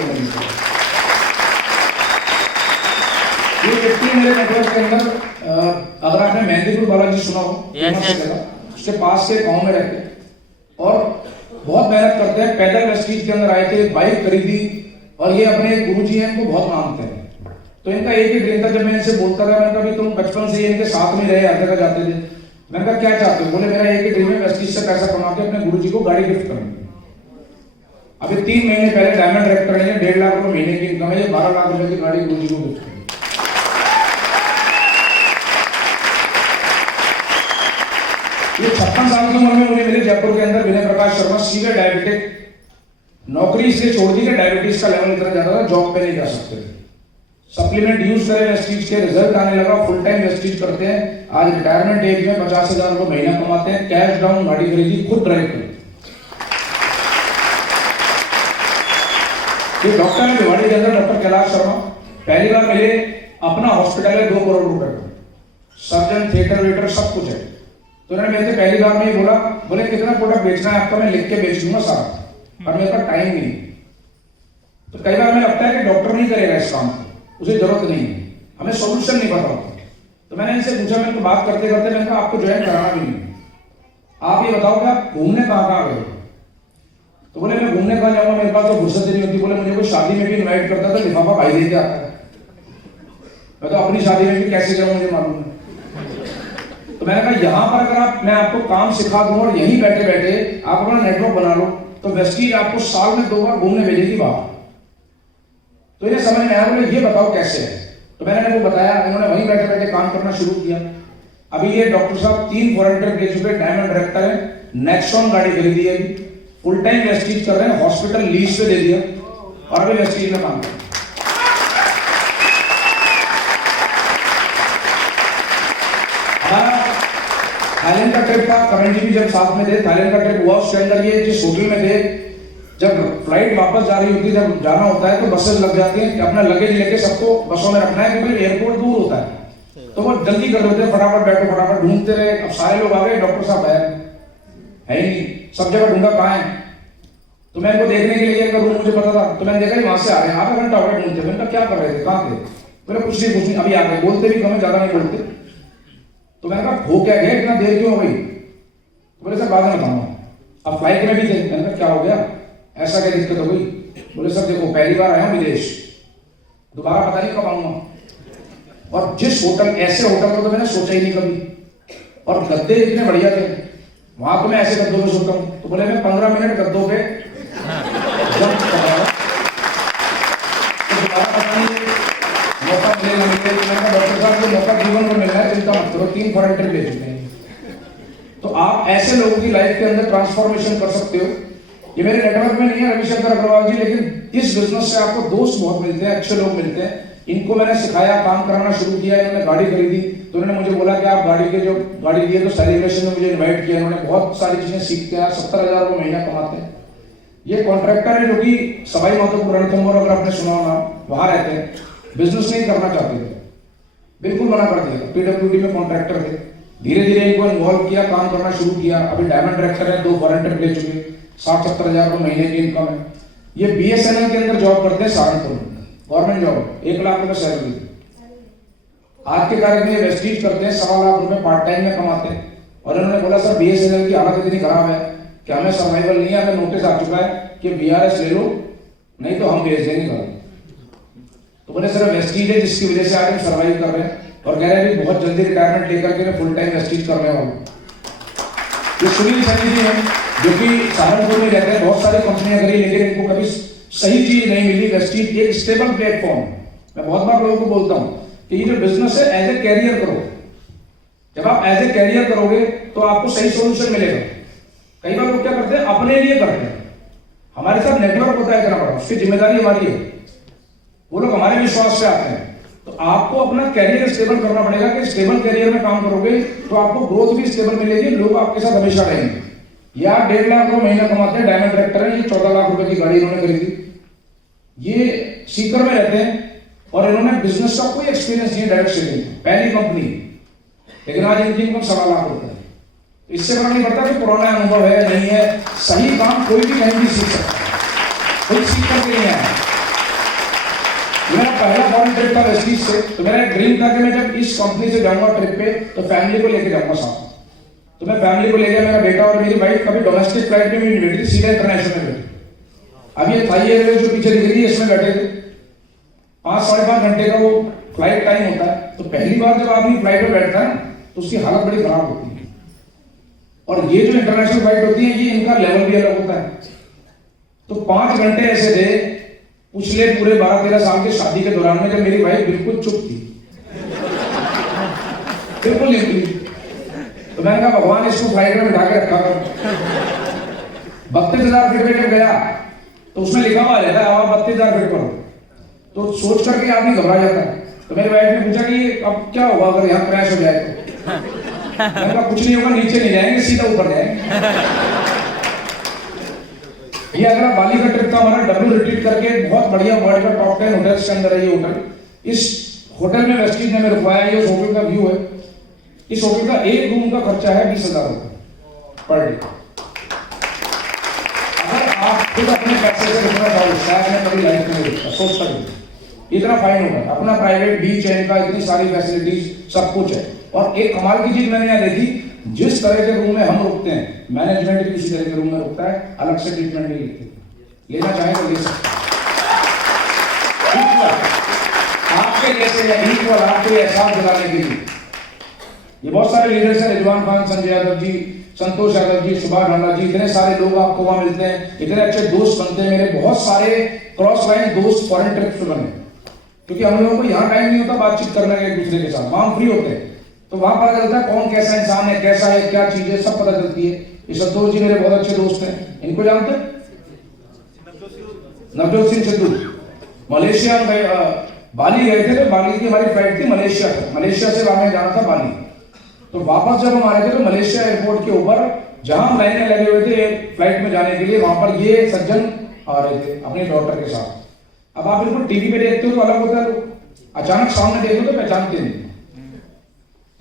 ये व्यक्ति मेरे नेटवर्क के अंदर, अगर आपने मेहंदीपुर बालाजी सुना हो, उसके पास के गांव में रहते हैं और बहुत मेहनत करते हैं, पैदल वेस्टीज के अंदर आए थे, बाइक खरीदी, और ये अपने गुरुजी हैं, इनको बहुत मानते हैं। तो इनका एक ही ड्रीम था, जब मैं इनसे बोलता था, मैंने कहा तुम बचपन से इनके साथ में रहे, हर जगह जाते थे, मैंने कहा क्या चाहते हो? बोले मेरा एक ही ड्रीम है, वेस्टीज से पैसा कमा के अपने गुरुजी को गाड़ी गिफ्ट करनी। अभी 3 महीने पहले डायमंड ट्रैक्टर लेंगे, 1.5 लाख रुपए महीने की इनकम है, ये 12 लाख रुपए की गाड़ी गुरुजी को गिफ्ट। ये 56 साल की उम्र में मुझे मिले जयपुर के अंदर, विनय प्रकाश शर्मा, सीवियर डायबिटिक, नौकरी इसलिए छोड़ दी कि डायबिटीज का लेवल इतना ज्यादा था, जॉब पे नहीं जा सकते थे। सप्लीमेंट यूज करे, वेस्टीज के रिजल्ट आने लगा, फुल टाइम वेस्टीज करते हैं, आज रिटायरमेंट एज में 50,000 रुपए महीना कमाते हैं, कैश डाउन गाड़ी खरीदी, खुद ड्राइव करते। ये डॉक्टर है भिवाड़ी के अंदर, डॉक्टर कैलाश शर्मा, पहली बार मिले, अपना हॉस्पिटल है 2 करोड़ रुपए का, सर्जन, थिएटर वेटर सब कुछ है। तो उन्होंने मेरे से पहली बार में ही बोला, बोले कितना प्रोडक्ट बेचना है आपका, मैं लिख के बेच दूंगा सारा, पर मेरे पास टाइम नहीं। तो कई बार हमें लगता है कि डॉक्टर नहीं करेगा इस काम को, उसे जरूरत नहीं है, हमें सॉल्यूशन नहीं पता होता। तो मैंने इनसे पूछा, मैंने तो बात करते करते मैंने कहा आपको ज्वाइन कराना भी नहीं, आप ये बताओ कि आप घूमने कहाँ गए? तो बोले मैं घूमने कहाँ जाऊंगा, मेरे पास तो फुर्सत नहीं होती। बोले मुझे कोई शादी में भी इन्वाइट करता था, लिफाफा भाई देके आता है, मैं तो अपनी शादी में भी कैसे जाऊं मुझे मालूम है। तो मैंने कहा यहाँ पर अगर मैं आपको काम सिखा दूं और यहीं बैठे बैठे आप अपना नेटवर्क बना लो, तो वेस्टीज आपको साल में 2 बार घूमने भेजेगी बाहर। तो इन्हें समझ में आया, बोले ये बताओ कैसे है। तो मैंने इनको बताया, इन्होंने वहीं बैठे बैठे काम करना शुरू किया। अभी ये डॉक्टर साहब 3 फॉरेन ट्रिप ले चुके, डायमंड डायरेक्टर है, नेक्सॉन गाड़ी खरीदी है, अभी फुल टाइम वेस्टीज कर रहे हैं, हॉस्पिटल लीज पे दे दिया और अभी वेस्टीज में काम कर रहे हैं। थाईलैंड का ट्रिप था, करण जी भी जब साथ में थे, थाईलैंड का ट्रिप हुआ, उसके अंदर ये जिस होटल में थे, जब फ्लाइट वापस जा रही होती है, जब जाना होता है तो बसेस लग जाती हैं कि अपना लगेज लेके सबको बसों में रखना है, क्योंकि एयरपोर्ट दूर होता है, तो वो जल्दी कर देते हैं, फटाफट बैठो, फटाफट ढूंढते रहे। अब सारे लोग आ गए, डॉक्टर साहब है ही नहीं, सब जगह ढूंढा कहाँ है। तो मैं इनको देखने के लिए रूम मुझे पता था, तो मैंने देखा वहां से आ रहे हैं, आधा घंटा हो गया ढूंढते। मैंने क्या कर रहे थे, कहाँ थे? बोले कुछ नहीं, अभी आ गए, बोलते भी कम है, ज्यादा नहीं बोलते। तो मैंने कहा हो क्या गया, इतना देर क्यों हो गई? बोले सर बाद में बताऊंगा, अब फ्लाइट में भी थे। मैंने कहा क्या हो गया, ऐसा क्या दिक्कत हो गई? बोले सर देखो पहली बार आया हूं विदेश, दोबारा पता नहीं कब आऊंगा, और जिस होटल, ऐसे होटल को तो मैंने सोचा ही नहीं कभी, और गद्दे इतने बढ़िया थे वहां, तो मैं ऐसे गद्दों में सोता हूँ। तो बोले मैं 15 मिनट गद्दों पे जंप कर रहा हूँ, तो दोबारा पता नहीं मौका मिले ना मिले। तो मैंने कहा डॉक्टर साहब, जो मौका जीवन में मिलना है, चिंता मत करो, 3 फॉरेन ट्रिप ले चुके हैं। तो आप ऐसे लोगों की लाइफ के अंदर ट्रांसफॉर्मेशन कर सकते हो। ये मेरे नेटवर्क में नहीं है रविशंकर अग्रवाल जी, लेकिन इस बिजनेस से आपको दोस्त बहुत मिलते हैं, अच्छे लोग मिलते हैं। इनको मैंने सिखाया, काम कराना शुरू किया, इन्होंने गाड़ी खरीदी तो उन्होंने मुझे बोला कि आप गाड़ी के जो गाड़ी लिए, तो सेलिब्रेशन में मुझे इन्वाइट किया। उन्होंने बहुत सारी चीजें सीख के 70,000 रुपये महीना कमाते हैं। ये कॉन्ट्रैक्टर है जो कि सवाई माधोपुर रणथंभौर, अगर आपने सुना होगा, वहां रहते हैं, बिजनेस नहीं करना चाहते थे, बिल्कुल मना कर दिया। पीडब्ल्यूडी में कॉन्ट्रैक्टर थे, धीरे धीरे इनको इन्वॉल्व किया, काम करना शुरू किया। अभी डायमंड डायरेक्टर है, 2 फॉरेन ट्रिप ले चुके, 60-70,000 रुपये महीने की इनकम है। ये BSNL के अंदर जॉब करते हैं, सहारनपुर में, गवर्नमेंट जॉब, 1 लाख रुपए सैलरी। आज के कार्य में वेस्टीज करते हैं, 1.25 लाख रुपए पार्ट टाइम में कमाते हैं। और इन्होंने बोला सर BSNL की हालत इतनी खराब है कि हमें सर्वाइवल नहीं है, हमें नोटिस आ चुका है कि BRS ले लो, नहीं तो हम भेज देंगे घर। तो बोले सर वेस्टीज है जिसकी वजह से आज हम सर्वाइव कर रहे हैं, और कह रहे हैं बहुत जल्दी रिटायरमेंट लेकर के मैं फुल टाइम वेस्टीज करने वाला हूँ। ये सुनील सनी जी हैं जो कि सहारनपुर में रहते हैं, बहुत सारी कंपनियां करी, लेकिन इनको कभी सही चीज नहीं मिली। वेस्टीज एक स्टेबल प्लेटफॉर्म। मैं बहुत बार लोगों को बोलता हूं कि ये जो बिजनेस है, एज ए कैरियर करो। जब आप एज ए कैरियर करोगे तो आपको सही सोल्यूशन मिलेगा। कई बार लोग क्या करते हैं, अपने लिए करते हैं। हमारे साथ नेटवर्क होता है इतना बड़ा, उसकी जिम्मेदारी हमारी है, वो लोग हमारे विश्वास से आते हैं। तो आपको अपना कैरियर स्टेबल करना पड़ेगा कि स्टेबल कैरियर में काम करोगे तो आपको ग्रोथ भी स्टेबल मिलेगी, लोग आपके साथ हमेशा रहेंगे। ये आप 1.5 लाख रुपए महीना कमाते हैं, डायमंड डायरेक्टर है, ये 14 लाख रुपए की गाड़ी इन्होंने खरीदी। ये सीकर में रहते हैं और इन्होंने बिजनेस का कोई एक्सपीरियंस नहीं, डायरेक्ट सेलिंग पहली कंपनी, लेकिन आज इनकी इनकम 1.25 लाख रुपए है। इससे पता नहीं पड़ता कि पुराना अनुभव है नहीं है, सही काम कोई भी कहीं भी सीख सकता है, कोई सीख करके नहीं आया। मेरा पहला फॉरेन ट्रिप था वेस्टीज से, तो मेरा एक ड्रीम था कि मैं जब इस कंपनी से जाऊंगा ट्रिप पे तो फैमिली को लेके जाऊंगा साथ। तो मैं फैमिली को ले गया, मेरा बेटा और मेरी वाइफ कभी डोमेस्टिक फ्लाइट में भी नहीं बैठी, सीधा इंटरनेशनल में बैठी। अब ये थाई एयरवेज जो पीछे दिख रही है, इसमें बैठे थे। 5-5.5 घंटे का वो फ्लाइट टाइम होता है। तो पहली बार जब आदमी फ्लाइट में बैठता है तो उसकी हालत बड़ी खराब होती है। और ये जो इंटरनेशनल फ्लाइट होती है, ये इनका लेवल भी अलग होता है। तो 5 घंटे ऐसे थे पिछले पूरे 12-13 साल के शादी के दौरान में, जब मेरी वाइफ बिल्कुल चुप थी, बिल्कुल नहीं थी। तो मैंने कहा भगवान इसको फ्लाइट में बिठा के रखा कर। 32,000 फीट में जब गया तो उसमें लिखा हुआ रहता है आप 32,000 फीट पर, तो सोच करके आदमी घबरा जाता है। तो मेरी वाइफ ने पूछा कि अब क्या होगा अगर यहाँ क्रैश हो जाए तो? मैंने कहा कुछ नहीं होगा, नीचे नहीं जाएंगे, सीधा ऊपर जाएंगे। ये अगर बाली का ट्रिप था हमारा, डब्ल्यू रिट्रीट करके, बहुत बढ़िया वर्ल्ड का टॉप 10 होटल्स के अंदर है ये होटल। इस होटल में वेस्टीज ने मेरे रुकवाया। ये उस होटल का व्यू है। इस होटल का एक रूम का खर्चा है 20,000 रुपए पर डे। अगर आप खुद अपने पैसे से रुकना चाहो, शायद मैं कभी लाइफ में नहीं रुकता, सोच सकते इतना फाइन होगा। अपना प्राइवेट बीच है इनका, इतनी सारी फैसिलिटीज, सब कुछ है। और एक कमाल की चीज मैंने यहाँ देखी, जिस तरह के रूम में हम रुकते हैं, मैनेजमेंट भी इसी तरह के रूम में रुकता है, अलग से ट्रीटमेंट नहीं लेते। लेना चाहे तो ले सकते आपके जैसे या इक्वल आपको एहसास दिलाने के लिए। ये बहुत सारे लीडर्स हैं, रिजवान खान, संजय यादव जी, संतोष यादव जी, सुभाष भांडा जी, इतने सारे लोग आपको वहां मिलते हैं, इतने अच्छे दोस्त बनते हैं मेरे। बहुत सारे क्रॉस लाइन दोस्त फॉरेन ट्रिप पे बने, क्योंकि हम लोगों को यहाँ टाइम नहीं होता बातचीत करने का एक दूसरे के साथ। वहां फ्री होते हैं तो वहां पता चलता है कौन कैसा इंसान है, कैसा है, क्या चीज है, सब पता चलती है। ये संतोष जी मेरे बहुत अच्छे दोस्त हैं, इनको जानते हैं? नवजोत सिंह सिद्धू मलेशिया में बाली गए थे, तो बाली की हमारी फ्लाइट थी मलेशिया तक, मलेशिया से हमें जाना था बाली। तो वापस जब हम आ रहे थे तो मलेशिया एयरपोर्ट के ऊपर जहां हम लाइनें लगे हुए थे फ्लाइट में जाने के लिए, वहां पर ये सज्जन आ रहे थे अपनी डॉटर के साथ। अब आप बिल्कुल टीवी पे देखते हो तो अलग होता है, लोग अचानक सामने देखो तो पहचानते नहीं।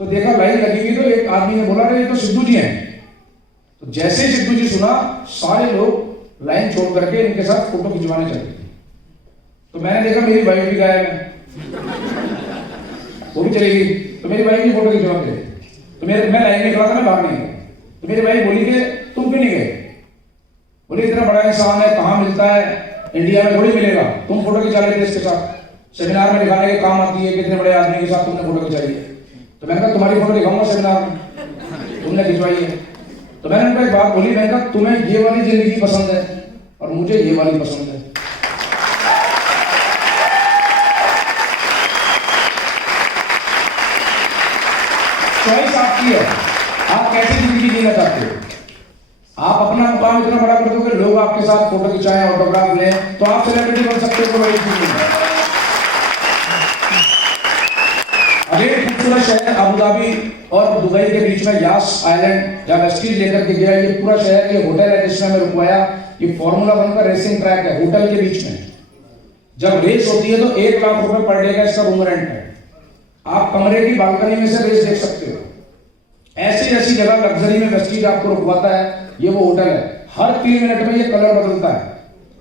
तो देखा लाइन लगी हुई, तो एक आदमी ने बोला ये तो सिद्धू जी हैं। तो जैसे ही सिद्धू जी सुना, सारे लोग लाइन छोड़ करके इनके साथ फोटो खिंचवाने चले गए। तो मैंने देखा मेरी वाइफ भी गायब है, वो भी चली गई। तो मेरी वाइफ भी फोटो खिंचवाते थे। तो मैं लाइन में खड़ा था, मैं बाहर नहीं गया। तो मेरी वाइफ बोली कि तुम क्यों नहीं गए? बोली इतना बड़ा इंसान है, कहाँ मिलता है, इंडिया में थोड़ी मिलेगा, तुम फोटो खिंचा लेते इसके साथ। सेमिनार में दिखाने के काम आती है कितने बड़े आदमी के साथ तुमने फोटो खिंचाई है। तो मैंने कहा तुम्हारी फोटो दिखाऊंगा सेमिनार में, तुमने खिंचवाई है। तो मैंने उनको एक बात बोली, मैंने कहा तुम्हें ये वाली जिंदगी पसंद है और मुझे ये वाली पसंद है। चॉइस आपकी है, आप कैसी जिंदगी जीना चाहते हो। आप अपना मुकाम इतना बड़ा कर दोगे, लोग आपके साथ फोटो खिंचाएं, ऑटोग्राफ लें, तो आप सेलिब्रिटी बन सकते हो। बड़ी चीज है। अभी खूबसूरत शहर अबू धाबी और दुबई के बीच में यास आइलैंड जहाँ वेस्टीज लेकर के गया, ये पूरा शहर, ये होटल है जिसमें मैं रुकवाया। ये फॉर्मूला 1 का रेसिंग ट्रैक है होटल के बीच में। जब रेस होती है तो 1 लाख रुपए पर डे का इसका रूम रेंट है। आप कमरे की बालकनी में से रेस देख सकते हो। ऐसी ऐसी जगह लग्जरी में वेस्टीज आपको रुकवाता है। ये वो होटल है। हर 3 मिनट में ये कलर बदलता है,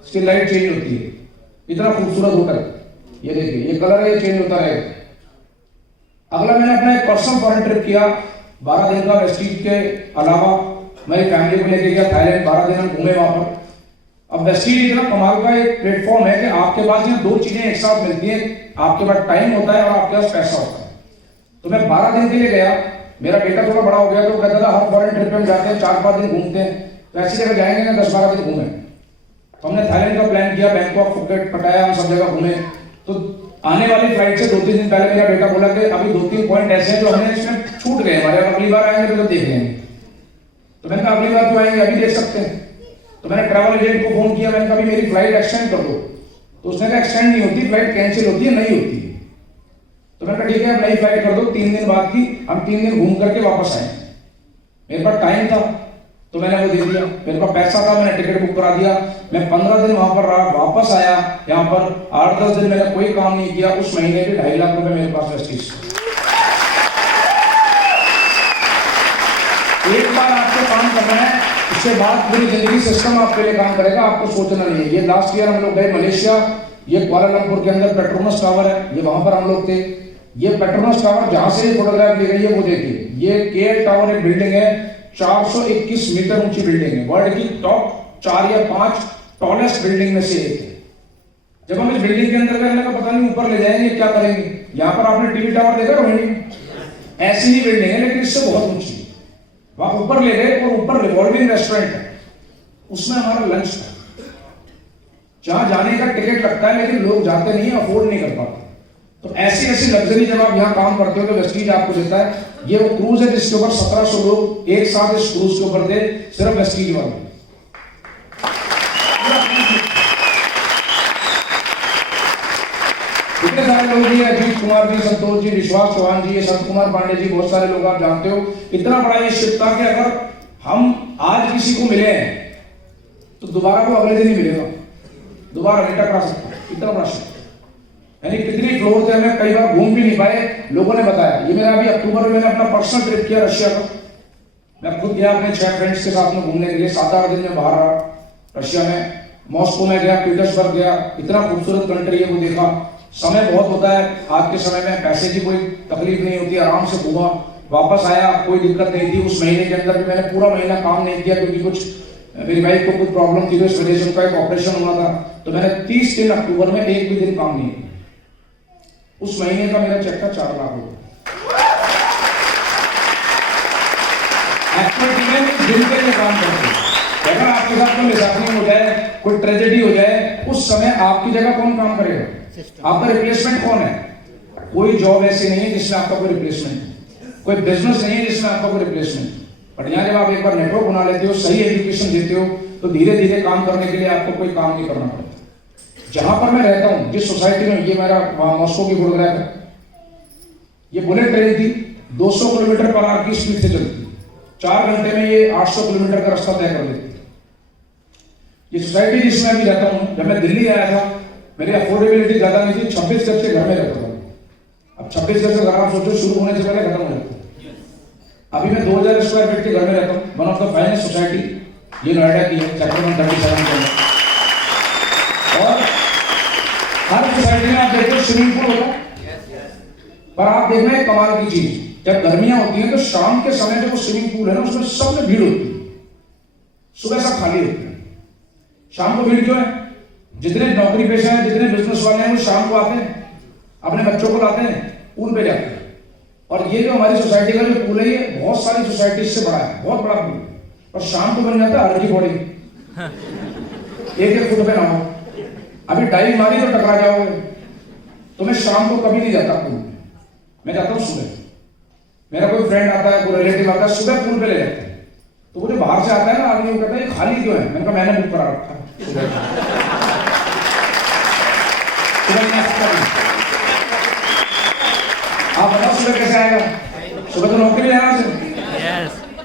इसकी लाइट चेंज होती है। इतना खूबसूरत होटल, ये देखिए, ये कलर है, ये चेंज होता रहेगा। अगला मैंने अपना एक पर्सनल फॉरेन ट्रिप किया 12 दिन का। वेस्टीज के अलावा मेरी फैमिली को लेके गया थाईलैंड, 12 दिन हम घूमे वहां पर। अब वेस्टीज इतना कमाल का एक प्लेटफॉर्म है कि आपके पास यहाँ 2 चीजें एक साथ मिलती हैं। आपके पास टाइम होता है और आपके पास पैसा होता है। तो मैं 12 दिन के लिए गया। मेरा बेटा थोड़ा बड़ा हो गया तो कहता था हर फॉरेन ट्रिप में जाते हैं, 4-5 दिन घूमते हैं, तो ऐसी जगह जाएंगे ना 10-12 दिन घूमे। तो हमने थाईलैंड का प्लान किया, बैंकॉक, फुकेट, पटाया, हम सब जगह घूमे। तो आने वाली फ्लाइट से 2-3 दिन पहले मेरा बेटा बोला कि अभी 2-3 पॉइंट ऐसे हैं जो हमने इसमें छूट गए हमारे, अगली बार आएंगे तो देख लेंगे। तो मैंने कहा अगली बार क्यों आएंगे, अभी देख सकते हैं। तो मैंने ट्रैवल एजेंट को फोन किया, मैंने कहा मेरी फ्लाइट एक्सटेंड कर दो। तो उसने कहा एक्सटेंड नहीं होती, फ्लाइट कैंसिल होती है, नहीं होती। तो मैंने कहा ठीक है, नई फ्लाइट कर दो, 3 दिन बाद की, हम 3 दिन घूम करके वापस आए। मेरे पास टाइम था तो मैंने वो दे दिया, मेरे पास पैसा था, मैंने टिकट बुक करा दिया। मैं 15 दिन वहां पर रहा, वापस आया यहाँ पर। 8-10 दिन मैंने कोई काम नहीं किया। उस महीने के 2.5 लाख रुपए मेरे पास वेस्टीज। एक बार आपको काम करना है, उसके बाद पूरी जिंदगी सिस्टम आपके लिए काम करेगा, आपको सोचना नहीं है। ये लास्ट ईयर हम लोग गए मलेशिया, ये कुआलालंपुर के अंदर पेट्रोनस टावर है, ये वहां पर हम लोग थे। ये पेट्रोनस टावर जहां से फोटोग्राफ ली गई है वो देखिए, ये केएल टावर एक बिल्डिंग है, 421 मीटर ऊंची बिल्डिंग है, वर्ल्ड की टॉप 4 या 5 टॉलेस्ट बिल्डिंग में से एक है। जब हम इस बिल्डिंग के अंदर गए, का पता नहीं ऊपर ले जाएंगे क्या करेंगे। यहाँ पर आपने टीवी टावर देखा रोहिणी, ऐसी ही बिल्डिंग है लेकिन इससे बहुत ऊंची। वहां ऊपर ले गए और ऊपर रिवॉल्विंग रेस्टोरेंट है, उसमें हमारा लंच था। जहां जाने का टिकट लगता है लेकिन लोग जाते नहीं, अफोर्ड नहीं कर पाते। तो ऐसी ऐसी लग्जरी जब आप यहाँ काम करते हो तो वेस्टीज आपको देता है। ये वो क्रूज है जिसके ऊपर 1700 लोग एक साथ इस क्रूज के ऊपर थे, सिर्फ वेस्टीज वाले। इतने सारे लोग हैं, अजीत कुमार जी, संतोष जी, विश्वास चौहान जी, संत कुमार पांडे जी, बहुत सारे लोग आप जानते हो। इतना बड़ा ये शिप था कि अगर हम आज किसी को मिले हैं तो दोबारा को अगले दिन ही मिलेगा, दोबारा नहीं टकरा सकता। इतना बड़ा शिप, यानी कितनी फ्लोर थे, हमें कई बार घूम भी नहीं पाए, लोगों ने बताया। ये मेरा अभी अक्टूबर में मैंने अपना पर्सनल ट्रिप किया रशिया का। मैं खुद गया अपने 6 फ्रेंड्स के साथ में घूमने के लिए, 7-8 दिन में बाहर रहा रशिया में। मॉस्को में गया, पीटर्सबर्ग गया, इतना खूबसूरत कंट्री है वो देखा। समय बहुत होता है आज के समय में, पैसे की कोई तकलीफ नहीं होती, आराम से घूमा, वापस आया, कोई दिक्कत नहीं थी। उस महीने के अंदर भी मैंने पूरा महीना काम नहीं किया क्योंकि कुछ मेरी वाइफ को कुछ प्रॉब्लम थी, तो इस वजह से उनका एक ऑपरेशन हुआ था। तो मैंने 30 दिन अक्टूबर में एक भी दिन काम नहीं किया। उस महीने का मेरा चेक था 4 लाख रुपए। एक्चुअली में दिन के लिए काम करते हैं। अगर आपके साथ कोई मिसहैपनिंग हो जाए, कोई ट्रेजेडी हो जाए, उस समय आपकी जगह कौन काम करेगा? आपका रिप्लेसमेंट कौन है? कोई जॉब ऐसी नहीं है जिसमें आपका कोई रिप्लेसमेंट है, कोई बिजनेस नहीं है जिसमें आपका कोई रिप्लेसमेंट। बट यहाँ जब आप एक बार नेटवर्क बना लेते हो, सही एजुकेशन देते हो, तो धीरे धीरे काम करने के लिए आपको कोई काम नहीं करना पड़ता। जहां पर मैं रहता हूं, जिस सोसाइटी में, ये मेरा मॉस्को की फोटोग्राफ है। ये बुलेट ट्रेन थी, 200 किलोमीटर पर आवर की स्पीड से चलती, 4 घंटे में ये 800 किलोमीटर का रास्ता तय कर लेती। ये सोसाइटी जिसमें अभी रहता हूँ, जब मैं दिल्ली आया था मेरी अफोर्डेबिलिटी ज्यादा नहीं थी, 26 गज के घर में रहता था। अब 26 गज का घर आप सोचो शुरू होने से पहले खत्म हो जाता। अभी मैं 2000 स्क्वायर फीट के घर में रहता हूँ, one of the finest society, ये नोएडा की है, सेक्टर 137 के अंदर। और हर सोसाइटी में आप देखते हो स्विमिंग पूल होता है, पर आप देखना है कमाल की चीज, जब गर्मियां होती हैं तो शाम के समय जो स्विमिंग पूल है ना, उसमें सब में भीड़ होती है, सुबह सब खाली होती है। शाम को भीड़ क्यों है? जितने नौकरी पेशा है, जितने बिजनेस वाले हैं, वो शाम को आते हैं, अपने बच्चों को लाते हैं, पूल पे जाते हैं। और ये जो हमारी सोसाइटी का जो पूल है, ये बहुत सारी सोसाइटी से बड़ा है, बहुत बड़ा पूल। और शाम को बन जाता है हर की बॉडी, 1-1 फुट पे नहाओ। अभी डाइव मारी तो टकरा जाओगे। तो मैं शाम को कभी नहीं जाता पूल में, मैं जाता हूँ सुबह। मेरा कोई फ्रेंड आता है, कोई रिलेटिव आता है, सुबह पूल पे ले जाते हैं। तो वो जो बाहर से आता है ना आदमी, वो कहता है खाली क्यों है? मैंने कहा मैंने बुक करा रखा है। आप बताओ सुबह कैसे आएगा? सुबह तो नौकरी पे जाना है।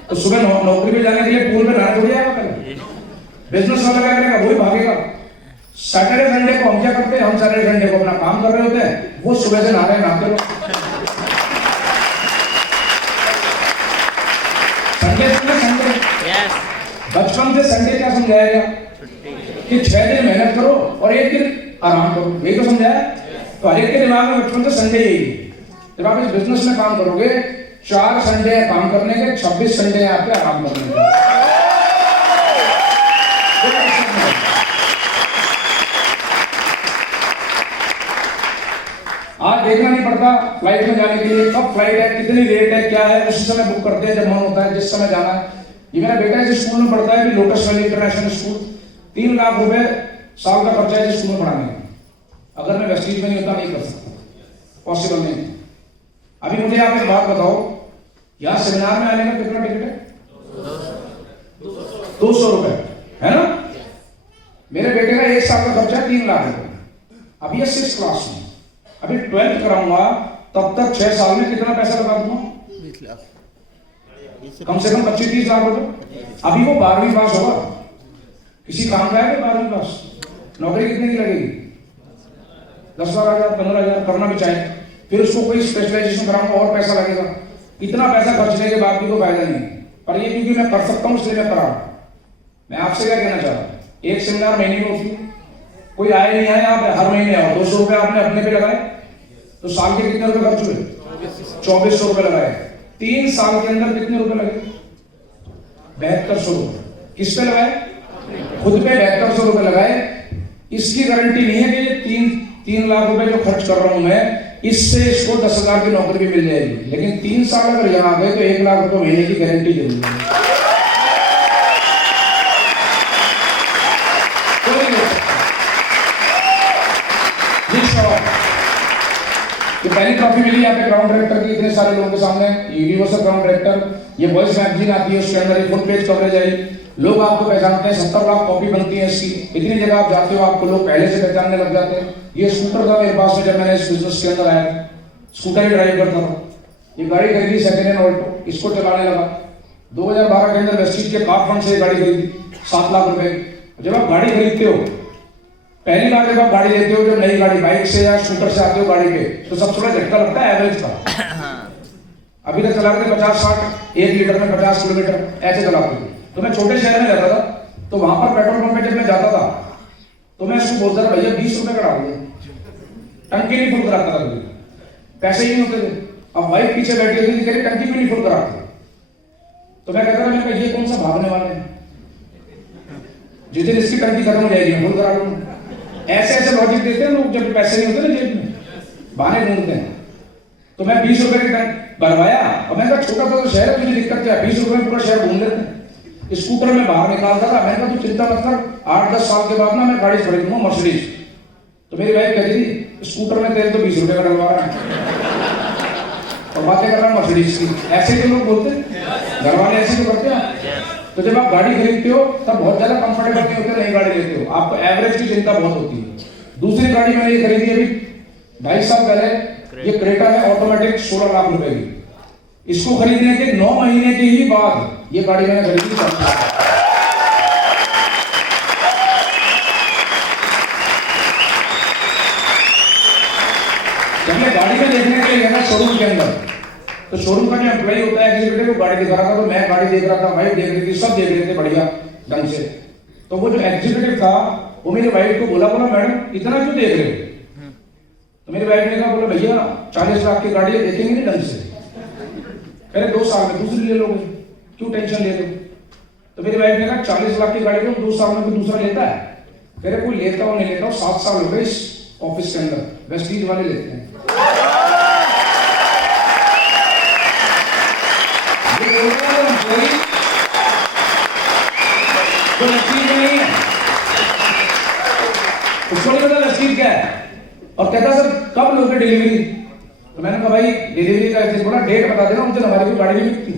तो सुबह नौकरी पे जाने के लिए पूल पे नहा थोड़ी आएगा पहले। बिजनेस वाला क्या करेगा? वही भागेगा। सैटरडे संडे को हम क्या करते हैं? हम सैटरडे संडे को अपना काम कर रहे होते हैं, वो सुबह से नहा रहे नहाते रहो। संडे बचपन से संडे क्या समझाया गया कि 6 दिन मेहनत करो और 1 दिन आराम करो, यही तो समझाया। तो हर एक के दिमाग में बचपन से संडे यही है। जब आप इस बिजनेस में काम करोगे, 4 संडे काम करने के, 26 संडे आपके आराम करने के। आज देखना नहीं पड़ता फ्लाइट में जाने के लिए, कब फ्लाइट है, कितनी रेट है, क्या है, उसी समय बुक करते हैं जब मन होता है, जिस समय जाना है। ये मेरा बेटा इस स्कूल में पढ़ता है, lotus valley international school. 3 lakh रुपए साल का खर्चा है इस स्कूल में पढ़ाने का। अगर मैं वेस्टीज में नहीं होता, नहीं कर सकता, पॉसिबल नहीं। अभी मुझे आप एक बात बताओ, यहाँ सेमिनार में आने का कितना टिकट है? 200 रुपए, है ना? मेरे बेटे का 1 साल का खर्चा है 3 लाख रुपए। अभी ये 6th क्लास में, अभी 12th कराऊंगा, तब तक 6 साल में कितना पैसा लगा दूंगा? 20 लाख, कम से कम 25-30 लाख रुपए। अभी वो 12वीं पास होगा, किसी काम का है? 12वीं पास, नौकरी कितने की लगेगी? 10,000 15,000 करना भी चाहे, फिर उसको कोई स्पेशलाइजेशन कराऊंगा और पैसा लगेगा। इतना पैसा खर्चने के बाद भी कोई फायदा नहीं। पर ये क्योंकि मैं कर सकता हूँ इसलिए मैं करा रहा हूँ। मैं आपसे क्या कहना चाह रहा हूँ, एक सेमिनार महीने में होती है, कोई आए नहीं आए, आप हर महीने आओ। 200 रुपए आपने अपने पे लगाए तो साल के कितने रुपए खर्च हुए? 2400 रुपए लगाए। 3 साल के अंदर कितने रुपए लगे? 7200 रुपए। किस पे लगाए? खुद पे 7200 रुपए लगाए। इसकी गारंटी नहीं है कि ये 3 लाख रुपए जो खर्च कर रहा हूं मैं, इससे इसको 10,000 की नौकरी भी मिल जाएगी। लेकिन 3 साल अगर यहाँ आ गए तो 1 लाख रुपए महीने की गारंटी जरूर है। तो पहली ट्रॉफी मिली यहाँ पे ग्राउंड डायरेक्टर की, इतने सारे लोगों के सामने, यूनिवर्सल ग्राउंड डायरेक्टर। ये वॉइस मैगजीन आती है, उसके अंदर फुल पेज कवरेज आई, लोग आपको पहचानते हैं। 70 लाख कॉपी बनती है इसकी। इतनी जगह आप जाते हो, आपको लोग पहले से पहचानने लग जाते हैं। ये स्कूटर था मेरे पास में जब मैंने इस बिजनेस के अंदर आया, स्कूटर ही ड्राइव करता था। ये गाड़ी खरीदी सेकेंड हैंड ऑल्टो, इसको चलाने लगा। 2012 के अंदर वेस्टीज के कार फंड से गाड़ी खरीदी 7 लाख रुपए। जब आप गाड़ी खरीदते हो, पहली बार जब आप गाड़ी लेते हो, जो नई गाड़ी बाइक से या स्कूटर से आते हो गाड़ी पे, तो सबसे बड़ा झटका लगता है एवरेज का। अभी तक चला रहे थे 50-60, 1 लीटर में 50 किलोमीटर ऐसे चलाते थे। तो मैं छोटे शहर में रहता था, तो वहां पर पेट्रोल पंप पे जब मैं जाता था तो मैं उसको बोलता था, भैया 20 रुपए करा दो। टंकी नहीं फुल कराता था, पैसे ही नहीं होते थे। अब वाइफ पीछे बैठी होती थी, कह रही टंकी भी नहीं फुल कराते। तो मैं कहता था, मैं ये कौन सा भागने वाले हैं, जिस दिन इसकी टंकी खत्म हो जाएगी मैं फुल करा लूंगा। ऐसे ऐसे लॉजिक देते हैं लोग, जब पैसे नहीं होते ना जेब में, बहाने ढूंढते हैं। तो मैं 20 रुपए की टैंक भरवाया, और मैंने कहा छोटा सा तो शहर है, तुझे दिक्कत क्या है, 20 रुपए में पूरा शहर घूम लेते हैं। स्कूटर में बाहर निकालता था। मैंने कहा तू चिंता मत कर, 8-10 साल के बाद ना मैं गाड़ी खरीदूंगा मर्सिडीज। तो मेरी वाइफ कहती थी, स्कूटर में तेल तो 20 रुपए का डलवा रहा है और बातें कर रहा है मर्सिडीज की। ऐसे तो लोग बोलते हैं, घर वाले ऐसे तो करते हैं। तो जब आप गाड़ी खरीदते हो तब बहुत ज्यादा कंफर्टेबल नहीं होते, नई गाड़ी लेते हो, आपको एवरेज की चिंता बहुत होती है। दूसरी गाड़ी मैंने ये खरीदी अभी 2.5 साल पहले, ये क्रेटा है ऑटोमेटिक, 16 लाख रुपए की। इसको खरीदने के 9 महीने के ही बाद ये गाड़ी मैंने खरीदी। जब मैं गाड़ी में देखने के लिए गया शोरूम के अंदर, तो शोरूम का जो एम्प्लॉई होता है एग्जीक्यूटिव, वो गाड़ी दिखा रहा था, तो मैं गाड़ी देख रहा था, वाइफ देख रही थी, सब देख रहे थे बढ़िया ढंग से। तो वो जो एग्जीक्यूटिव था वो मेरी वाइफ को बोला मैडम इतना क्यों देख रहे हो? तो मेरी वाइफ ने कहा, बोला भैया 40 लाख की गाड़ी है, देखेंगे नहीं ढंग से। कह रहे 2 साल में दूसरी ले लोगे, क्यों टेंशन ले लो? तो मेरी वाइफ ने कहा 40 लाख की गाड़ी को 2 साल में कोई दूसरा लेता है? कह रहे कोई लेता हो नहीं लेता हो, 7 साल हो गए इस ऑफिस के अंदर, वेस्टीज वाले लेते हैं। तो वेस्टीज नहीं है, उसको नहीं पता वेस्टीज क्या है, और कहता सर कब लोगे डिलीवरी? तो मैंने कहा भाई डिलीवरी का ऐसे थोड़ा डेट बता देना, उनसे हमारी कोई गाड़ी नहीं बिकती,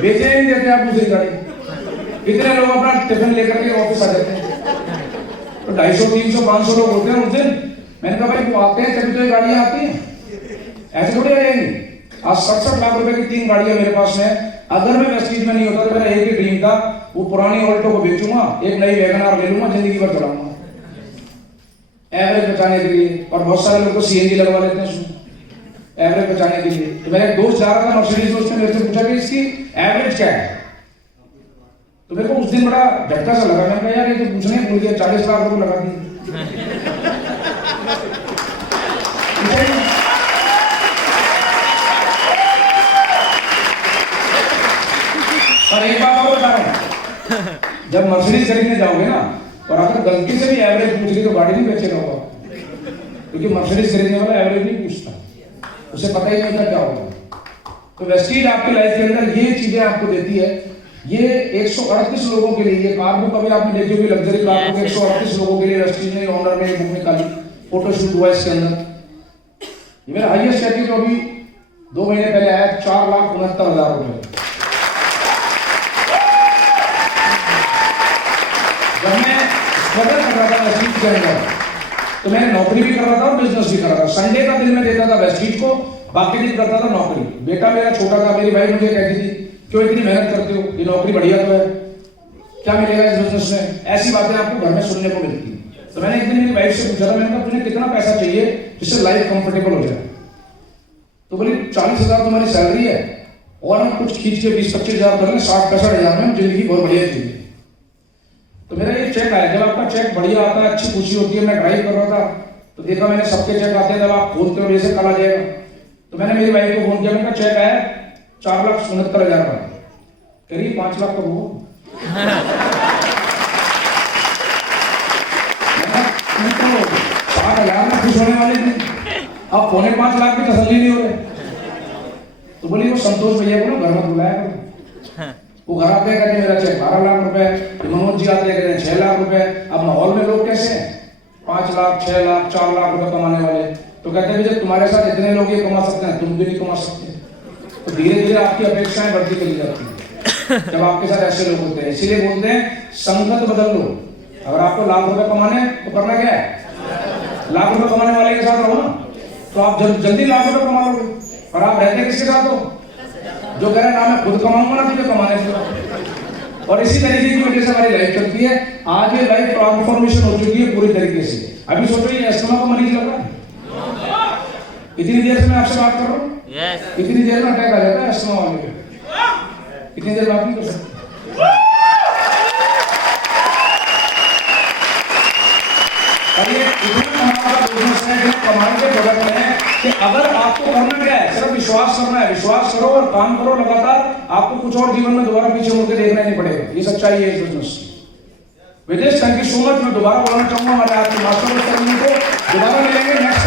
बेचे नहीं देते आप दूसरी गाड़ी। कितने लोग अपना टिफिन लेकर के ऑफिस आ जाते हैं, तो 250, 300, 500 लोग होते हैं उस दिन। मैंने कहा भाई वो आते हैं तभी तो ये गाड़ियां आती हैं, ऐसे थोड़ी आ जाएंगी। आज 67 लाख रुपए की 3 गाड़ियां मेरे पास में। अगर मैं वेस्टीज में नहीं होता तो मेरा एक ही ड्रीम था, वो पुरानी ऑल्टो को बेचूंगा, एक नई वैगनआर ले लूंगा, जिंदगी भर चलाऊंगा एवरेज बचाने के लिए। और बहुत सारे लोग तो सीएनजी लगवा लेते हैं उसमें एवरेज बचाने के लिए। तो मेरा एक दोस्त जा रहा था मर्सिडीज में, उसने मेरे से पूछा कि इसकी एवरेज क्या है, तो मेरे को उस दिन बड़ा झटका सा लगा। मैंने कहा यार ये तो पूछने भूल गया, 40 लाख रुपए लगा दिए। और एक बात और बता रहा हूं, जब मर्सिडीज खरीदने जाओगे ना और अगर गलती से भी एवरेज पूछ ली तो गाड़ी नहीं बेचेगा वो, क्योंकि मर्सिडीज खरीदने वाला एवरेज नहीं पूछता, उसे पता ही नहीं था क्या होगा। तो वेस्टीज आपकी लाइफ के अंदर ये चीजें आपको देती है। ये 138 लोगों के लिए, ये कार बुक अभी आपने देखी होगी, लग्जरी कार बुक 138 लोगों के लिए वेस्टीज ने ऑनर में बुक निकाली, फोटोशूट हुआ इसके अंदर। ये मेरा हाईएस्ट चेक है जो अभी 2 महीने पहले आया, 4,69,000 रुपए। जब मैं स्ट्रगल कर रहा था वेस्टीज के अंदर, तो मैं नौकरी भी कर रहा था और बिजनेस भी कर रहा था। संडे का दिन मैं देता था वेस्टीज को, बाकी दिन करता था नौकरी। बेटा मेरा छोटा था, मेरी वाइफ मुझे कहती थी क्यों इतनी मेहनत करते हो, ये नौकरी बढ़िया तो है, क्या मिलेगा इस बिजनेस में? ऐसी बातें आपको घर में सुनने को मिलती है। तो मैंने एक दिन मेरी वाइफ से पूछा था, मैंने कहा तुझे कितना पैसा चाहिए जिससे लाइफ कंफर्टेबल हो जाए? तो बोली 40,000 तुम्हारी सैलरी है और हम कुछ खींच के 20-25 हजार कर लें, 60-65 हजार में जिंदगी बहुत बढ़िया चाहिए। तो मेरा ये चेक आया, जब आपका चेक बढ़िया आता है, अच्छी खुशी होती है। मैं ड्राइव कर रहा था तो देखा मैंने सबके चेक आते हैं, जब आप खोलते हो जैसे कल आ जाएगा। तो मैंने मेरी वाइफ को फोन किया, मैंने कहा चेक आया 4,69,000 का, करीब 5 लाख का वो। तो 60,000 में खुश होने वाले थे, अब 4.5 लाख की तसल्ली नहीं हो रहे। तो बोली वो संतोष भैया को ना घर में बुलाया करो। वो घर आते कहते मेरा चेक 12 लाख रुपए, मनोज जी आते कहते हैं 6 लाख रुपए। अब माहौल में लोग कैसे हैं, 5 लाख, 6 लाख, 4 लाख रुपए कमाने वाले। तो कहते हैं जब तुम्हारे साथ इतने लोग ये कमा सकते हैं, तुम भी नहीं कमा सकते। तो धीरे धीरे आपकी अपेक्षाएं बढ़ती चली जाती है जब आपके साथ ऐसे लोग होते हैं। इसीलिए बोलते हैं संगत बदल लो। अगर आपको लाख रुपए कमाने तो करना क्या है, लाख रुपए कमाने वाले के साथ रहो ना, तो आप जल्दी लाख रुपए कमा लोगे। और आप रहते किसके साथ हो, जो कह रहे हैं ना मैं खुद कमाऊंगा ना तुझे कमाने से। और इसी तरीके की वजह से हमारी लाइफ चलती है। आज ये लाइफ ट्रांसफॉर्मेशन हो चुकी है पूरी तरीके से। अभी सोचो ये अस्थमा का मरीज लग रहा है, इतनी देर से मैं आपसे बात कर रहा हूँ, इतनी देर में अटैक आ जाता है अस्थमा वाले को, इतनी देर बात नहीं कर सकते। कमाल के प्रोडक्ट है कि अगर आपको करना क्या है, सिर्फ विश्वास करना है। विश्वास करो और काम करो लगातार, आपको कुछ और जीवन में दोबारा पीछे मुड़ के देखना नहीं पड़ेगा। ये सच्चाई है इस बिजनेस की। विदेश थैंक यू सो मच। मैं दोबारा बोलना चाहूंगा हमारे आज के मास्टर को दोबारा मिलेंगे नेक्स्ट